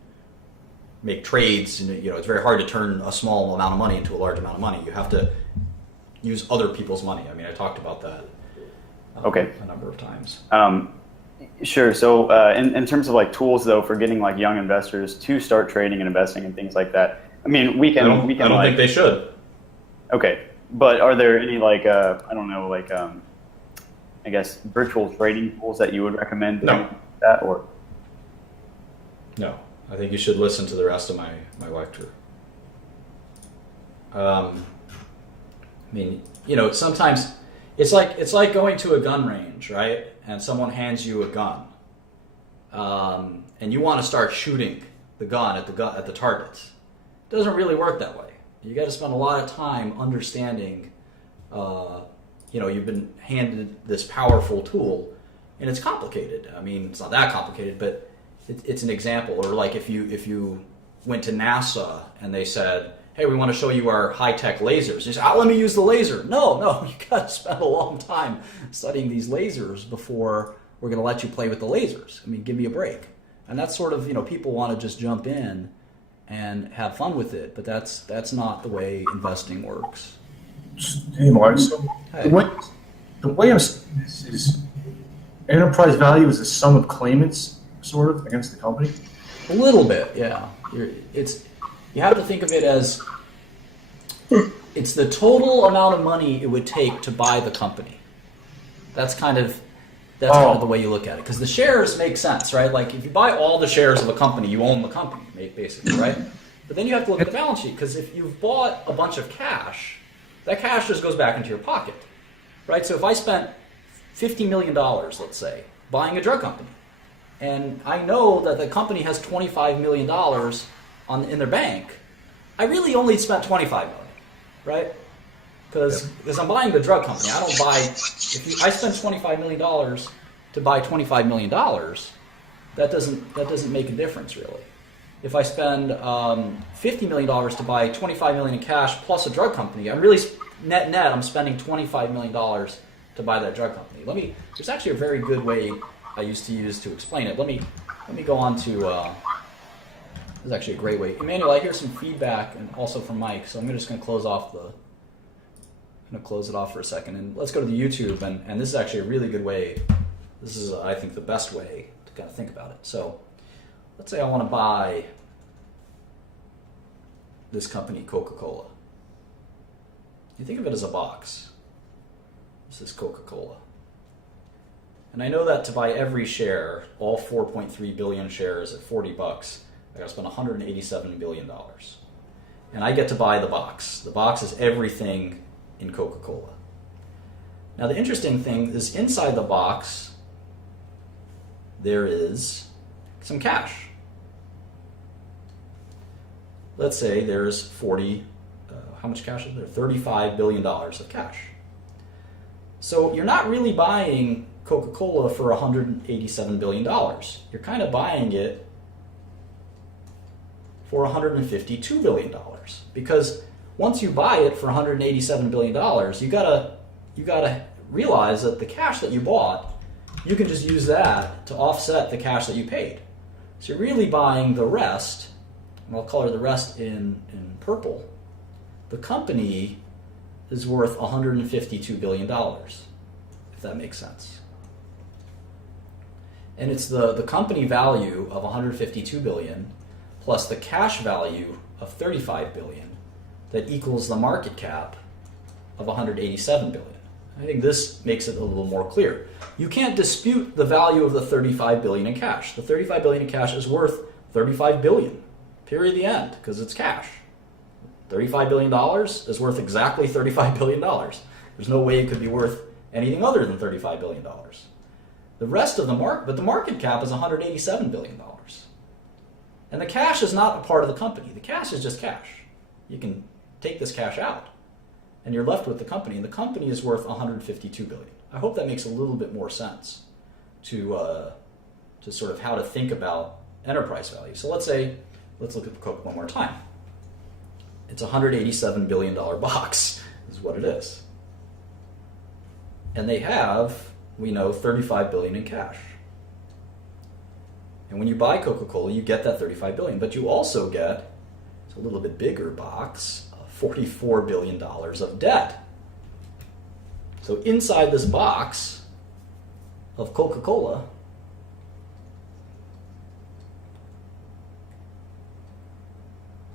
make trades. It's very hard to turn a small amount of money into a large amount of money. You have to use other people's money. I mean, I talked about that a number of times. Sure. So in terms of like tools, though, for getting like young investors to start trading and investing and things like that, I mean, I don't think they should. Okay, but are there any like I guess virtual trading tools that you would recommend? No. That or no? I think you should listen to the rest of my lecture. I mean, sometimes it's like going to a gun range, right? And someone hands you a gun, and you want to start shooting the gun at the targets. It doesn't really work that way. You got to spend a lot of time understanding. You've been handed this powerful tool, and it's complicated. I mean, it's not that complicated, but it's an example. Or like if you went to NASA and they said, "Hey, we want to show you our high-tech lasers." You say, "Let me use the laser." No, you got to spend a long time studying these lasers before we're going to let you play with the lasers. I mean, give me a break. And that's sort of, people want to just jump in and have fun with it, but that's not the way investing works. Hey, Martin. So Hey. The way I'm seeing this is enterprise value is the sum of claimants, sort of, against the company. A little bit, yeah. You have to think of it as it's the total amount of money it would take to buy the company. That's kind of the way you look at it. Because the shares make sense, right? Like if you buy all the shares of a company, you own the company, basically, right? But then you have to look at the balance sheet, because if you've bought a bunch of cash, that cash just goes back into your pocket, right? So if I spent $50 million, let's say, buying a drug company, and I know that the company has $25 million in their bank, I really only spent $25 million, right? Because I'm buying the drug company. I don't buy. I spend $25 million to buy $25 million, that doesn't make a difference really. if I spend $50 million to buy $25 million in cash plus a drug company, I'm really net, I'm spending $25 million to buy that drug company. There's actually a very good way I used to use to explain it. Let me go on to, this is actually a great way. Emmanuel, I hear some feedback and also from Mike, so I'm just going to close it off for a second, and let's go to the YouTube, and this is actually a really good way. This is, I think, the best way to kind of think about it. So let's say I want to buy this company, Coca Cola. You think of it as a box. This is Coca Cola. And I know that to buy every share, all 4.3 billion shares at $40, I got to spend $187 billion. And I get to buy the box. The box is everything in Coca Cola. Now the interesting thing is inside the box, there is some cash. Let's say there's how much cash is there? $35 billion of cash. So you're not really buying Coca-Cola for $187 billion. You're kind of buying it for $152 billion. Because once you buy it for $187 billion, you gotta realize that the cash that you bought, you can just use that to offset the cash that you paid. So you're really buying the rest, and I'll color the rest in purple. The company is worth $152 billion, if that makes sense. And it's the company value of $152 billion plus the cash value of $35 billion that equals the market cap of $187 billion. I think this makes it a little more clear. You can't dispute the value of the $35 billion in cash. The $35 billion in cash is worth $35 billion, period, the end, because it's cash. $35 billion is worth exactly $35 billion. There's no way it could be worth anything other than $35 billion. The rest of the market, but the market cap is $187 billion. And the cash is not a part of the company. The cash is just cash. You can take this cash out, and you're left with the company, and the company is worth $152 billion. I hope that makes a little bit more sense to sort of how to think about enterprise value. So let's look at Coke one more time. It's a $187 billion box, is what it is. And they have, we know, $35 billion in cash. And when you buy Coca-Cola, you get that $35 billion, but you also get, it's a little bit bigger box, $44 billion of debt. So inside this box of Coca-Cola,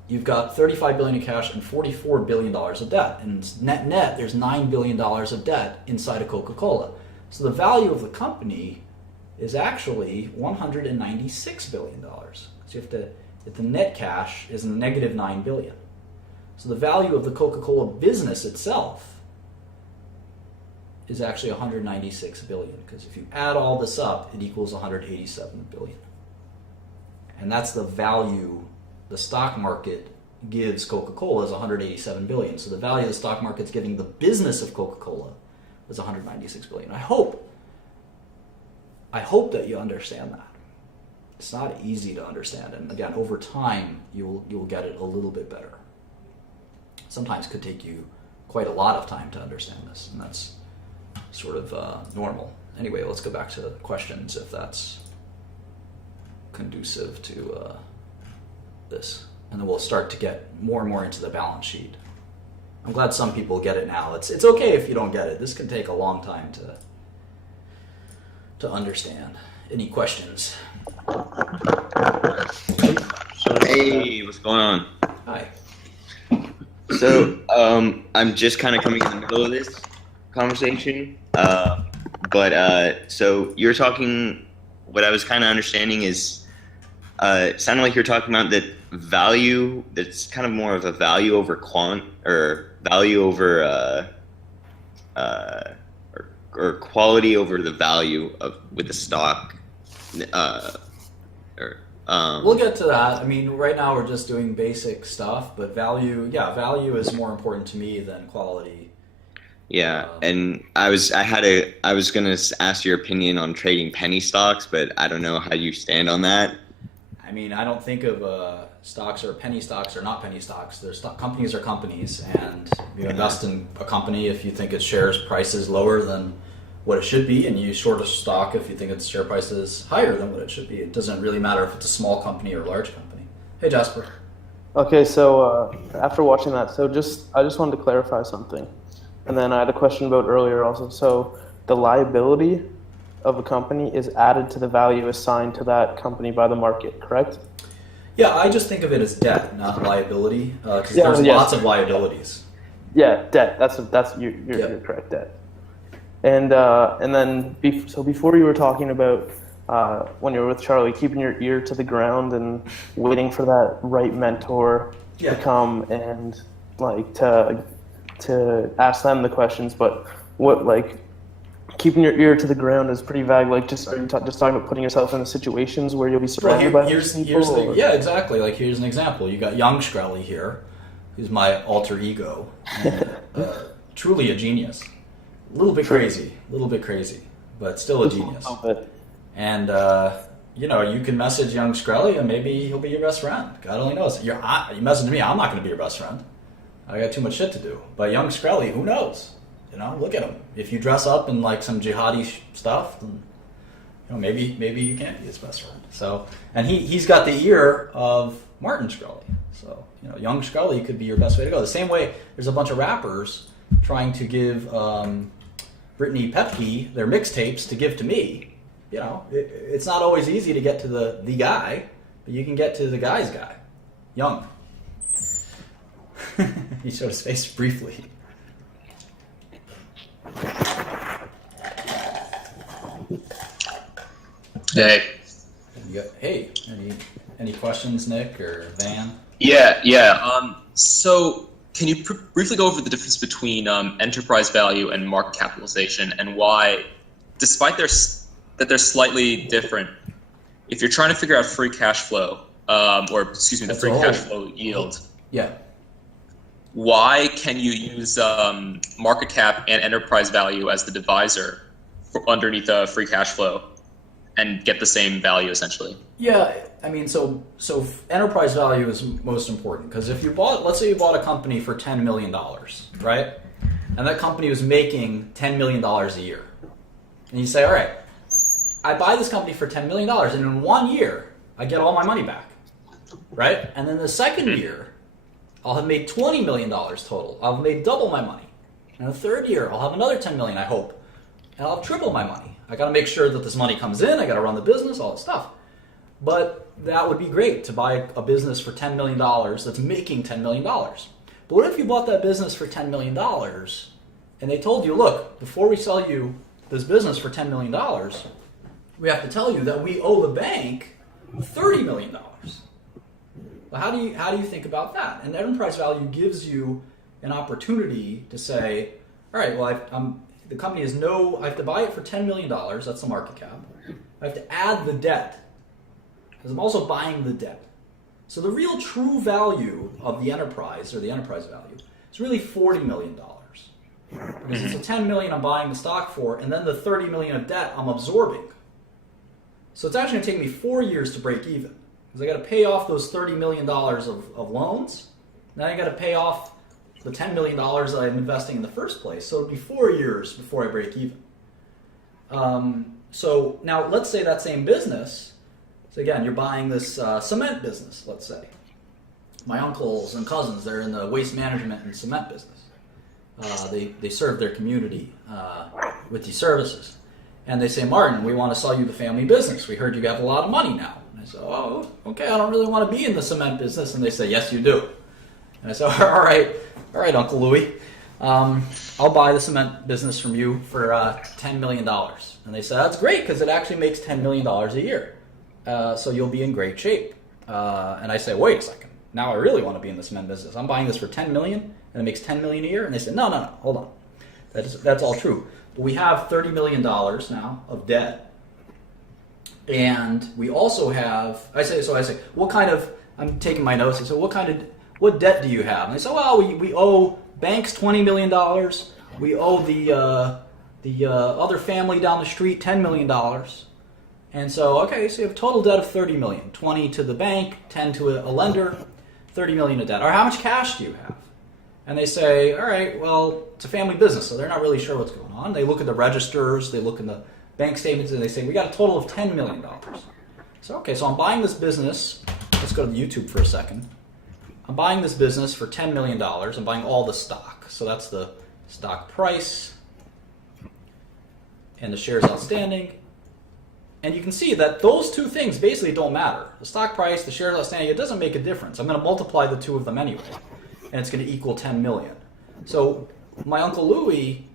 you've got $35 billion in cash and $44 billion of debt. And net, there's $9 billion of debt inside of Coca-Cola. So the value of the company is actually $196 billion. So the net cash is negative $9 billion. So the value of the Coca-Cola business itself is actually $196 billion, because if you add all this up, it equals $187 billion. And that's the value the stock market gives Coca-Cola is $187 billion. So the value the stock market's giving the business of Coca-Cola is $196 billion. I hope that you understand that. It's not easy to understand, and again, over time, you'll get it a little bit better. Sometimes it could take you quite a lot of time to understand this, and that's sort of normal. Anyway, let's go back to questions if that's conducive to this, and then we'll start to get more and more into the balance sheet. I'm glad some people get it now. It's okay if you don't get it. This can take a long time to understand. Any questions? Hey, what's going on? Hi. So, I'm just kind of coming in the middle of this conversation, so you're talking, what I was kind of understanding is, it sounded like you're talking about that value, that's kind of more of a value over quant, or value over, or quality over the value of with the stock. We'll get to that. I mean, right now we're just doing basic stuff, but value is more important to me than quality. Yeah, and I was gonna ask your opinion on trading penny stocks, but I don't know how you stand on that. I mean, I don't think of stocks or penny stocks or not penny stocks. Companies are companies, and you invest in a company if you think its shares price is lower than what it should be, and you short a stock if you think its share price is higher than what it should be. It doesn't really matter if it's a small company or a large company. Hey, Jasper. Okay, so after watching that, I just wanted to clarify something, and then I had a question about earlier also. So the liability of a company is added to the value assigned to that company by the market, correct? Yeah, I just think of it as debt, not liability, because there's lots of liabilities. Yeah, debt. You're correct, debt. And then before you were talking about when you were with Charlie, keeping your ear to the ground and waiting for that right mentor to come and like to ask them the questions. But what like keeping your ear to the ground is pretty vague. Like, are you just talking about putting yourself in situations where you'll be surrounded by people? Yeah, exactly. Like, here's an example. You got young Shkreli here, who's my alter ego, and, truly a genius. A little bit crazy, but still a genius. And you can message young Shkreli, and maybe he'll be your best friend. God only knows. You message me, I'm not going to be your best friend. I got too much shit to do. But young Shkreli, who knows? Look at him. If you dress up in like some jihadi stuff, then maybe you can't be his best friend. So, and he's got the ear of Martin Shkreli. So, young Shkreli could be your best way to go. The same way, there's a bunch of rappers trying to give Brittany Pepke their mixtapes to give to me. It's not always easy to get to the guy, but you can get to the guy's guy. Young. He showed his face briefly. Hey. Hey, any questions, Nick or Van? Yeah. So can you briefly go over the difference between enterprise value and market capitalization, and why, despite that they're slightly different, if you're trying to figure out free cash flow, the free cash flow yield, why can you use market cap and enterprise value as the divisor underneath free cash flow and get the same value essentially? Yeah, I mean, so enterprise value is most important, because if let's say you bought a company for $10 million, right? And that company was making $10 million a year. And you say, all right, I buy this company for $10 million, and in 1 year, I get all my money back, right? And then the second year, I'll have made $20 million total. I'll have made double my money. And the third year, I'll have another $10 million, I hope. And I'll have triple my money. I got to make sure that this money comes in. I got to run the business, all that stuff. But that would be great to buy a business for $10 million that's making $10 million. But what if you bought that business for $10 million and they told you, look, before we sell you this business for $10 million, we have to tell you that we owe the bank $30 million. Well, how do you think about that? And enterprise value gives you an opportunity to say, all right, well, the company is I have to buy it for $10 million, that's the market cap. I have to add the debt, because I'm also buying the debt. So the real true value of the enterprise, or the enterprise value, is really $40 million. Because it's the $10 million I'm buying the stock for, and then the $30 million of debt I'm absorbing. So it's actually going to take me 4 years to break even. Because I got to pay off those $30 million of loans, then I got to pay off the $10 million that I'm investing in the first place. So it'll be 4 years before I break even. So now let's say that same business, so again, you're buying this cement business, let's say. My uncles and cousins, they're in the waste management and cement business. They serve their community with these services. And they say, Martin, we want to sell you the family business. We heard you have a lot of money now. And I say, oh, okay, I don't really want to be in the cement business. And they say, yes, you do. And I said, all right, Uncle Louie, I'll buy the cement business from you for $10 million. And they said, that's great, because it actually makes $10 million a year. So you'll be in great shape. And I say, wait a second. Now I really want to be in the cement business. I'm buying this for $10 million, and it makes $10 million a year. And they said, no, hold on. That's all true. But we have $30 million now of debt. And we also have, I say, what kind of, I'm taking my notes, I say, what debt do you have? And they say, well, we owe banks $20 million. We owe the other family down the street $10 million. And so, okay, so you have total debt of 30 million, 20 to the bank, 10 to a lender, 30 million of debt. Or how much cash do you have? And they say, all right, well, it's a family business, so they're not really sure what's going on. They look at the registers, they look in the bank statements, and they say, we got a total of $10 million. So, okay, so I'm buying this business. Let's go to YouTube for a second. I'm buying this business for $10 million. I'm buying all the stock. So that's the stock price and the shares outstanding. And you can see that those two things basically don't matter. The stock price, the shares outstanding, it doesn't make a difference. I'm going to multiply the two of them anyway, and it's going to equal 10 million. So my Uncle Louis,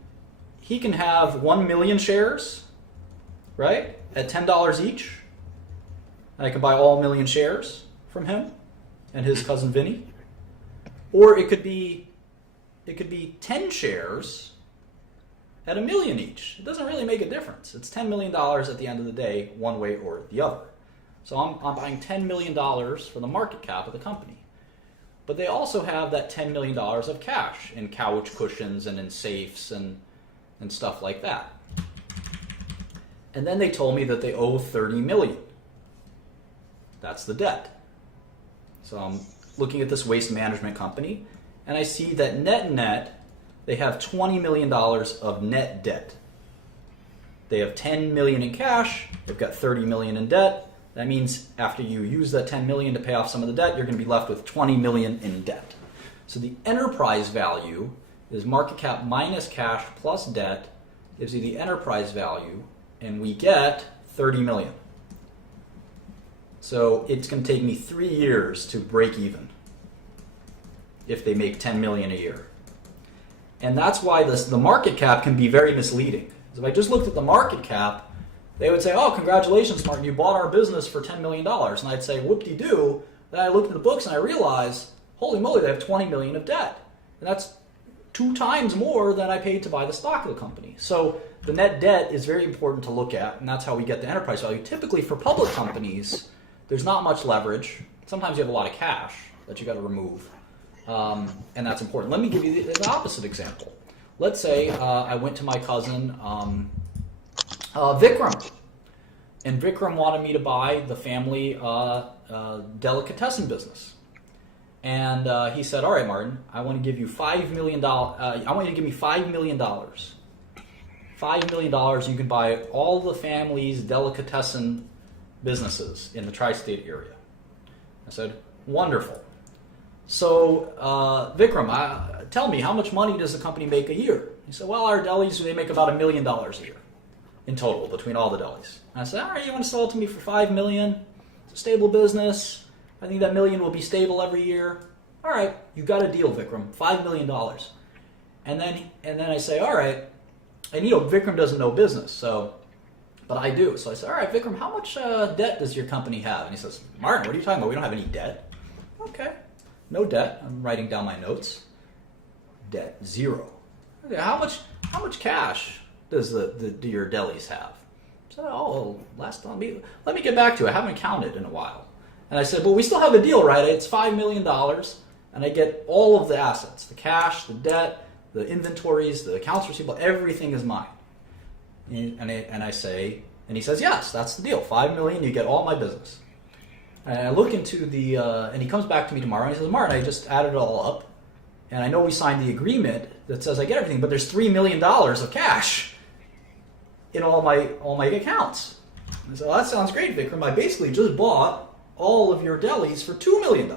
he can have 1 million shares, right, at $10 each. And I can buy all 1 million shares from him and his cousin Vinny. Or it could be 10 shares at $1 million each. It doesn't really make a difference. It's $10 million at the end of the day, one way or the other. So I'm buying $10 million for the market cap of the company. But they also have that $10 million of cash in couch cushions and in safes and stuff like that. And then they told me that they owe $30 million. That's the debt. So I'm looking at this waste management company, and I see that net, they have $20 million of net debt. They have $10 million in cash, they've got $30 million in debt. That means after you use that $10 million to pay off some of the debt, you're going to be left with $20 million in debt. So the enterprise value is market cap minus cash plus debt gives you the enterprise value, and we get $30 million. So it's going to take me 3 years to break even if they make $10 million a year. And that's why the market cap can be very misleading. If I just looked at the market cap, they would say, oh, congratulations, Martin, you bought our business for $10 million. And I'd say, whoop-de-doo. Then I looked at the books and I realized, holy moly, they have $20 million of debt. And that's 2 times more than I paid to buy the stock of the company. So the net debt is very important to look at, and that's how we get the enterprise value. Typically for public companies, there's not much leverage. Sometimes you have a lot of cash that you got to remove. And that's important. Let me give you the opposite example. Let's say I went to my cousin Vikram, and Vikram wanted me to buy the family delicatessen business. And he said, all right, Martin, I want to give you $5 million. I want you to give me $5 million. $5 million, you can buy all the family's delicatessen businesses in the tri-state area. I said, wonderful. So, Vikram, tell me, how much money does the company make a year? He said, well, our delis, they make about $1 million a year in total between all the delis. And I said, all right, you want to sell it to me for $5 million? It's a stable business. I think that $1 million will be stable every year. All right, you got a deal, Vikram, $5 million. And then I say, all right, and Vikram doesn't know business, but I do. So I said, all right, Vikram, how much debt does your company have? And he says, Martin, what are you talking about? We don't have any debt. Okay. No debt. I'm writing down my notes. Debt, 0. Okay, how much cash does do your delis have? So, last time, let me get back to it. I haven't counted in a while. And I said, well, we still have a deal, right? It's $5 million, and I get all of the assets, the cash, the debt, the inventories, the accounts receivable, everything is mine. And I say, and he says, yes, that's the deal. $5 million, you get all my business. And I look into and he comes back to me tomorrow and he says, Martin, I just added it all up, and I know we signed the agreement that says I get everything, but there's $3 million of cash in all my accounts. And I said, well, that sounds great, Vikram. I basically just bought all of your delis for $2 million,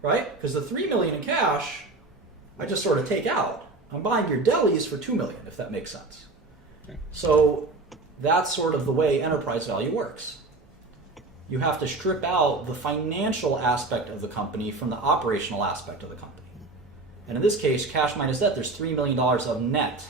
right? Because the $3 million in cash, I just sort of take out. I'm buying your delis for $2 million, if that makes sense. Okay. So that's sort of the way enterprise value works. You have to strip out the financial aspect of the company from the operational aspect of the company. And in this case, cash minus debt, there's $3 million of net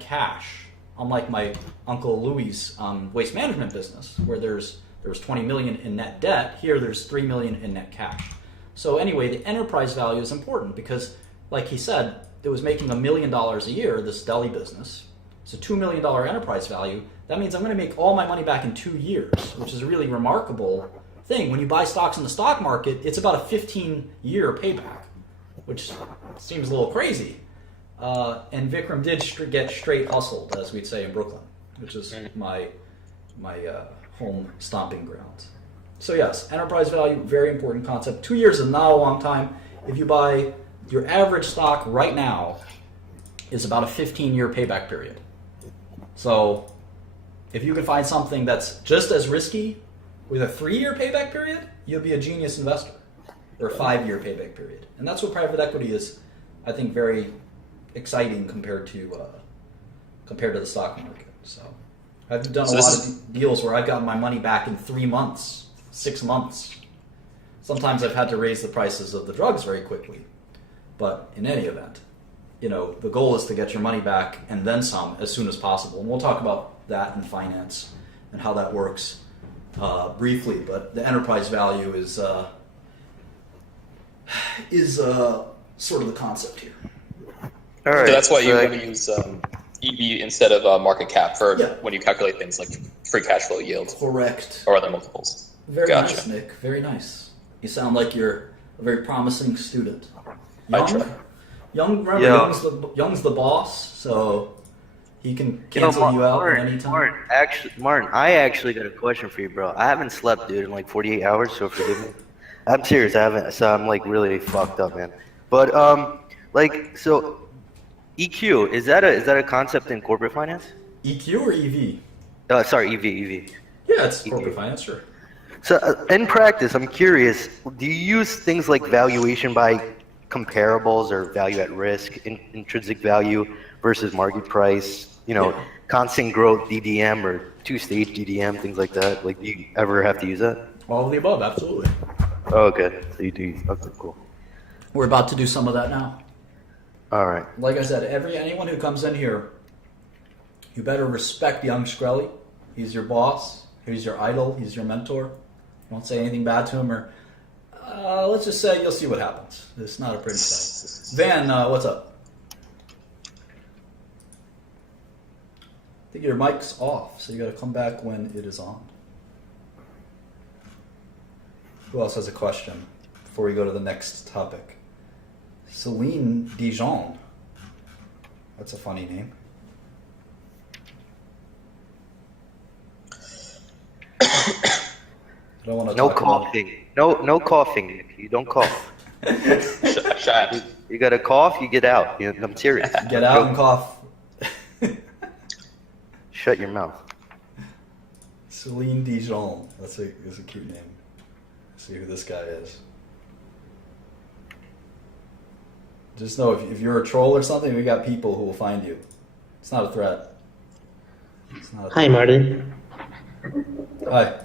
cash. Unlike my Uncle Louis' waste management business, where there was $20 million in net debt, here there's $3 million in net cash. So anyway, the enterprise value is important because, like he said, it was making $1 million a year, this deli business. It's a $2 million enterprise value. That means I'm going to make all my money back in 2 years, which is a really remarkable thing. When you buy stocks in the stock market, it's about a 15-year payback, which seems a little crazy. And Vikram did get straight hustled, as we'd say in Brooklyn, which is my home stomping grounds. So yes, enterprise value, very important concept. 2 years is not a long time. If you buy your average stock right now is about a 15-year payback period. So if you can find something that's just as risky with a 3-year payback period, you'll be a genius investor, or a 5-year payback period. And that's what private equity is, I think, very exciting compared to the stock market. So I've done a lot of deals where I've gotten my money back in 3 months, 6 months. Sometimes I've had to raise the prices of the drugs very quickly. But in any event, the goal is to get your money back and then some as soon as possible. And we'll talk about that in finance and how that works briefly. But the enterprise value is sort of the concept here. All right. So that's why you want to use EV instead of market cap for when you calculate things like free cash flow yield. Correct. Or other multiples. Very nice, Nick. Very nice. You sound like you're a very promising student. Young's the boss, so he can cancel you out at any time. Martin, I actually got a question for you, bro. I haven't slept, dude, in like 48 hours, so forgive me. I'm serious, I haven't, so I'm like really fucked up, man. But so EQ, is that a concept in corporate finance? EQ or EV? Sorry, EV. Yeah, it's corporate finance, sure. So in practice, I'm curious, do you use things like valuation by comparables or value at risk, intrinsic value versus market price, constant growth DDM or two-stage DDM, things like that? Like, do you ever have to use that? All of the above, absolutely. Oh, okay. So you do. Okay, cool. We're about to do some of that now. All right. Like I said, anyone who comes in here, you better respect young Shkreli. He's your boss. He's your idol. He's your mentor. Don't say anything bad to him, or let's just say you'll see what happens. It's not a pretty sight. Van, what's up? I think your mic's off, so you got to come back when it is on. Who else has a question before we go to the next topic? Celine Dijon. That's a funny name. I don't want to no coughing. No coughing. You don't cough. Shut. You got to cough, you get out. I'm serious. Get out and cough. Shut your mouth. Celine Dijon. That's a cute name. Let's see who this guy is. Just know if you're a troll or something, we got people who will find you. It's not a threat. Hi, Martin. Hi.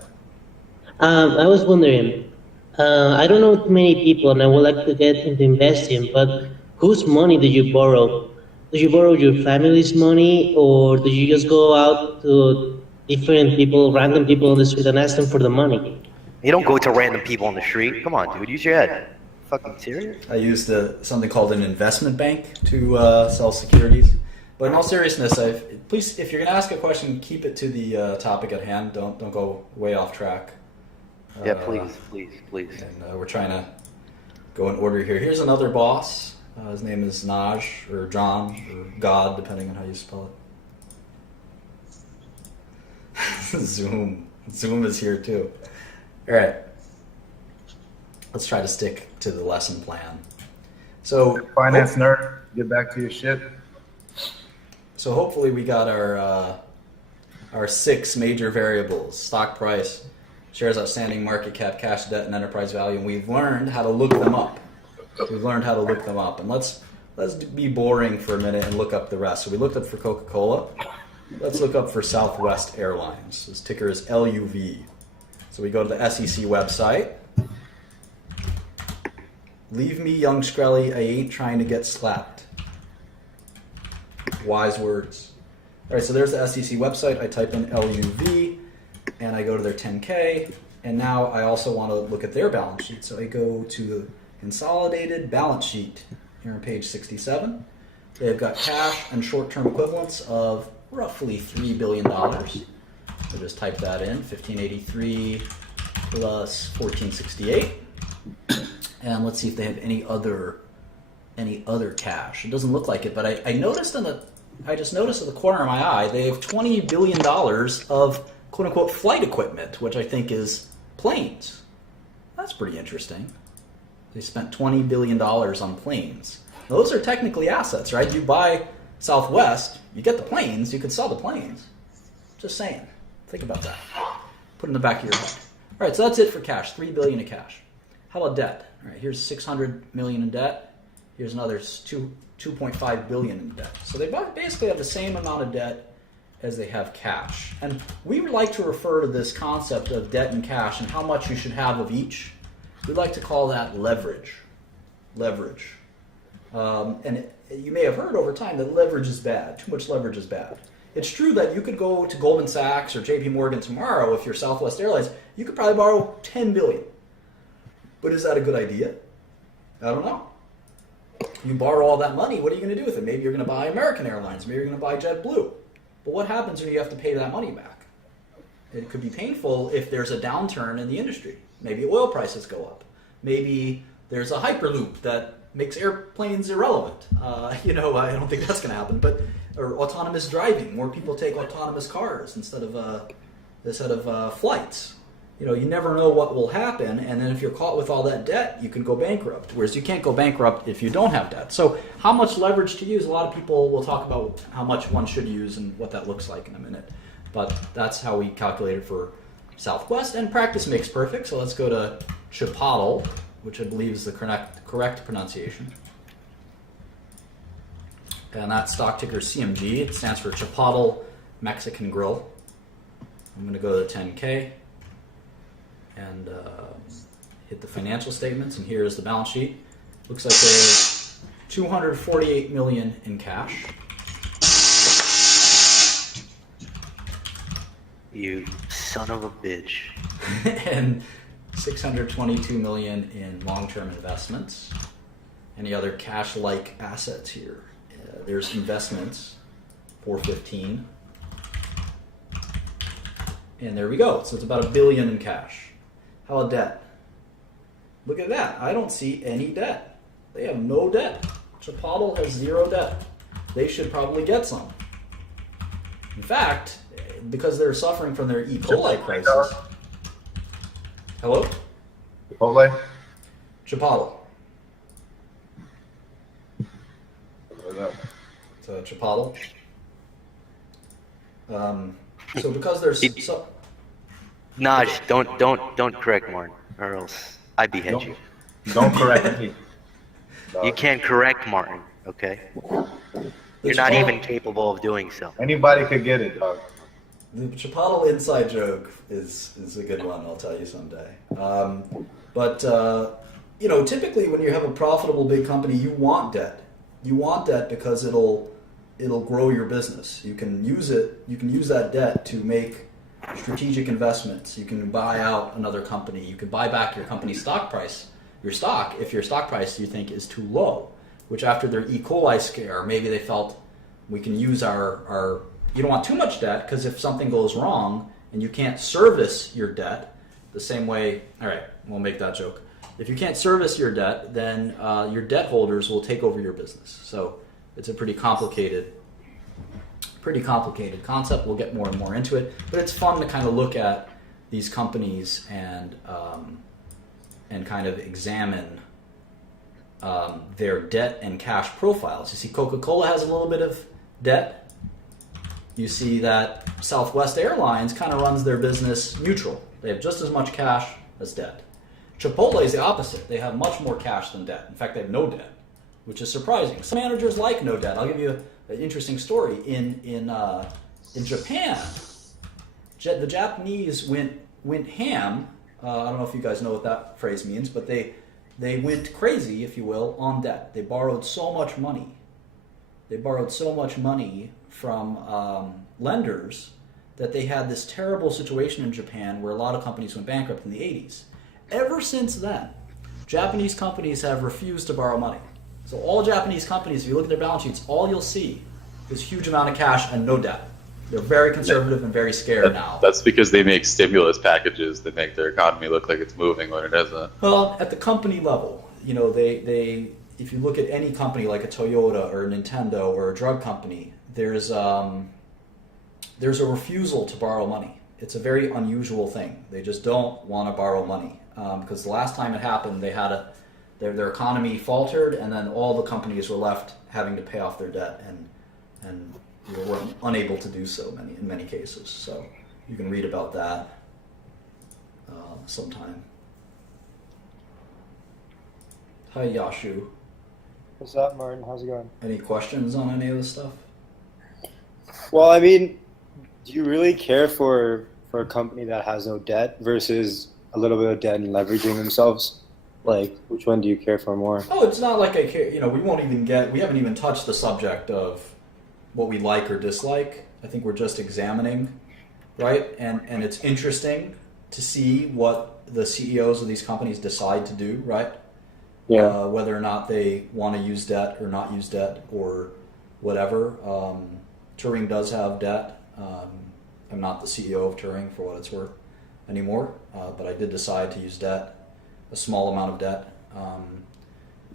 I was wondering, I don't know too many people and I would like to get into investing, but whose money do you borrow? Do you borrow your family's money, or do you just go out to different people, random people on the street, and ask them for the money? You don't go to random people on the street. Come on, dude. Use your head. Fucking serious? I used something called an investment bank to sell securities. But in all seriousness, please, if you're going to ask a question, keep it to the topic at hand. Don't go way off track. Yeah, please. And we're trying to go in order here. Here's another boss. His name is Naj, or John, or God, depending on how you spell it. Zoom is here too. All right. Let's try to stick to the lesson plan. So, finance nerd, get back to your shit. So hopefully we got our 6 major variables: stock price, shares outstanding, market cap, cash, debt, and enterprise value. And we've learned how to look them up. And let's be boring for a minute and look up the rest. So we looked up for Coca Cola. Let's look up for Southwest Airlines. His ticker is LUV. So we go to the SEC website. Leave me, young Shkreli. I ain't trying to get slapped. Wise words. All right, so there's the SEC website. I type in LUV, and I go to their 10K. And now I also want to look at their balance sheet. So I go to the consolidated balance sheet here on page 67. They've got cash and short-term equivalents of roughly $3 billion. So just type that in, 1583 plus 1468. And let's see if they have any other cash. It doesn't look like it, but I just noticed in the corner of my eye, they have $20 billion of quote-unquote flight equipment, which I think is planes. That's pretty interesting. They spent $20 billion on planes. Those are technically assets, right? You buy Southwest, you get the planes, you could sell the planes. Just saying. Think about that. Put it in the back of your head. All right, so that's it for cash, $3 billion in cash. How about debt? All right, here's $600 million in debt. Here's another $2.5 billion in debt. So they basically have the same amount of debt as they have cash. And we would like to refer to this concept of debt and cash and how much you should have of each. We'd like to call that leverage. Leverage. You may have heard over time that leverage is bad. Too much leverage is bad. It's true that you could go to Goldman Sachs or JP Morgan tomorrow if you're Southwest Airlines. You could probably borrow $10 billion. But is that a good idea? I don't know. You borrow all that money, what are you going to do with it? Maybe you're going to buy American Airlines. Maybe you're going to buy JetBlue. But what happens when you have to pay that money back? It could be painful if there's a downturn in the industry. Maybe oil prices go up. Maybe there's a hyperloop that makes airplanes irrelevant. I don't think that's going to happen. Or autonomous driving. More people take autonomous cars instead of flights. You never know what will happen, and then if you're caught with all that debt, you can go bankrupt, whereas you can't go bankrupt if you don't have debt. So how much leverage to use? A lot of people will talk about how much one should use and what that looks like in a minute. But that's how we calculate it for Southwest, and practice makes perfect. So let's go to Chipotle, which I believe is the correct pronunciation. And that stock ticker is CMG. It stands for Chipotle Mexican Grill. I'm going to go to 10K. And hit the financial statements, and here is the balance sheet. Looks like there's $248 million in cash. You son of a bitch. And $622 million in long-term investments. Any other cash-like assets here? There's investments, $415. And there we go. So it's about $1 billion in cash. How about debt? Look at that. I don't see any debt. They have no debt. Chipotle has zero debt. They should probably get some. In fact, because they're suffering from their E. coli crisis. Hello? Chipotle? Chipotle. What is that? It's Chipotle. So because there's Naj, don't correct Martin, or else I behead you. Don't correct me. You can't correct Martin, okay? You're not even capable of doing so. Anybody could get it, dog. The Chipotle inside joke is a good one, I'll tell you someday. Typically when you have a profitable big company, you want debt. You want debt because it'll grow your business. You can use that debt to make strategic investments. You can buy out another company. You can buy back your company's stock price, if your stock price you think is too low, which after their E. coli scare, maybe they felt we can use our you don't want too much debt because if something goes wrong and you can't service your debt the same way, all right, we'll make that joke. If you can't service your debt, then your debt holders will take over your business. So it's a pretty complicated concept. We'll get more and more into it, but it's fun to kind of look at these companies and kind of examine their debt and cash profiles. You see Coca Cola has a little bit of debt. You see that Southwest Airlines kind of runs their business neutral. They have just as much cash as debt. Chipotle is the opposite. They have much more cash than debt. In fact, they have no debt, which is surprising. Some managers like no debt. I'll give you an interesting story. In Japan, the Japanese went ham. I don't know if you guys know what that phrase means, but they went crazy, if you will, on debt. They borrowed so much money. They borrowed so much money from lenders that they had this terrible situation in Japan where a lot of companies went bankrupt in the 80s. Ever since then, Japanese companies have refused to borrow money. So all Japanese companies, if you look at their balance sheets, all you'll see is a huge amount of cash and no debt. They're very conservative and very scared now. That's because they make stimulus packages that make their economy look like it's moving when it isn't. Well, at the company level, they if you look at any company like a Toyota or a Nintendo or a drug company, there's a refusal to borrow money. It's a very unusual thing. They just don't want to borrow money because the last time it happened, they had their economy faltered, and then all the companies were left having to pay off their debt, and were unable to do so in many cases. So you can read about that sometime. Hi, Yashu. What's up, Martin? How's it going? Any questions on any of this stuff? Well, I mean, do you really care for a company that has no debt versus a little bit of debt and leveraging themselves? Like, which one do you care for more? Oh, it's not like I care. We haven't even touched the subject of what we like or dislike. I think we're just examining, right? And it's interesting to see what the CEOs of these companies decide to do, right? Yeah. Whether or not they want to use debt or not use debt or whatever. Turing does have debt. I'm not the CEO of Turing for what it's worth anymore, but I did decide to use debt, a small amount of debt.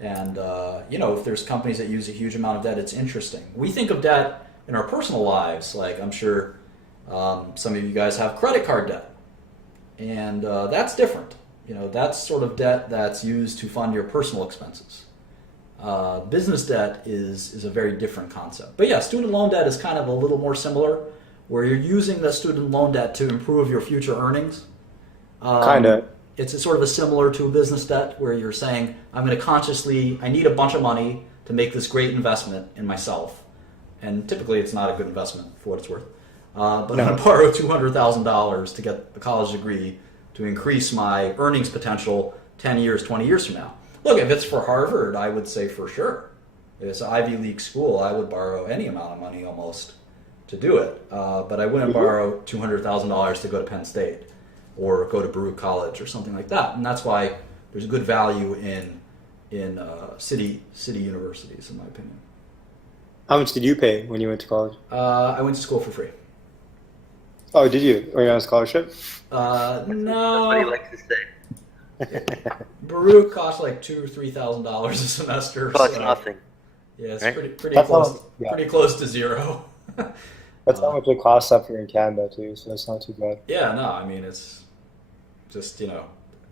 If there's companies that use a huge amount of debt, it's interesting. We think of debt in our personal lives, like I'm sure some of you guys have credit card debt, and that's different. That's sort of debt that's used to fund your personal expenses. Business debt is a very different concept. But yeah, student loan debt is kind of a little more similar, where you're using the student loan debt to improve your future earnings. Kind of. It's sort of similar to a business debt, where you're saying, I need a bunch of money to make this great investment in myself. And typically it's not a good investment for what it's worth. But I'm going to borrow $200,000 to get a college degree to increase my earnings potential 10 years, 20 years from now. Look, if it's for Harvard, I would say for sure. If it's an Ivy League school, I would borrow any amount of money almost to do it. But I wouldn't borrow $200,000 to go to Penn State or go to Baruch College or something like that. And that's why there's good value in city universities, in my opinion. How much did you pay when you went to college? I went to school for free. Oh, did you? Were you on a scholarship? No. That's what he likes to say. Baruch costs like $2,000 or $3,000 a semester. Costs nothing. Yeah, it's right? pretty close to zero. That's how much it costs up here in Canada too, so that's not too bad. Yeah, no, I mean it's just a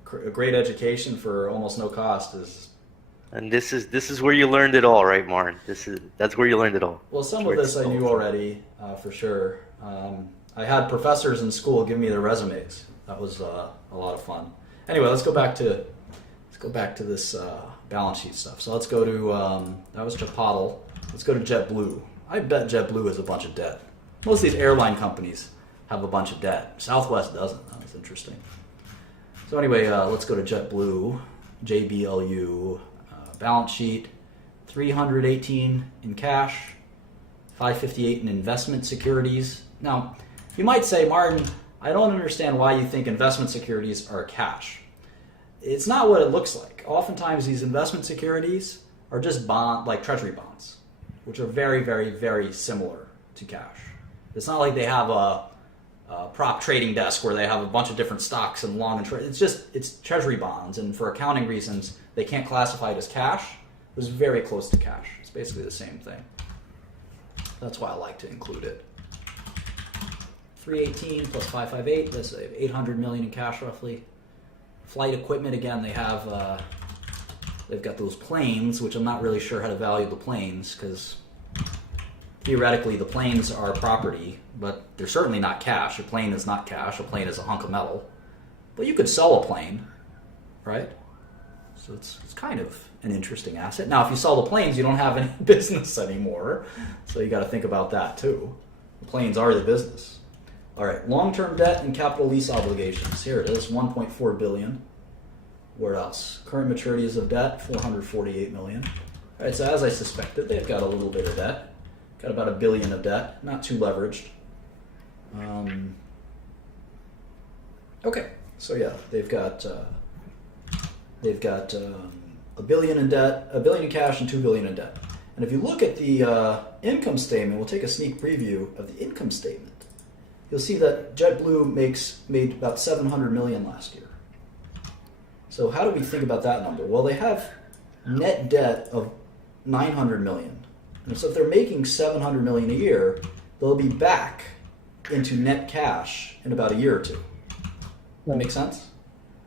great education for almost no cost is. And this is where you learned it all, right, Martin? That's where you learned it all. Well, some of this I knew already for sure. I had professors in school give me their resumes. That was a lot of fun. Anyway, let's go back to this balance sheet stuff. So let's go to that was Chipotle. Let's go to JetBlue. I bet JetBlue has a bunch of debt. Most of these airline companies have a bunch of debt. Southwest doesn't. That's interesting. So anyway, let's go to JetBlue, JBLU, balance sheet, 318 in cash, 558 in investment securities. Now, you might say, Martin, I don't understand why you think investment securities are cash. It's not what it looks like. Oftentimes, these investment securities are just like treasury bonds, which are very, very, very similar to cash. It's not like they have a prop trading desk where they have a bunch of different stocks and long and short. It's treasury bonds, and for accounting reasons, they can't classify it as cash. It was very close to cash. It's basically the same thing. That's why I like to include it. 318 plus 558, that's $800 million in cash roughly. Flight equipment, again, they've got those planes, which I'm not really sure how to value the planes, because theoretically the planes are property, but they're certainly not cash. A plane is not cash. A plane is a hunk of metal. But you could sell a plane, right? So it's kind of an interesting asset. Now, if you sell the planes, you don't have any business anymore, so you got to think about that too. The planes are the business. All right, long-term debt and capital lease obligations. Here it is, $1.4 billion. Where else? Current maturities of debt, $448 million. All right, so as I suspected, they've got a little bit of debt. Got about $1 billion of debt, not too leveraged. Okay, so yeah, they've got $1 billion in debt, $1 billion in cash, and $2 billion in debt. And if you look at the income statement, we'll take a sneak preview of the income statement. You'll see that JetBlue made about $700 million last year. So how do we think about that number? Well, they have net debt of $900 million. And so if they're making $700 million a year, they'll be back into net cash in about a year or two. That makes sense?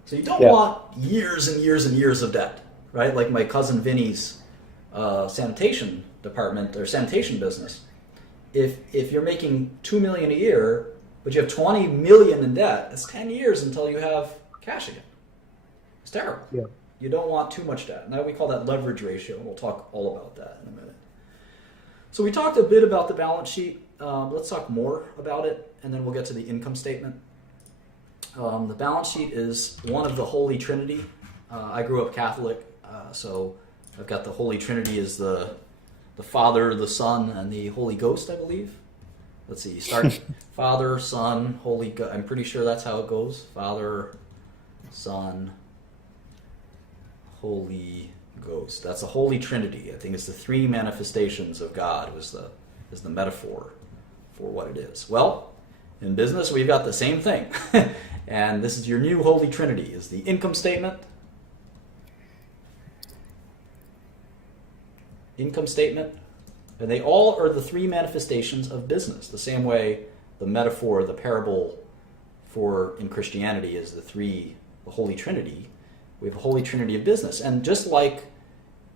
So you don't Yeah. want years and years and years of debt, right? Like my cousin Vinny's sanitation department or sanitation business. If you're making $2 million a year, but you have $20 million in debt, it's 10 years until you have cash again. It's terrible. Yeah. You don't want too much debt. Now we call that leverage ratio. We'll talk all about that in a minute. So we talked a bit about the balance sheet. Let's talk more about it, and then we'll get to the income statement. The balance sheet is one of the Holy Trinity. I grew up Catholic, so I've got the Holy Trinity as the Father, the Son, and the Holy Ghost, I believe. Let's see, you start Father, Son, Holy Ghost. I'm pretty sure that's how it goes. Father, Son, Holy Ghost. That's the Holy Trinity. I think it's the three manifestations of God is the metaphor for what it is. Well, in business, we've got the same thing. And this is your new Holy Trinity, is the income statement. Income statement. And they all are the three manifestations of business. The same way the metaphor, the parable for in Christianity is the Holy Trinity. We have a Holy Trinity of business. And just like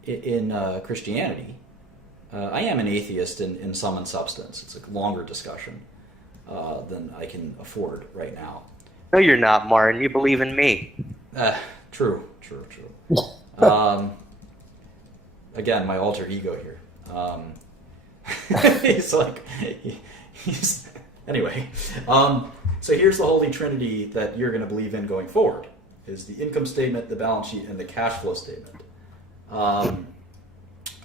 in Christianity, I am an atheist in sum and substance. It's a longer discussion than I can afford right now. No, you're not, Martin. You believe in me. True. Again, my alter ego here. Anyway. So here's the Holy Trinity that you're going to believe in going forward. Is the income statement, the balance sheet, and the cash flow statement.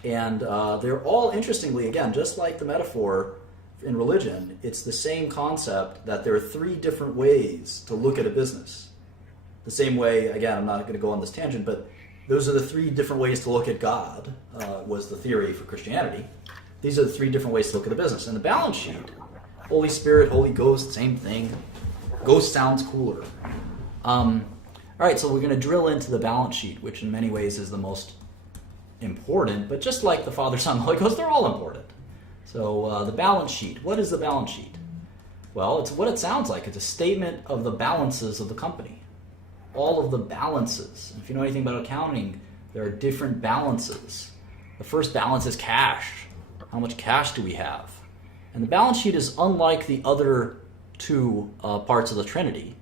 And they're all, interestingly, again, just like the metaphor in religion, it's the same concept that there are three different ways to look at a business. The same way, again, I'm not going to go on this tangent, but those are the three different ways to look at God, was the theory for Christianity. These are the three different ways to look at a business. And the balance sheet, Holy Spirit, Holy Ghost, same thing. Ghost sounds cooler. All right, so we're going to drill into the balance sheet, which in many ways is the most important, but just like the Father, Son, Holy Ghost, they're all important. So the balance sheet, what is the balance sheet? Well, it's what it sounds like. It's a statement of the balances of the company. All of the balances. If you know anything about accounting, there are different balances. The first balance is cash. How much cash do we have? And the balance sheet is unlike the other two parts of the Trinity.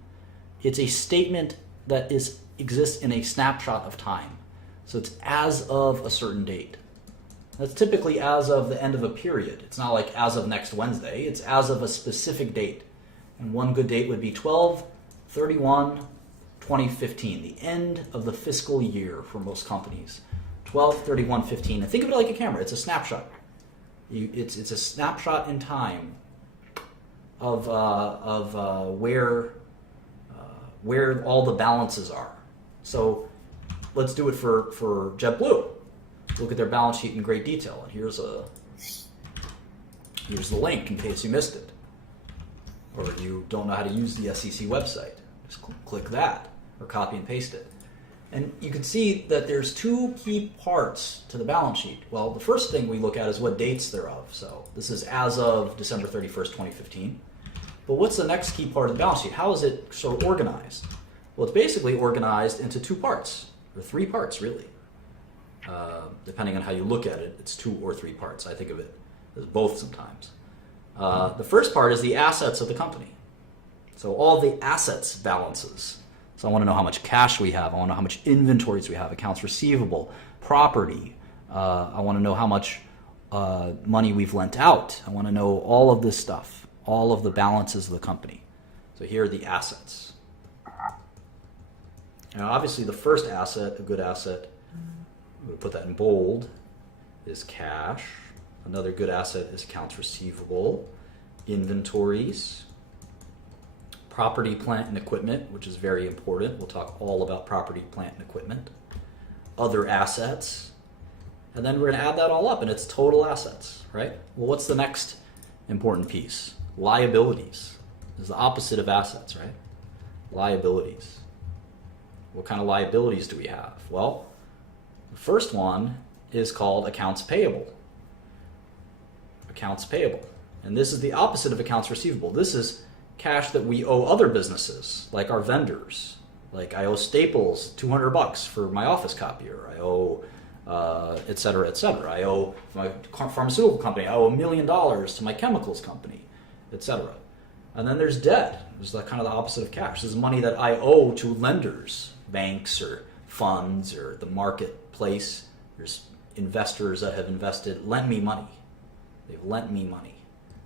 It's a statement that exists in a snapshot of time. So it's as of a certain date. That's typically as of the end of a period. It's not like as of next Wednesday. It's as of a specific date. And one good date would be 12/31/2015, the end of the fiscal year for most companies. 12/31/15. And think of it like a camera. It's a snapshot. It's a snapshot in time of where all the balances are. So let's do it for JetBlue. Look at their balance sheet in great detail. And here's the link in case you missed it, or you don't know how to use the SEC website. Just click that or copy and paste it. And you can see that there's two key parts to the balance sheet. Well, the first thing we look at is what dates they're of. So this is as of December 31st, 2015. But what's the next key part of the balance sheet? How is it so organized? Well, it's basically organized into two parts, or three parts, really. Depending on how you look at it, it's two or three parts. I think of it as both sometimes. The first part is the assets of the company. So all the assets balances. So I want to know how much cash we have. I want to know how much inventories we have, accounts receivable, property. I want to know how much money we've lent out. I want to know all of this stuff, all of the balances of the company. So here are the assets. Now, obviously, the first asset, a good asset, we'll put that in bold, is cash. Another good asset is accounts receivable, inventories, property, plant, and equipment, which is very important. We'll talk all about property, plant, and equipment. Other assets. And then we're going to add that all up, and it's total assets, right? Well, what's the next important piece? Liabilities. This is the opposite of assets, right? Liabilities. What kind of liabilities do we have? Well, the first one is called accounts payable. Accounts payable. And this is the opposite of accounts receivable. This is cash that we owe other businesses, like our vendors. Like I owe Staples $200 for my office copier. I owe, et cetera, et cetera. I owe my pharmaceutical company. I owe $1 million to my chemicals company, et cetera. And then there's debt. There's the kind of the opposite of cash. This is money that I owe to lenders, banks or funds or the marketplace. There's investors that have lent me money. They've lent me money.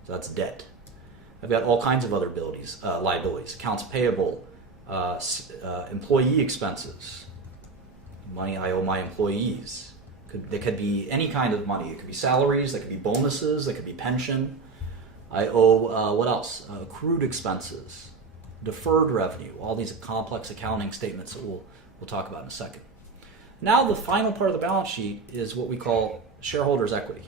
So that's debt. I've got all kinds of other liabilities, accounts payable, employee expenses, money I owe my employees. They could be any kind of money. It could be salaries, that could be bonuses, that could be pension. I owe, what else? Accrued expenses, deferred revenue, all these complex accounting statements that we'll talk about in a second. Now the final part of the balance sheet is what we call shareholders' equity.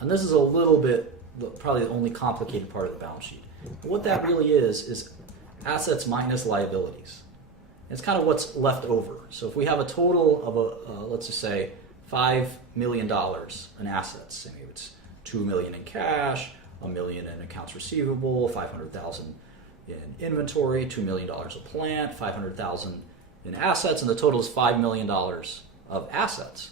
And this is a little bit, probably the only complicated part of the balance sheet. What that really is assets minus liabilities. It's kind of what's left over. So if we have a total of, let's just say, $5 million in assets, maybe it's $2 million in cash, $1 million in accounts receivable, $500,000 in inventory, $2 million of plant, $500,000 in assets, and the total is $5 million of assets.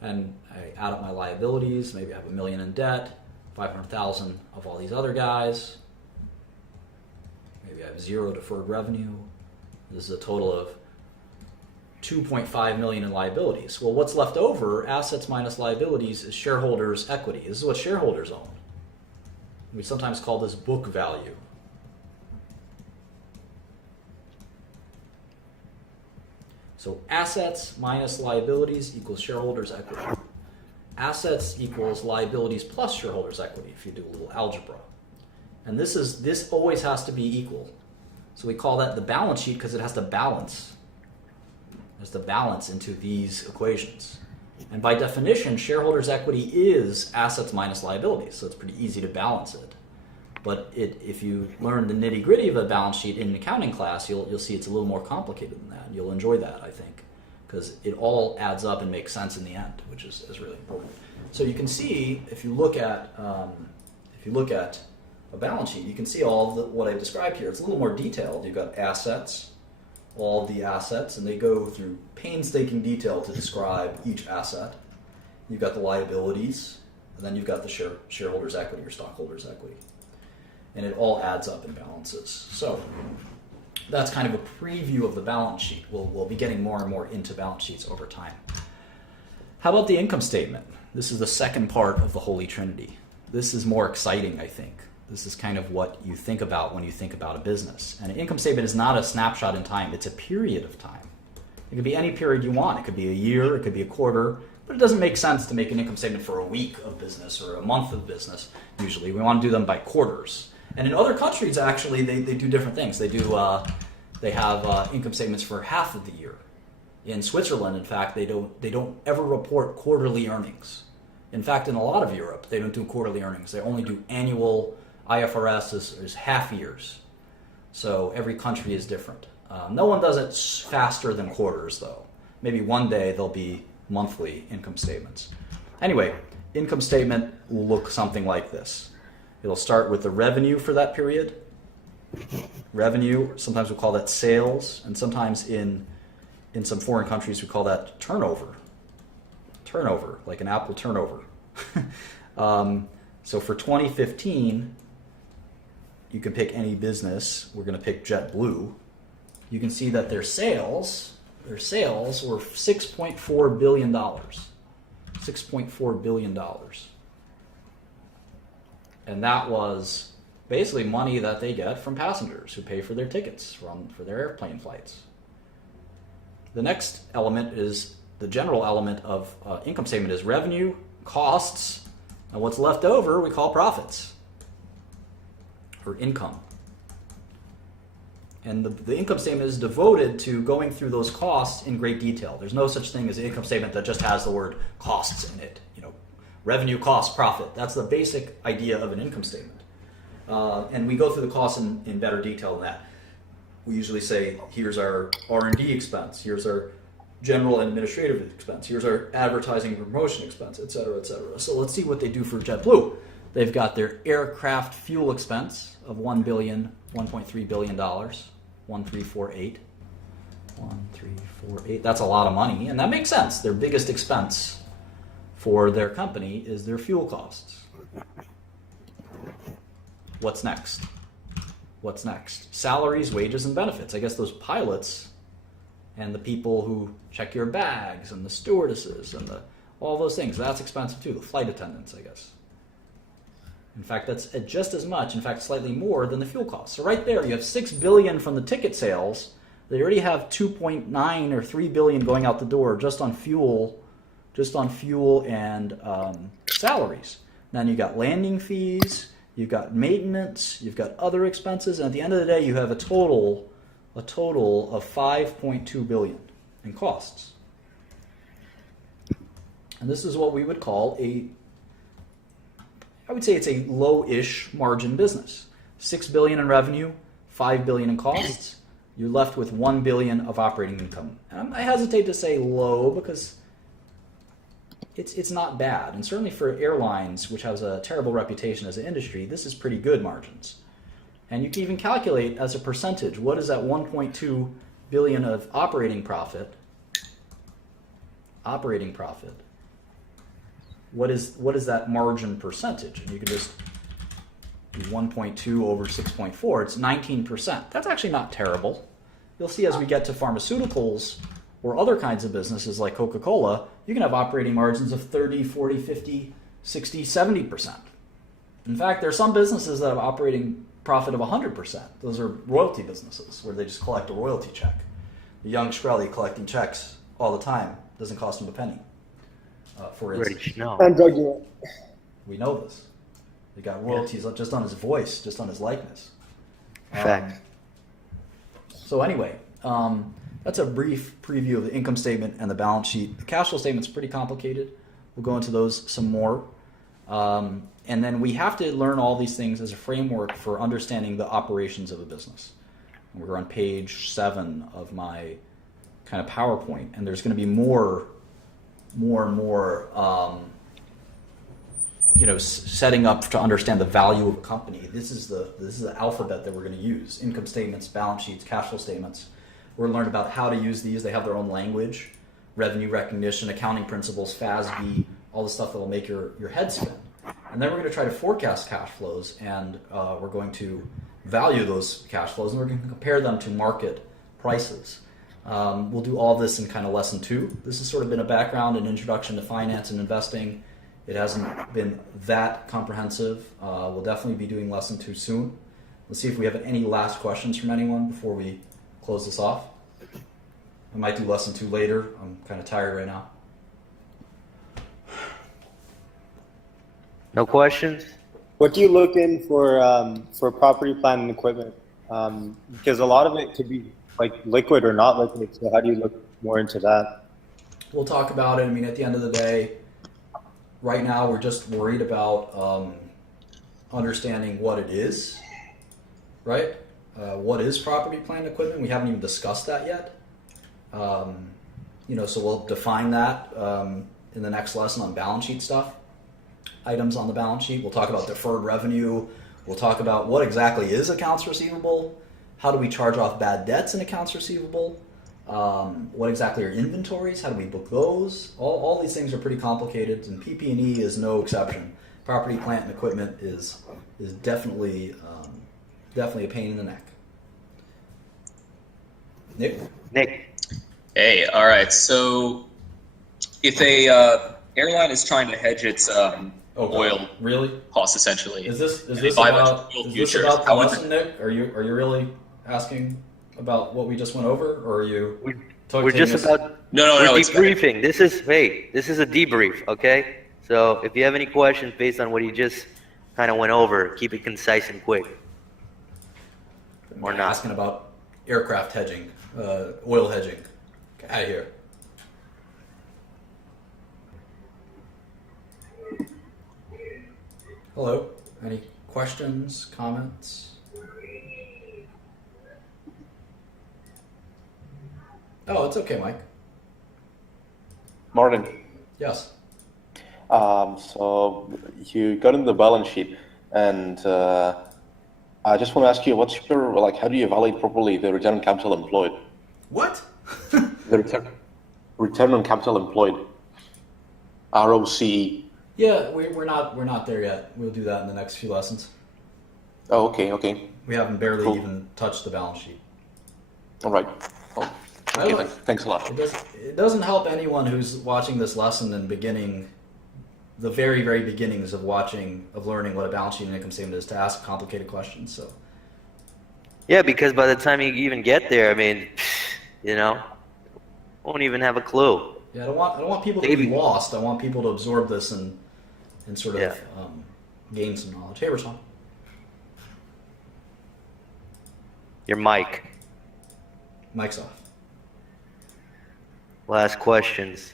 And I add up my liabilities, maybe I have $1 million in debt, 500,000 of all these other guys. Maybe I have 0 deferred revenue. This is a total of $2.5 million in liabilities. Well, what's left over, assets minus liabilities, is shareholders' equity. This is what shareholders own. We sometimes call this book value. So assets minus liabilities equals shareholders' equity. Assets equals liabilities plus shareholders' equity, if you do a little algebra. And this always has to be equal. So we call that the balance sheet because it has to balance. It has to balance into these equations. And by definition, shareholders' equity is assets minus liabilities, so it's pretty easy to balance it. But if you learn the nitty-gritty of a balance sheet in an accounting class, you'll see it's a little more complicated than that. And you'll enjoy that, I think, because it all adds up and makes sense in the end, which is really important. So you can see, if you look at a balance sheet, you can see all of what I've described here. It's a little more detailed. You've got assets, all of the assets, and they go through painstaking detail to describe each asset. You've got the liabilities, and then you've got the shareholders' equity or stockholders' equity. And it all adds up and balances. So that's kind of a preview of the balance sheet. We'll be getting more and more into balance sheets over time. How about the income statement? This is the second part of the Holy Trinity. This is more exciting, I think. This is kind of what you think about when you think about a business. And an income statement is not a snapshot in time. It's a period of time. It could be any period you want. It could be a year. It could be a quarter. But it doesn't make sense to make an income statement for a week of business or a month of business, usually. We want to do them by quarters. And in other countries, actually, they do different things. They have income statements for half of the year. In Switzerland, in fact, they don't ever report quarterly earnings. In fact, in a lot of Europe, they don't do quarterly earnings. They only do annual. IFRS is half years. So every country is different. No one does it faster than quarters, though. Maybe one day there'll be monthly income statements. Anyway, income statement will look something like this. It'll start with the revenue for that period. Revenue, sometimes we call that sales, and sometimes in some foreign countries we call that turnover. Turnover, like an Apple turnover. So for 2015, you can pick any business. We're going to pick JetBlue. You can see that their sales were $6.4 billion. $6.4 billion. And that was basically money that they get from passengers who pay for their tickets for their airplane flights. The next element is the general element of income statement is revenue, costs, and what's left over we call profits or income. And the income statement is devoted to going through those costs in great detail. There's no such thing as an income statement that just has the word costs in it. Revenue, cost, profit. That's the basic idea of an income statement. And we go through the costs in better detail than that. We usually say, here's our R&D expense, here's our general and administrative expense, here's our advertising and promotion expense, et cetera, et cetera. So let's see what they do for JetBlue. They've got their aircraft fuel expense of $1.3 billion, 1348. 1348. That's a lot of money, and that makes sense. Their biggest expense for their company is their fuel costs. What's next? What's next? Salaries, wages, and benefits. I guess those pilots and the people who check your bags and the stewardesses and all those things, that's expensive too. The flight attendants, I guess. In fact, that's just as much, in fact, slightly more than the fuel costs. So right there, you have $6 billion from the ticket sales. They already have 2.9 or 3 billion going out the door just on fuel and salaries. Then you got landing fees, you've got maintenance, you've got other expenses, and at the end of the day, you have a total of 5.2 billion in costs. And this is what we would call I would say it's a low-ish margin business. 6 billion in revenue, 5 billion in costs. You're left with 1 billion of operating income. And I hesitate to say low because it's not bad. And certainly for airlines, which has a terrible reputation as an industry, this is pretty good margins. And you can even calculate as a percentage, what is that 1.2 billion of operating profit? What is that margin percentage? And you can just do 1.2 over 6.4. It's 19%. That's actually not terrible. You'll see as we get to pharmaceuticals or other kinds of businesses like Coca Cola, you can have operating margins of 30, 40, 50, 60, 70%. In fact, there are some businesses that have operating profit of 100%. Those are royalty businesses where they just collect a royalty check. The young Shkreli collecting checks all the time doesn't cost him a penny. For instance. We know this. They got royalties just on his voice, just on his likeness. Fact. So anyway, that's a brief preview of the income statement and the balance sheet. The cash flow statement's pretty complicated. We'll go into those some more. And then we have to learn all these things as a framework for understanding the operations of a business. We're on page 7 of my kind of PowerPoint, and there's going to be more and more, setting up to understand the value of a company. This is the alphabet that we're going to use: income statements, balance sheets, cash flow statements. We're going to learn about how to use these. They have their own language, revenue recognition, accounting principles, FASB, all the stuff that will make your head spin. And then we're going to try to forecast cash flows, and we're going to value those cash flows, and we're going to compare them to market prices. We'll do all this in kind of lesson 2. This has sort of been a background and introduction to finance and investing. It hasn't been that comprehensive. We'll definitely be doing lesson 2 soon. Let's see if we have any last questions from anyone before we close this off. I might do lesson 2 later. I'm kind of tired right now. No questions? What do you look in for property, plant, and equipment? Because a lot of it could be like liquid or not liquid. So how do you look more into that? We'll talk about it. I mean, at the end of the day, right now we're just worried about understanding what it is, right? What is property, plant, and equipment? We haven't even discussed that yet. So we'll define that in the next lesson on balance sheet stuff. Items on the balance sheet. We'll talk about deferred revenue. We'll talk about what exactly is accounts receivable. How do we charge off bad debts in accounts receivable? What exactly are inventories? How do we book those? All these things are pretty complicated, and PP&E is no exception. Property, plant, and equipment is definitely a pain in the neck. Nick. Hey, all right. So if a airline is trying to hedge its oil costs, essentially, Is this buy about oil the futures. lesson, Nick? Are you really asking about what we just went over, or are you? We're just about No, we're it's debriefing. This is a debrief, okay? So if you have any questions based on what you just kind of went over, keep it concise and quick. Or not asking about aircraft hedging, oil hedging. Get out of here. Hello. Any questions, comments? Oh, it's okay, Mike. Martin. Yes. So you got in the balance sheet, and I just want to ask you, what's your how do you evaluate properly the return on capital employed? What? The return on capital employed, ROCE. Yeah, we're not there yet. We'll do that in the next few lessons. Oh, okay. We haven't barely even touched the balance sheet. All right. Well, okay, thanks a lot. It doesn't help anyone who's watching this lesson and beginning the very, very beginnings of learning what a balance sheet and income statement is to ask complicated questions. So. Yeah, because by the time you even get there, I mean, won't even have a clue. Yeah, I don't want people to be lost. I want people to absorb this and sort of gain some knowledge. Hey, Rashawn. Your mic. Mic's off. Last questions.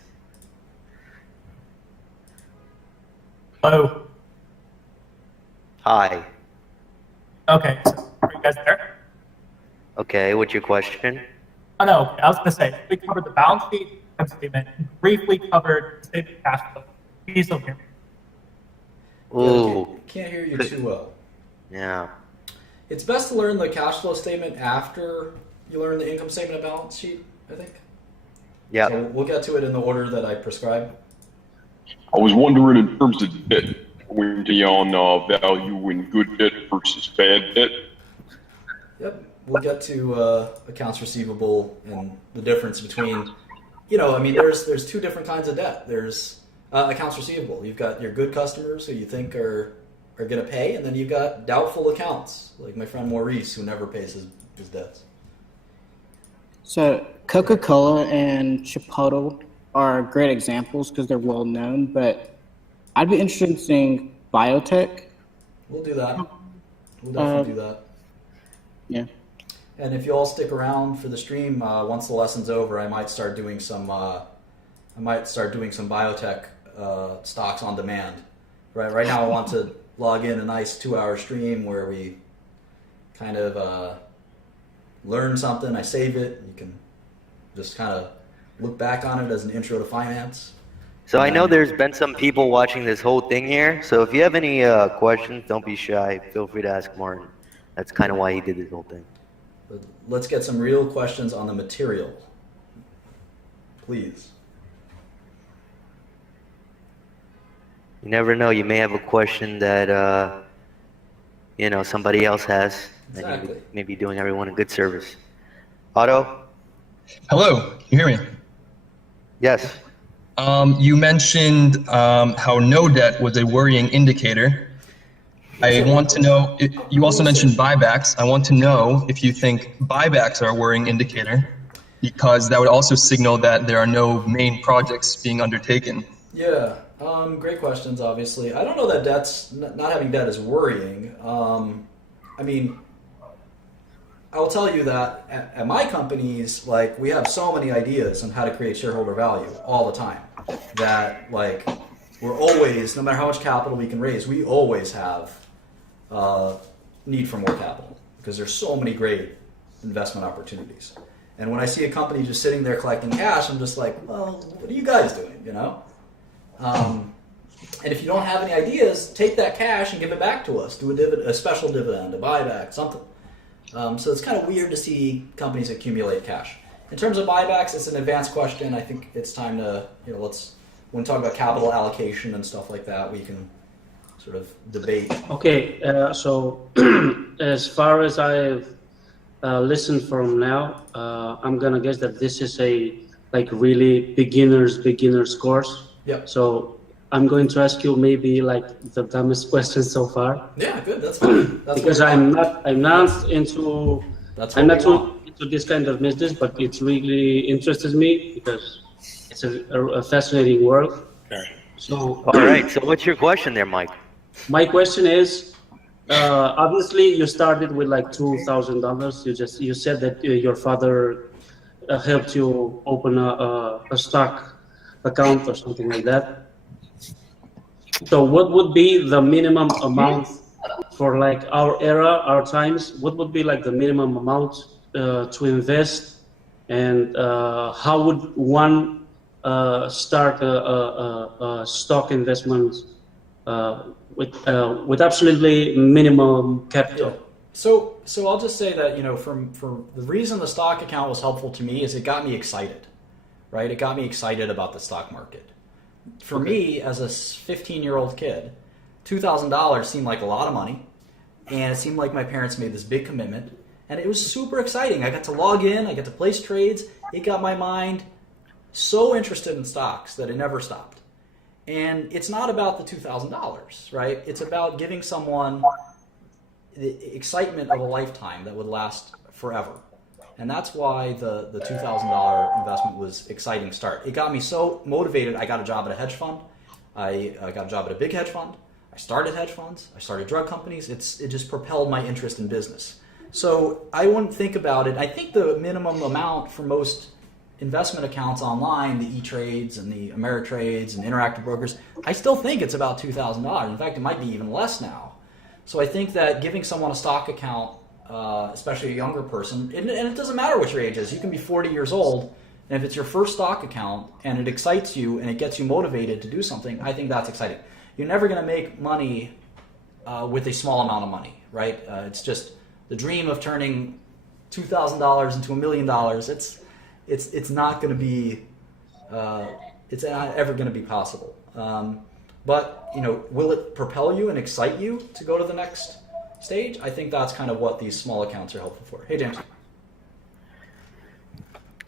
Hello. Hi. Okay. Are you guys there? Okay, what's your question? Oh, no. Okay. I was going to say, we covered the balance sheet, income statement, briefly covered the statement of cash flow. Can you still hear me? Ooh. Can't hear you too well. Yeah. It's best to learn the cash flow statement after you learn the income statement and balance sheet, I think. Yeah. So we'll get to it in the order that I prescribed. I was wondering in terms of debt, going on value in good debt versus bad debt. Yep. We'll get to accounts receivable and the difference between, there's two different kinds of debt. There's accounts receivable. You've got your good customers who you think are going to pay, and then you've got doubtful accounts, like my friend Maurice, who never pays his debts. So Coca Cola and Chipotle are great examples because they're well known, but I'd be interested in seeing biotech. We'll do that. We'll definitely do that. Yeah. And if you all stick around for the stream, once the lesson's over, I might start doing some biotech stocks on demand. Right now, I want to log in a nice 2-hour stream where we kind of learn something. I save it. You can just kind of look back on it as an intro to finance. So I know there's been some people watching this whole thing here. So if you have any questions, don't be shy. Feel free to ask Martin. That's kind of why he did this whole thing. But let's get some real questions on the material, please. You never know. You may have a question that somebody else has. Exactly. And you may be doing everyone a good service. Otto? Hello, can you hear me? Yes. You mentioned how no debt was a worrying indicator. I want to know, you also mentioned buybacks. I want to know if you think buybacks are a worrying indicator, because that would also signal that there are no main projects being undertaken. Yeah, great questions, obviously. I don't know that not having debt is worrying. I will tell you that at my companies, we have so many ideas on how to create shareholder value all the time that, we're always, no matter how much capital we can raise, we always have need for more capital because there's so many great investment opportunities. And when I see a company just sitting there collecting cash, I'm just like, well, what are you guys doing, And if you don't have any ideas, take that cash and give it back to us. Do a special dividend, a buyback, something. So it's kind of weird to see companies accumulate cash. In terms of buybacks, it's an advanced question. I think it's time to, when we talk about capital allocation and stuff like that, we can sort of debate. Okay, so as far as I've listened from now, I'm gonna guess that this is a really beginner's course. Yep. So I'm going to ask you maybe the dumbest question so far. Yeah, good. That's fine. Because I'm not into this kind of business, but it really interests me because it's a fascinating world. Okay. So. All right. So what's your question there, Mike? My question is, obviously you started with $2,000. You said that your father helped you open a stock account or something like that. So what would be the minimum amount for our era, our times? What would be the minimum amount to invest, and how would one start stock investments with absolutely minimum capital? So I'll just say that, from the reason the stock account was helpful to me is it got me excited, right? It got me excited about the stock market. For me, as a 15-year-old kid, $2,000 seemed like a lot of money, and it seemed like my parents made this big commitment, and it was super exciting. I got to log in, I got to place trades. It got my mind so interested in stocks that it never stopped. And it's not about the $2,000, right? It's about giving someone the excitement of a lifetime that would last forever. And that's why the $2,000 investment was exciting start. It got me so motivated. I got a job at a hedge fund. I got a job at a big hedge fund. I started hedge funds. I started drug companies. It just propelled my interest in business. So I wouldn't think about it. I think the minimum amount for most investment accounts online, the E-Trades and the Ameritrades and Interactive Brokers, I still think it's about $2,000. In fact, it might be even less now. So I think that giving someone a stock account, especially a younger person, and it doesn't matter what your age is. You can be 40 years old, and if it's your first stock account and it excites you and it gets you motivated to do something, I think that's exciting. You're never going to make money with a small amount of money, right? It's just the dream of turning $2,000 into $1 million. It's not going to be, it's not ever going to be possible. But will it propel you and excite you to go to the next stage? I think that's kind of what these small accounts are helpful for. Hey, James.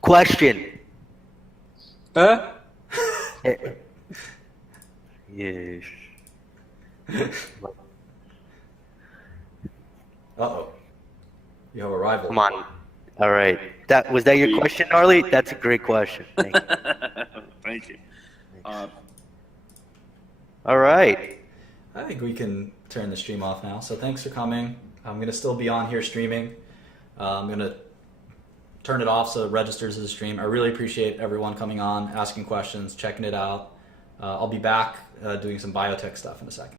Question. Yes. Uh-oh. You have a rival. Come on. All right. Was that your question, Gnarly? That's a great question. Thank you. Thank you. All right. I think we can turn the stream off now. So thanks for coming. I'm going to still be on here streaming. I'm going to turn it off so it registers as a stream. I really appreciate everyone coming on, asking questions, checking it out. I'll be back doing some biotech stuff in a second.